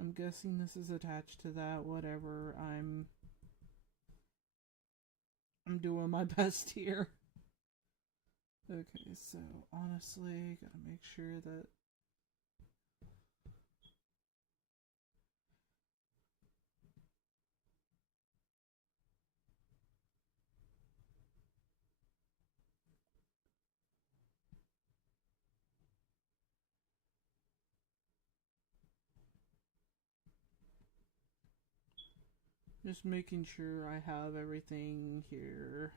I'm guessing this is attached to that, whatever. I'm doing my best here. Okay, so honestly, gotta make sure that just making sure I have everything here.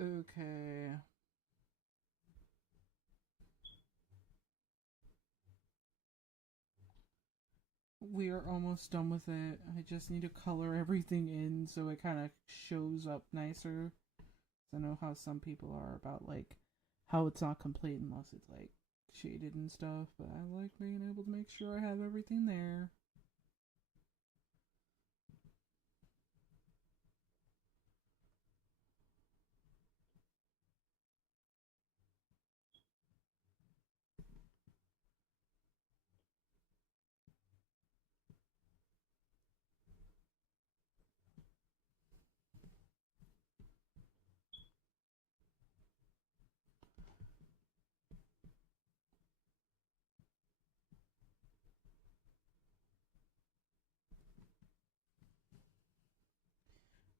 Okay. We are almost done with it. I just need to color everything in so it kind of shows up nicer. I know how some people are about like how it's not complete unless it's like shaded and stuff, but I like being able to make sure I have everything there.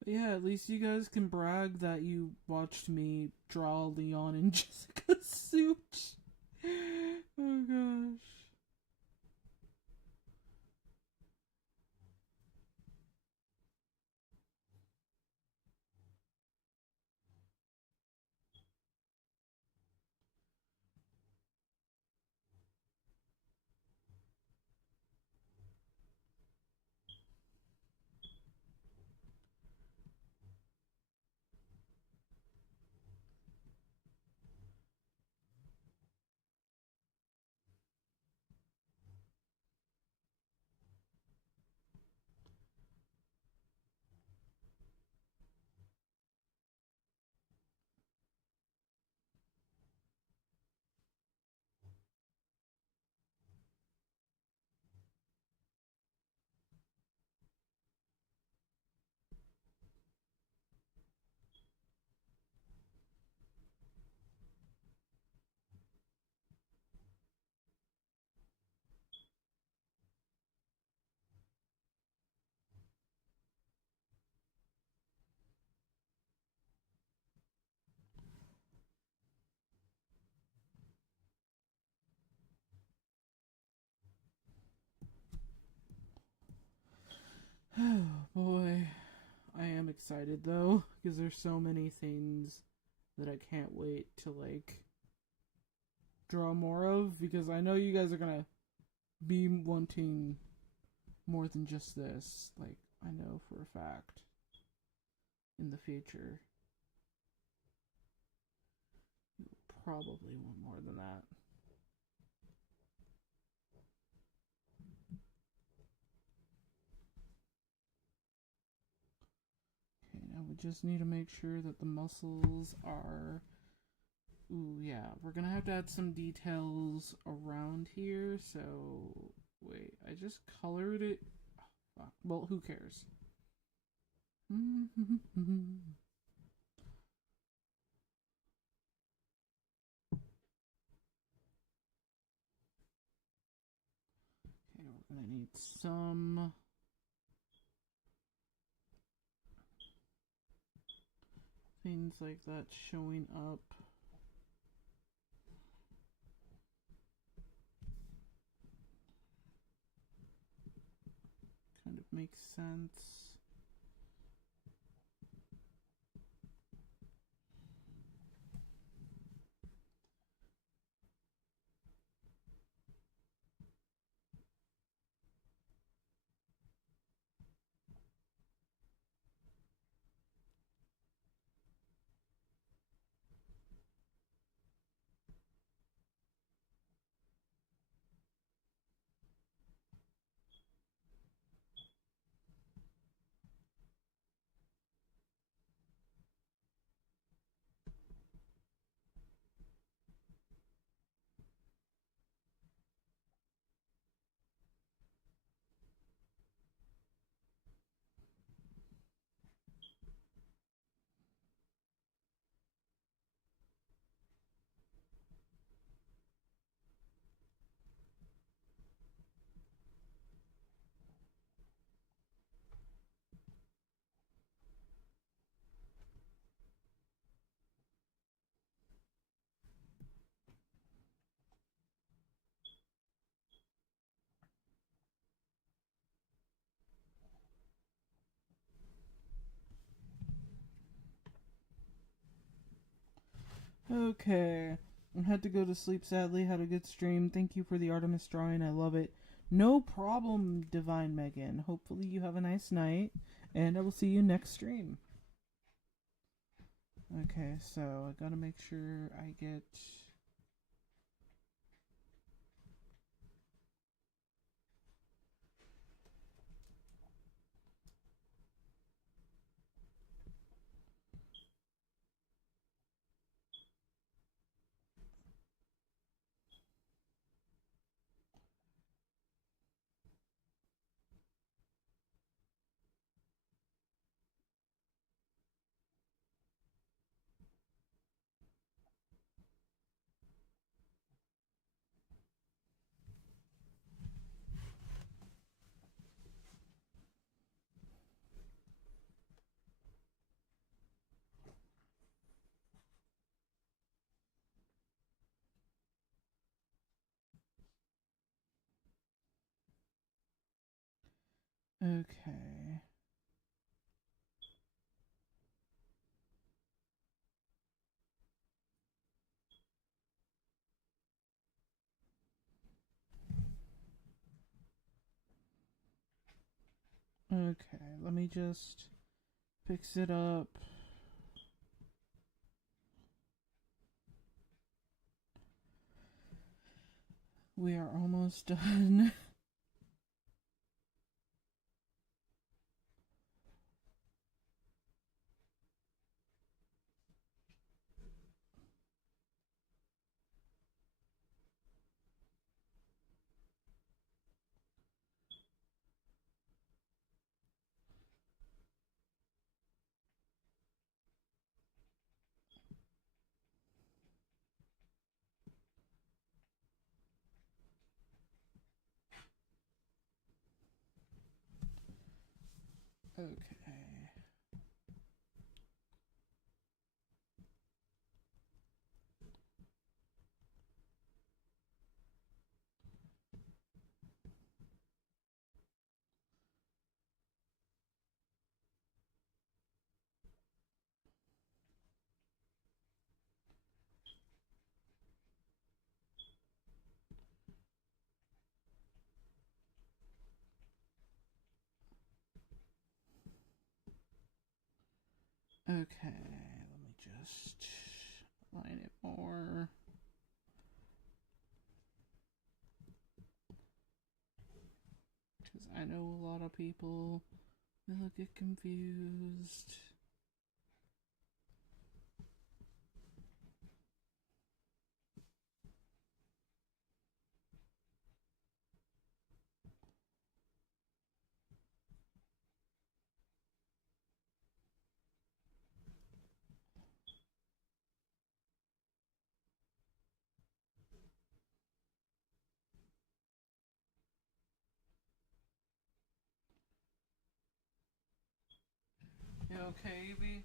But yeah, at least you guys can brag that you watched me draw Leon and Jessica suit. Oh gosh. Oh boy, I am excited though because there's so many things that I can't wait to like draw more of because I know you guys are gonna be wanting more than just this. Like I know for a fact in the future you'll probably want more than that. Okay, now we just need to make sure that the muscles are. Ooh, yeah, we're gonna have to add some details around here. So, wait, I just colored it. Oh, fuck. Well, who cares? Okay, we're gonna need some things like that showing up. Kind of makes sense. Okay. I had to go to sleep sadly. Had a good stream. Thank you for the Artemis drawing. I love it. No problem, Divine Megan. Hopefully you have a nice night. And I will see you next stream. Okay, so I gotta make sure I get. Okay. Okay, let me just fix it up. We are almost done. Okay. Okay, let me just line it more. Because I know a lot of people will get confused. You okay, B?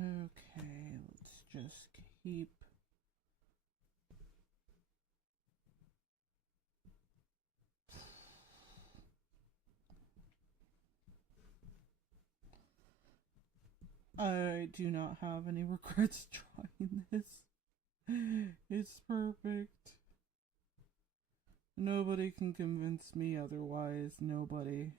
Okay, let's just keep. I do not have any regrets trying this. It's perfect. Nobody can convince me otherwise. Nobody.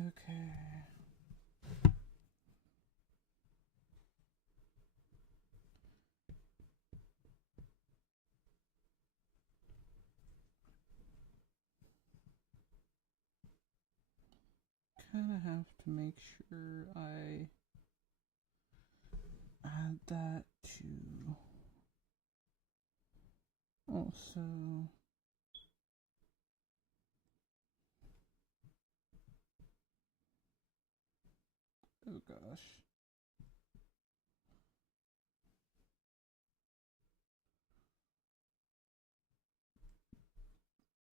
Okay. Kind of have to make sure I add that to also. Oh gosh.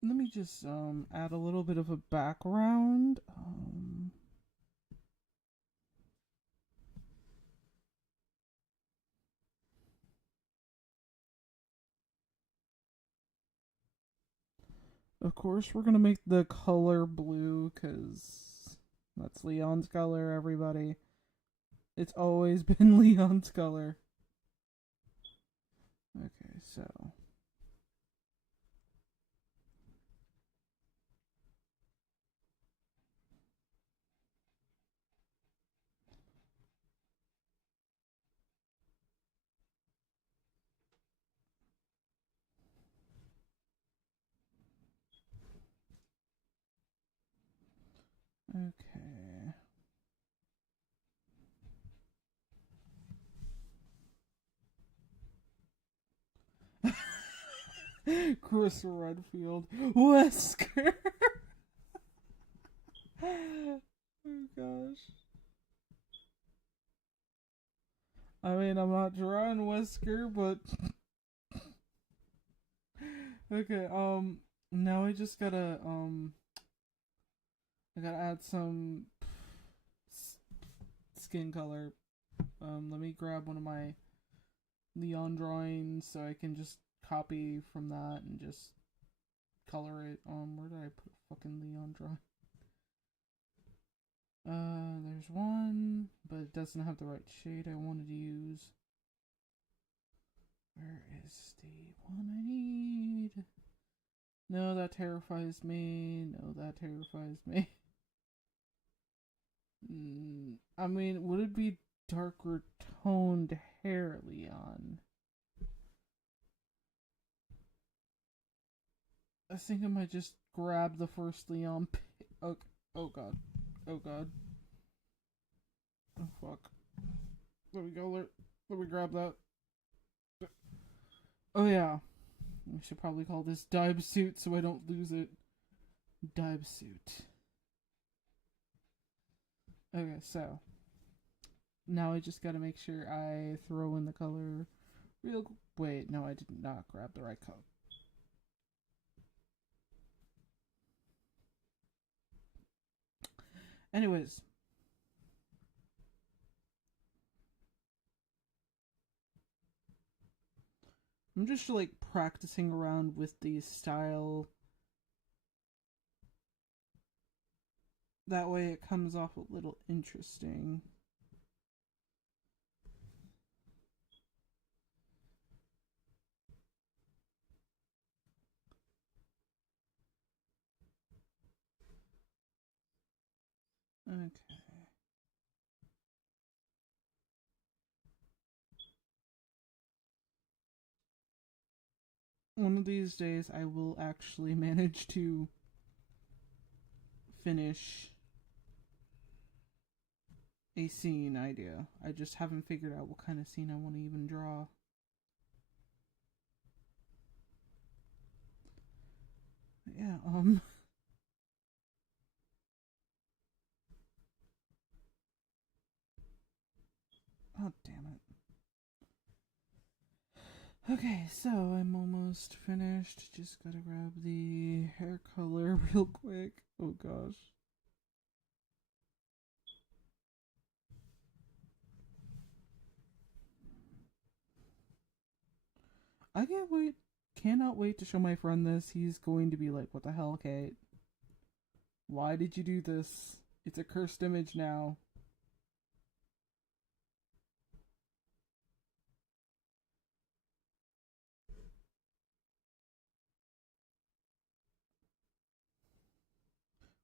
Let me just add a little bit of a background. Of course, we're gonna make the color blue because that's Leon's color. Everybody, it's always been Leon's color. Okay, so. Okay. Chris Redfield. Wesker. Oh gosh. I mean, I'm not drawing Wesker, but okay. Now I just gotta I gotta add some skin color. Let me grab one of my Leon drawings so I can just copy from that and just color it. Where did I put fucking Leon drawing? There's one, but it doesn't have the right shade I wanted to use. Where is the one I need? No, that terrifies me. No, that terrifies me. I mean, would it be darker toned hair, Leon? I think I might just grab the first Leon. Oh, oh god. Oh god. Oh fuck. There we go. Let me grab that. Oh yeah, I should probably call this dive suit so I don't lose it. Dive suit. Okay, so now I just gotta make sure I throw in the color real. Wait, no, I did not grab the right color. Anyways, I'm just like practicing around with the style. That way it comes off a little interesting. Okay. One of these days I will actually manage to finish a scene idea. I just haven't figured out what kind of scene I want to even draw. Yeah, oh damn it. Okay, so I'm almost finished. Just gotta grab the hair color real quick. Oh gosh. I can't wait. Cannot wait to show my friend this. He's going to be like, what the hell, Kate? Why did you do this? It's a cursed image now.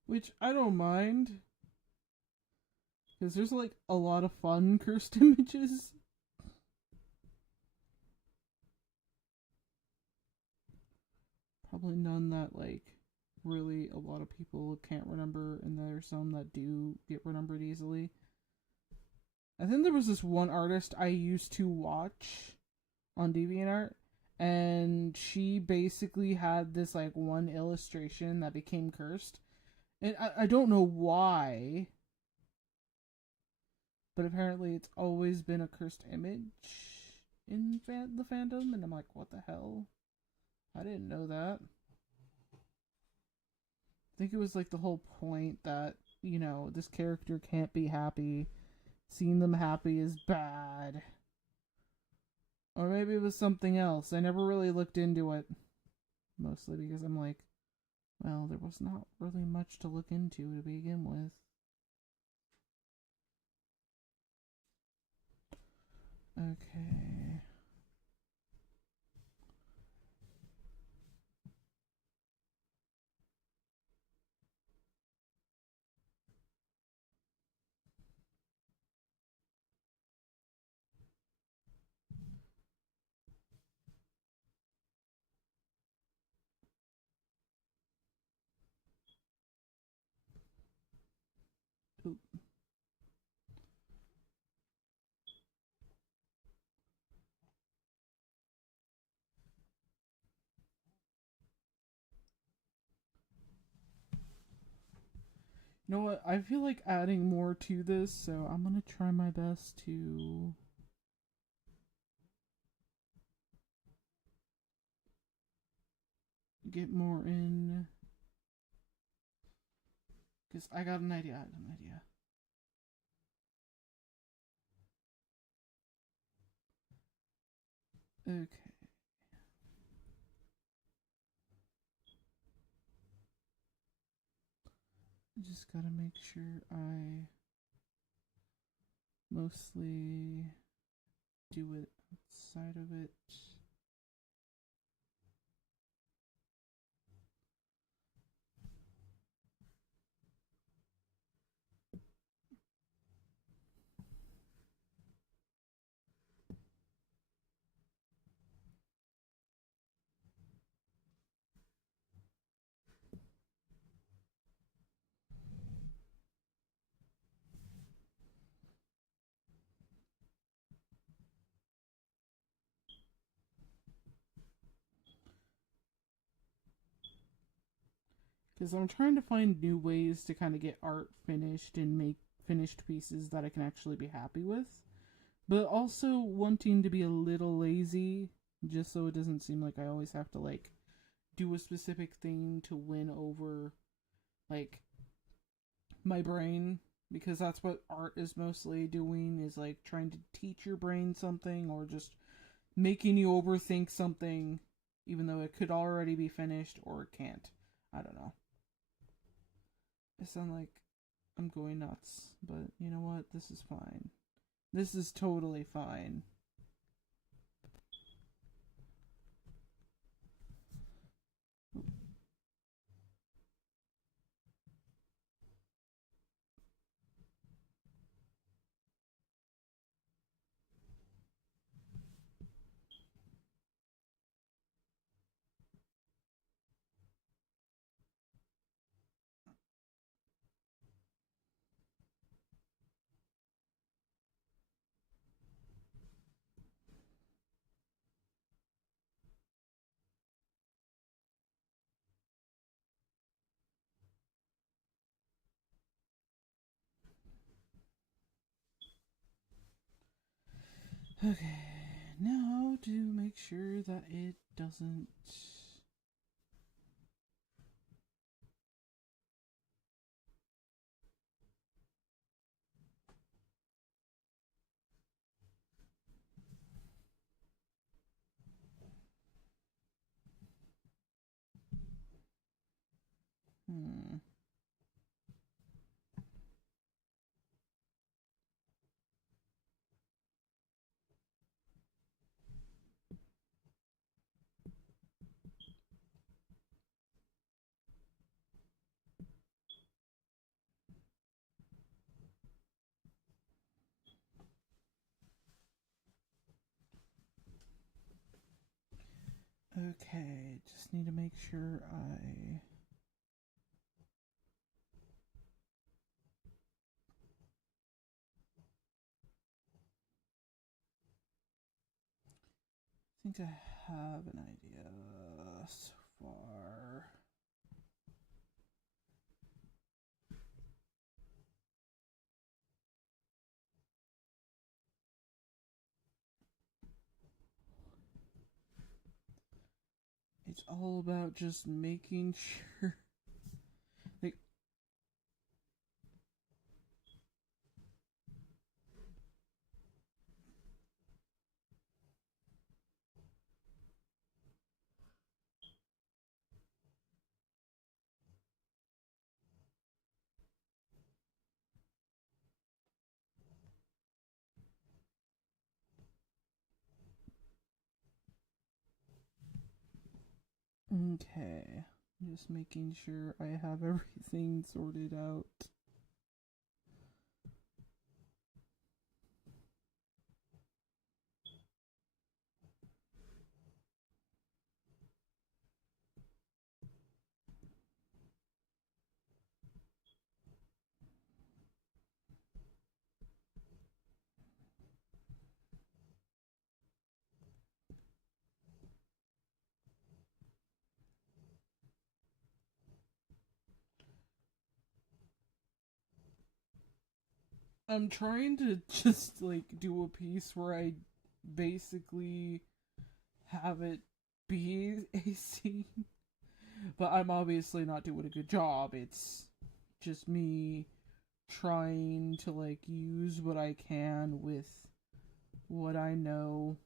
Which I don't mind. Because there's like a lot of fun cursed images. Probably none that like really a lot of people can't remember, and there are some that do get remembered easily. I think there was this one artist I used to watch on DeviantArt, and she basically had this like one illustration that became cursed. And I don't know why, but apparently it's always been a cursed image in the fandom, and I'm like, what the hell? I didn't know that. I think it was like the whole point that, you know, this character can't be happy. Seeing them happy is bad. Or maybe it was something else. I never really looked into it. Mostly because I'm like, well, there was not really much to look into to begin with. Okay. Oop. You know what? I feel like adding more to this, so I'm gonna try my best to get more in. Because I got an idea. I got an idea. Okay. Just gotta make sure I mostly do it outside of it. Because I'm trying to find new ways to kind of get art finished and make finished pieces that I can actually be happy with. But also wanting to be a little lazy, just so it doesn't seem like I always have to, like, do a specific thing to win over, like, my brain. Because that's what art is mostly doing, is, like, trying to teach your brain something or just making you overthink something, even though it could already be finished or it can't. I don't know. I sound like I'm going nuts, but you know what? This is fine. This is totally fine. Okay, now to make sure that it doesn't. Hmm. Okay, just need to make sure I. Think I have an idea so far. It's all about just making sure. Like, okay. Just making sure I have everything sorted out. I'm trying to just, like, do a piece where I basically have it be a scene, but I'm obviously not doing a good job. It's just me trying to, like, use what I can with what I know.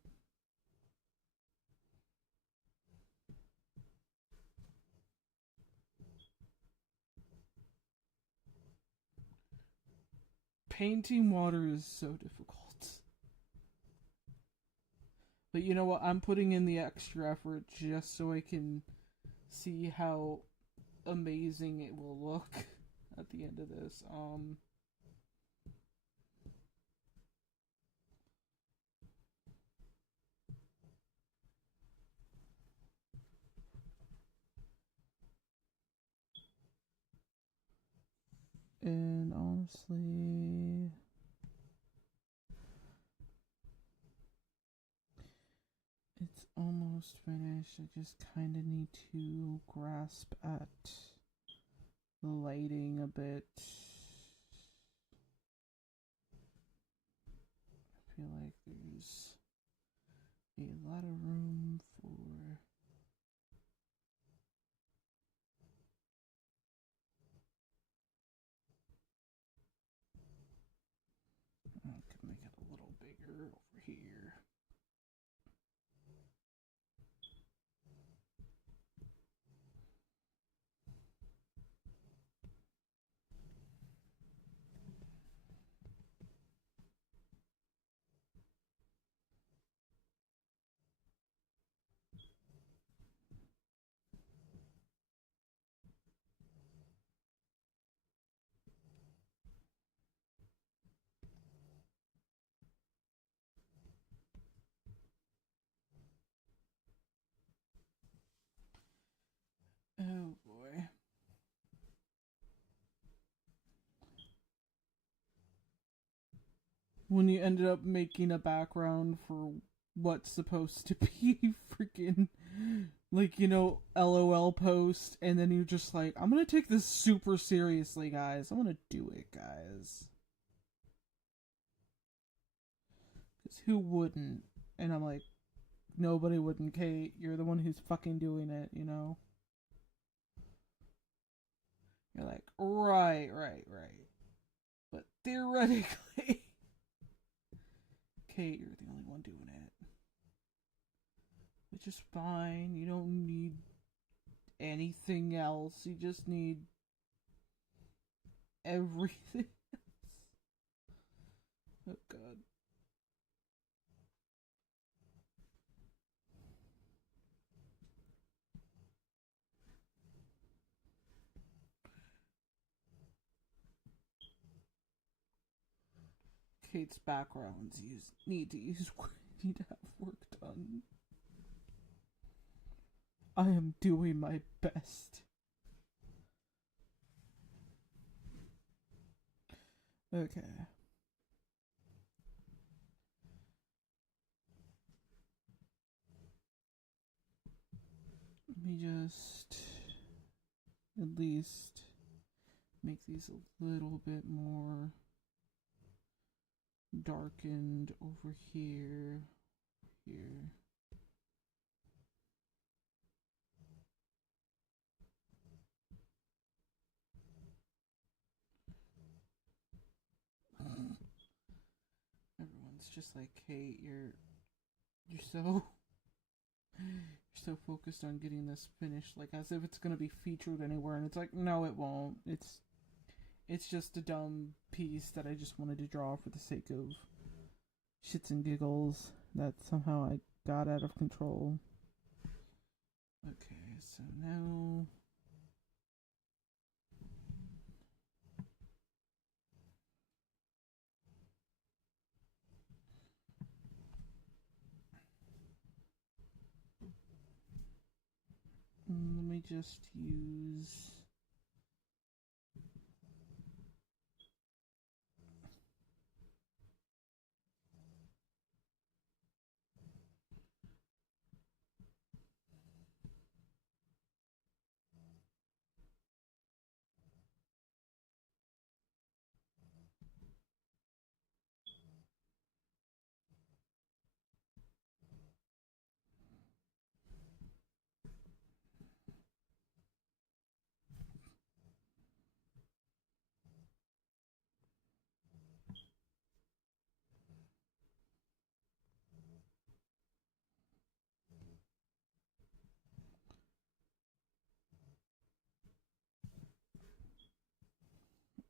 Painting water is so difficult. But you know what? I'm putting in the extra effort just so I can see how amazing it will look at the end of this. And honestly, it's almost finished. I just kind of need to grasp at the lighting a bit. I feel like there's a lot of room for I could make it a little bigger over here. Oh boy. When you ended up making a background for what's supposed to be freaking, like, you know, LOL post, and then you're just like, I'm gonna take this super seriously, guys. I'm gonna do it, guys. Because who wouldn't? And I'm like, nobody wouldn't, Kate. You're the one who's fucking doing it, you know? You're like, right. But theoretically, Kate, you're the only one doing it. Which is fine. You don't need anything else. You just need everything else. Oh, God. Kate's backgrounds need to have work done. I am doing my best. Okay. Let me just at least make these a little bit more darkened over here. Everyone's just like, Kate, you're so focused on getting this finished, like as if it's gonna be featured anywhere, and it's like, no, it won't. It's just a dumb piece that I just wanted to draw for the sake of shits and giggles that somehow I got out of control. Okay, so now let me just use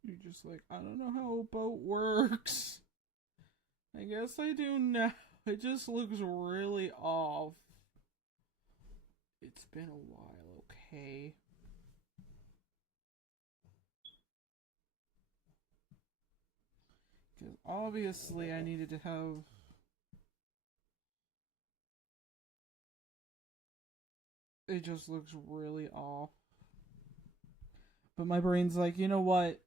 you're just like, I don't know how a boat works. I guess I do now. It just looks really off. It's been a while, okay? Because obviously I needed to have it just looks really off. But my brain's like, you know what?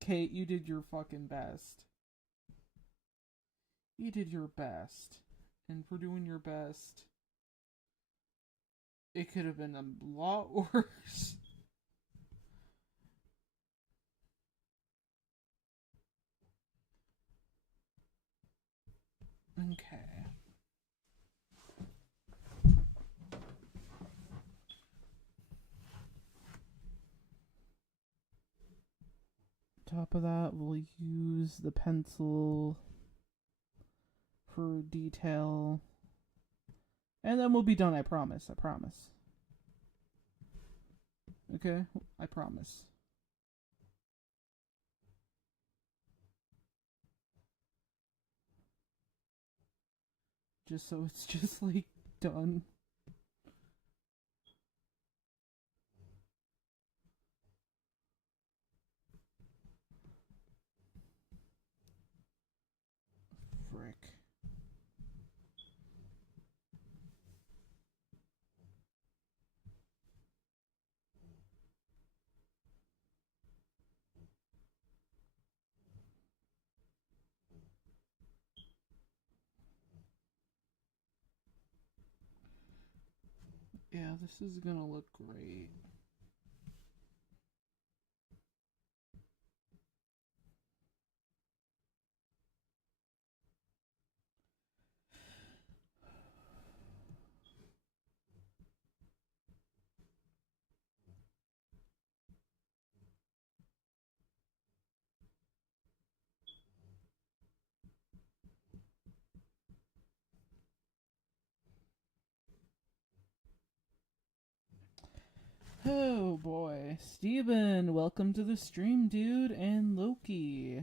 Kate, you did your fucking best. You did your best. And for doing your best, it could have been a lot worse. Okay. Top of that, we'll use the pencil for detail. And then we'll be done, I promise. I promise. Okay? I promise. Just so it's just like done. Frick. Yeah, this is gonna look great. Oh boy. Steven, welcome to the stream, dude, and Loki.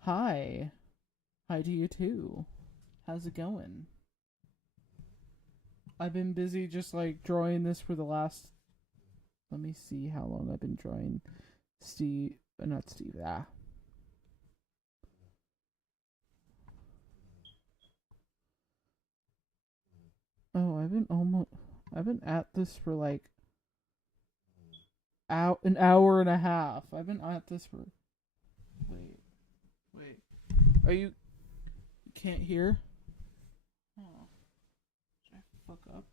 Hi. Hi to you too. How's it going? I've been busy just like drawing this for the last. Let me see how long I've been drawing Steve. Not Steve. Ah. Oh, I've been at this for like an hour and a half. I've been at this for. Wait. Are you can't hear? Oh, did I fuck up?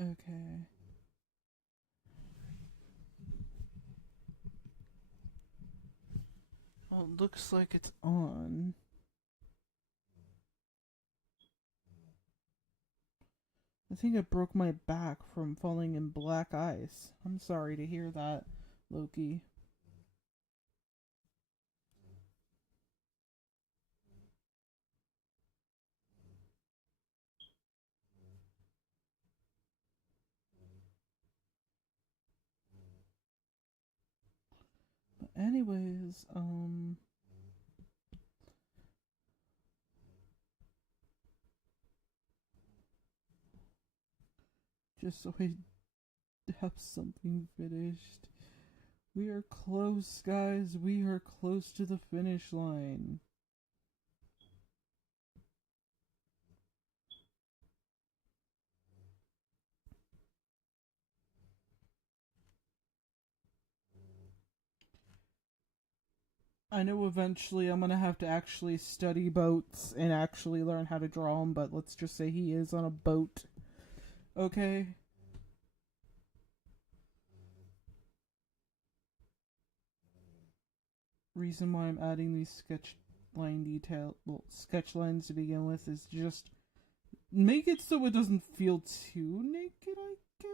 Okay. Well, it looks like it's on. I think I broke my back from falling in black ice. I'm sorry to hear that, Loki. But anyways, just so I have something finished. We are close, guys. We are close to the finish line. I know eventually I'm gonna have to actually study boats and actually learn how to draw them, but let's just say he is on a boat. Okay? Reason why I'm adding these sketch lines to begin with is just make it so it doesn't feel too naked, I guess.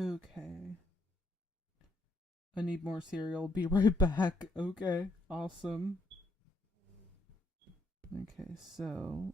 Okay. I need more cereal. Be right back. Okay. Awesome. Okay, so,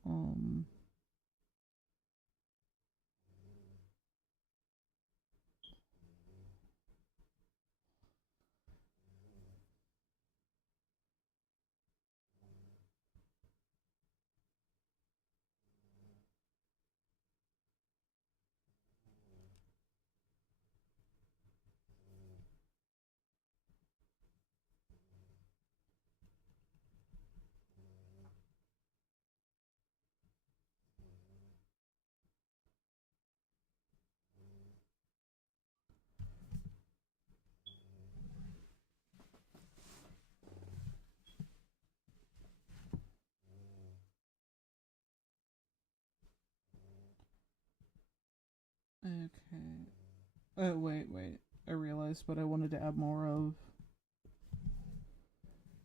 Wait. I realized what I wanted to add more of.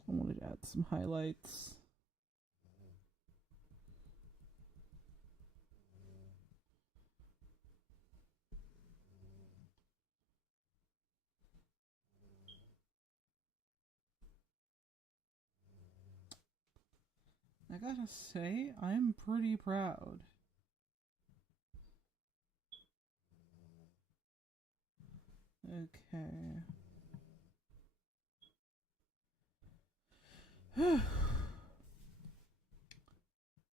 I wanted to add some highlights. I gotta say, I'm pretty proud. Okay.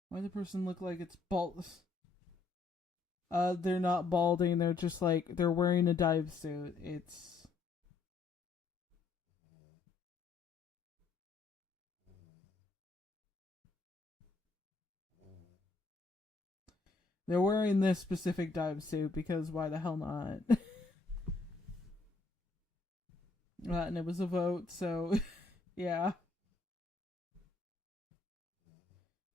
Why the person look like it's bald? They're not balding. They're just like they're wearing a dive suit. They're wearing this specific dive suit because why the hell not? And it was a vote, so yeah.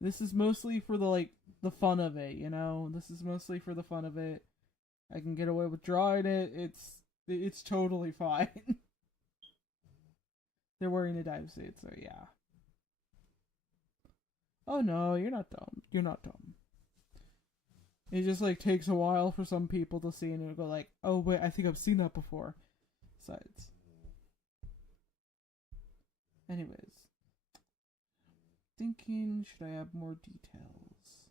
This is mostly for the fun of it, you know. This is mostly for the fun of it. I can get away with drawing it. It's totally fine. They're wearing a dive suit, so yeah. Oh no, you're not dumb. You're not dumb. It just takes a while for some people to see and it'll go like, oh wait, I think I've seen that before. Besides. Anyways. Thinking, should I add more details?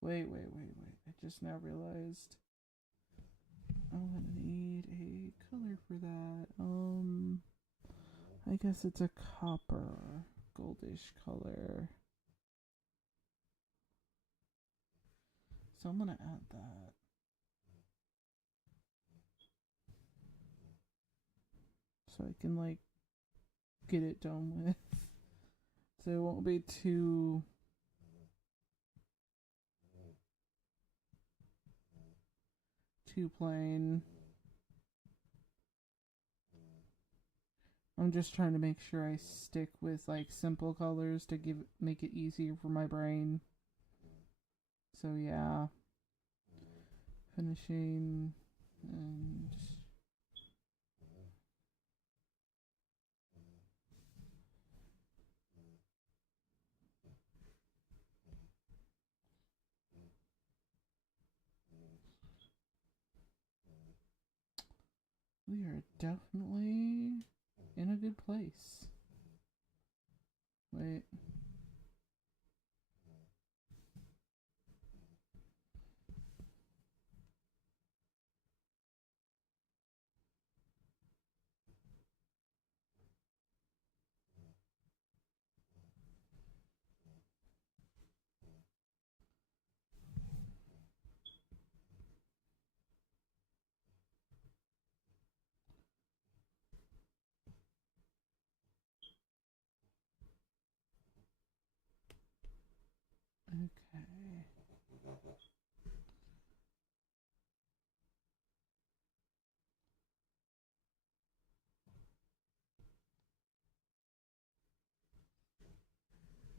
Wait. I just now realized I'm gonna need a color for that. I guess it's a copper, goldish color. So I'm gonna add that. So I can get it done with. So it won't be too plain. I'm just trying to make sure I stick with simple colors to make it easier for my brain. So yeah. Finishing and we are definitely in a good place. Wait. Okay.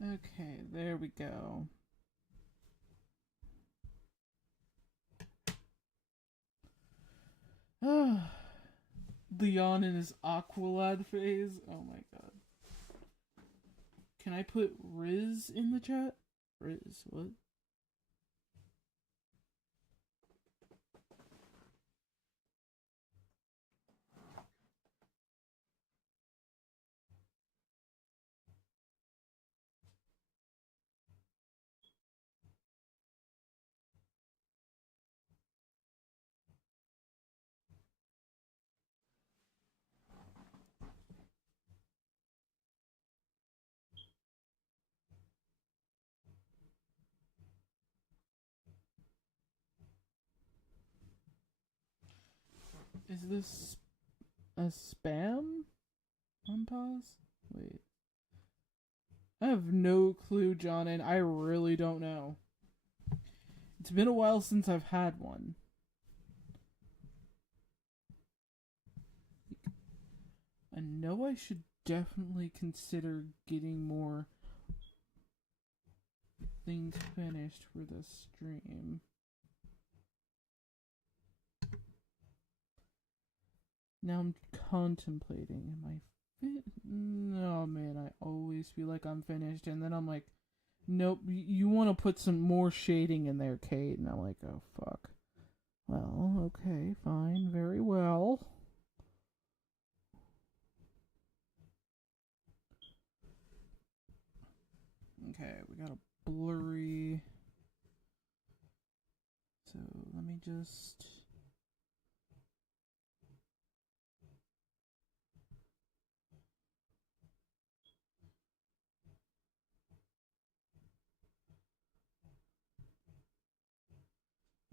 Okay, there we go. Leon in his Aqualad phase. Oh my god. Can I put Riz in the chat? Riz, what? Is this a spam montage? Wait. I have no clue, John, and I really don't know. It's been a while since I've had one. I know I should definitely consider getting more things finished for the stream. Now I'm contemplating. Am I fit? No, man, I always feel like I'm finished, and then I'm like, nope, you want to put some more shading in there, Kate. And I'm like, oh, fuck. Well, okay, fine, very well. Okay, we got a blurry. So let me just.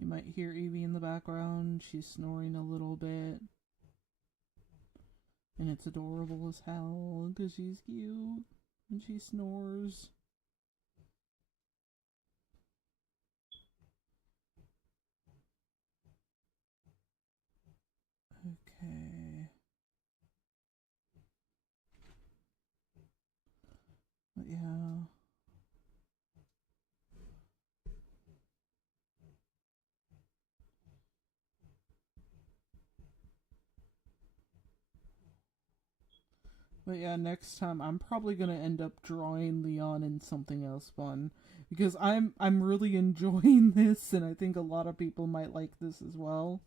You might hear Evie in the background. She's snoring a little bit. And it's adorable as hell because she's cute and she snores. Okay. But yeah. But yeah, next time I'm probably gonna end up drawing Leon in something else fun because I'm really enjoying this, and I think a lot of people might like this as well.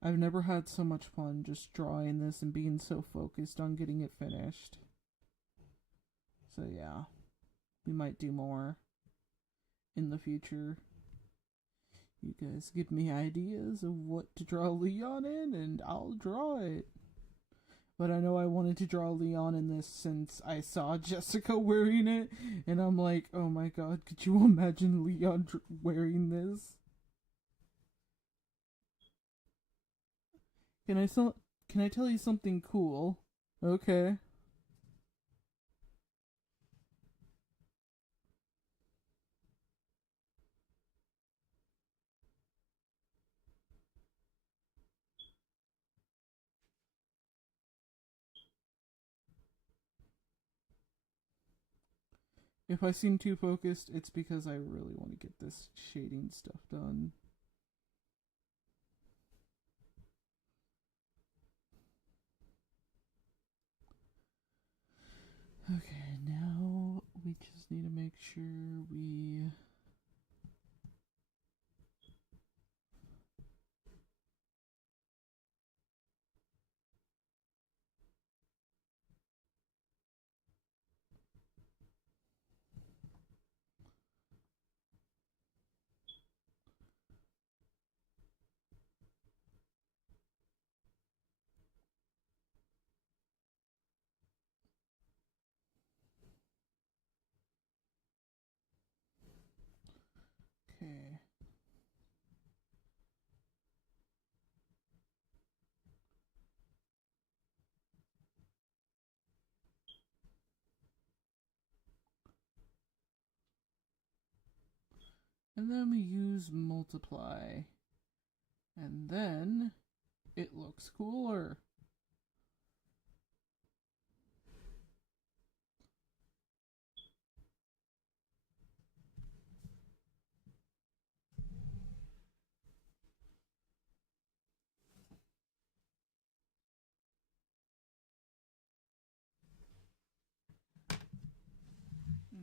I've never had so much fun just drawing this and being so focused on getting it finished. So yeah, we might do more in the future. You guys give me ideas of what to draw Leon in, and I'll draw it. But I know I wanted to draw Leon in this since I saw Jessica wearing it, and I'm like, oh my god, could you imagine Leon wearing this? Can I tell you something cool? Okay. If I seem too focused, it's because I really want to get this shading stuff done. Okay, now we just need to make sure we. Okay. And then we use multiply. And then it looks cooler.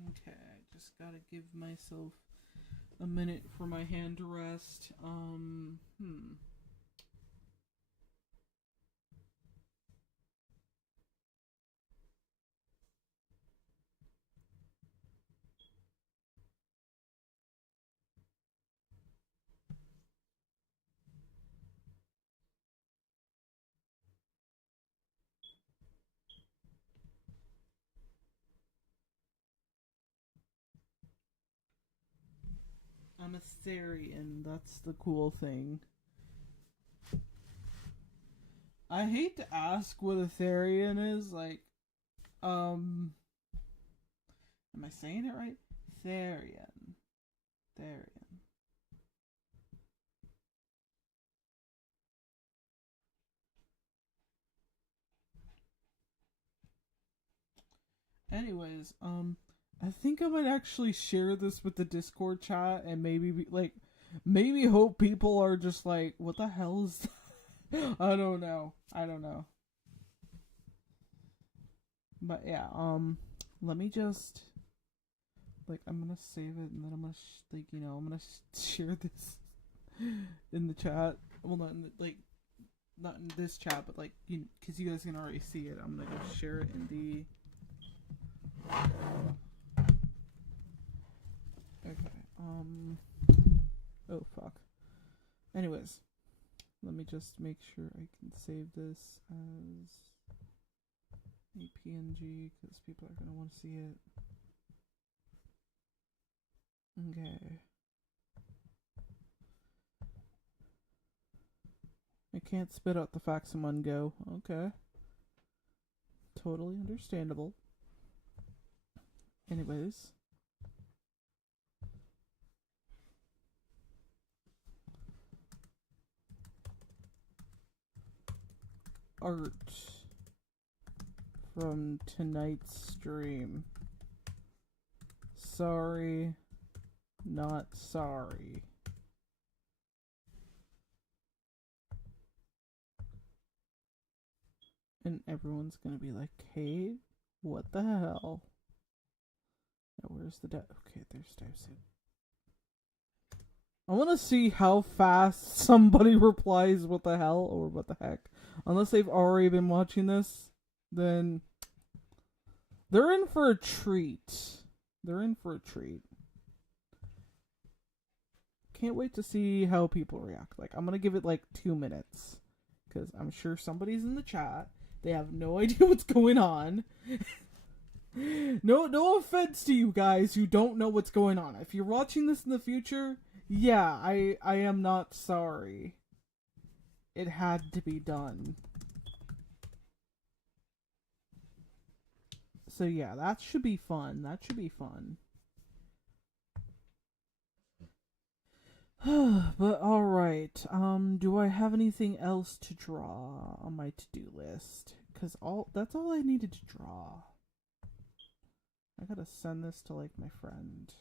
Okay, just gotta give myself a minute for my hand to rest. I'm a Therian, that's the cool thing. I hate to ask what a Therian is, like, am I saying it right? Therian. Therian. Anyways, I think I might actually share this with the Discord chat and maybe be, like maybe hope people are just like, what the hell is that? I don't know. But yeah, let me just, like, I'm gonna save it and then I'm gonna, I'm gonna share this in the chat. Well, not in the, not in this chat, but like, because you guys can already see it. I'm gonna go share it in the. Okay. Oh fuck. Anyways, let me just make sure I can save this as a PNG because people are gonna want to see it. Okay. I can't spit out the facts in one go. Okay. Totally understandable. Anyways. Art from tonight's stream. Sorry, not sorry. And everyone's gonna be like, hey, what the hell? Now, where's the okay, there's Dazzling. I want to see how fast somebody replies what the hell or what the heck. Unless they've already been watching this, then they're in for a treat. Can't wait to see how people react. Like, I'm gonna give it like 2 minutes. Because I'm sure somebody's in the chat. They have no idea what's going on. No offense to you guys who don't know what's going on. If you're watching this in the future, yeah, I am not sorry. It had to be done. So yeah, that should be fun. But alright, do I have anything else to draw on my to-do list? Because that's all I needed to draw. I gotta send this to, like, my friend.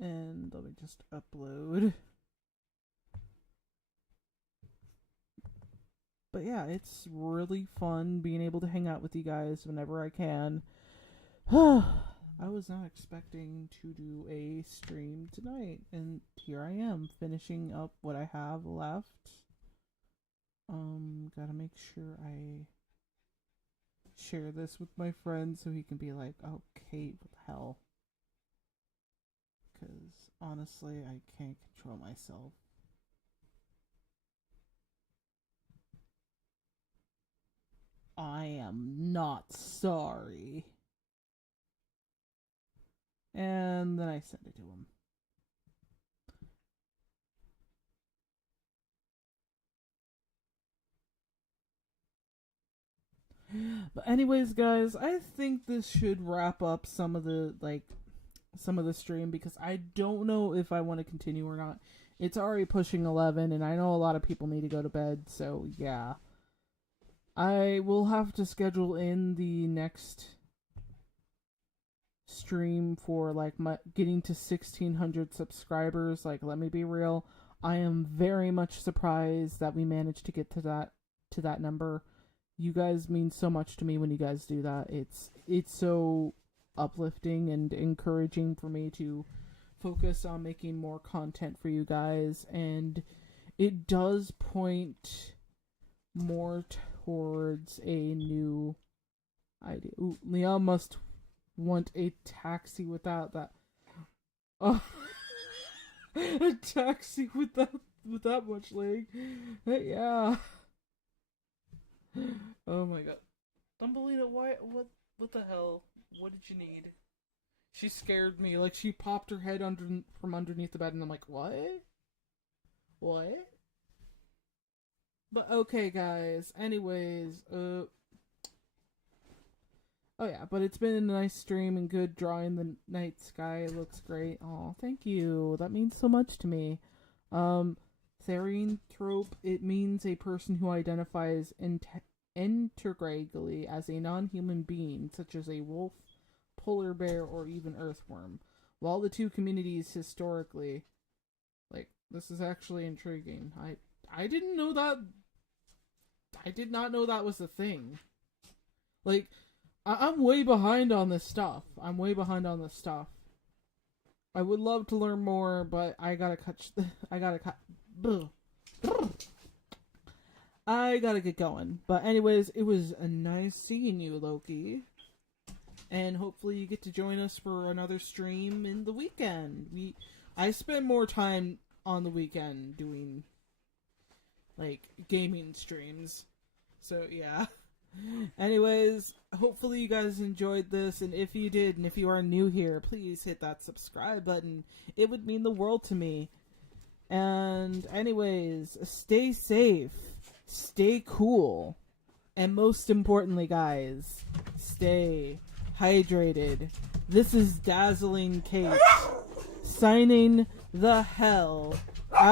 And let me just upload. But yeah, it's really fun being able to hang out with you guys whenever I can. I was not expecting to do a stream tonight, and here I am, finishing up what I have left. Gotta make sure I share this with my friend so he can be like, oh, Kate, what the hell? Because, honestly, I can't control myself. I am not sorry. And then I send it to him. But anyways, guys, I think this should wrap up some of the stream because I don't know if I want to continue or not. It's already pushing 11 and I know a lot of people need to go to bed, so yeah. I will have to schedule in the next stream for like my getting to 1,600 subscribers. Like, let me be real, I am very much surprised that we managed to get to that number. You guys mean so much to me when you guys do that. It's so uplifting and encouraging for me to focus on making more content for you guys, and it does point more towards a new idea. Ooh, Leon must want a taxi without that. Oh, a taxi with that much leg. Yeah. Oh my god. Thumbelina, what the hell? What did you need? She scared me. Like, she popped her head from underneath the bed, and I'm like, what? What? But okay, guys. Anyways, oh yeah, but it's been a nice stream and good drawing the night sky. It looks great. Oh, thank you. That means so much to me. Therianthrope, it means a person who identifies integrally as a non-human being, such as a wolf, polar bear, or even earthworm. While the two communities historically, like, this is actually intriguing. I didn't know that. I did not know that was a thing. Like, I'm way behind on this stuff. I would love to learn more, but I gotta cut. I gotta get going. But anyways, it was a nice seeing you, Loki. And hopefully you get to join us for another stream in the weekend. I spend more time on the weekend doing, like, gaming streams. So, yeah. Anyways, hopefully you guys enjoyed this, and if you did, and if you are new here, please hit that subscribe button. It would mean the world to me. And anyways, stay safe, stay cool, and most importantly, guys, stay hydrated. This is Dazzling Kate, signing the hell out.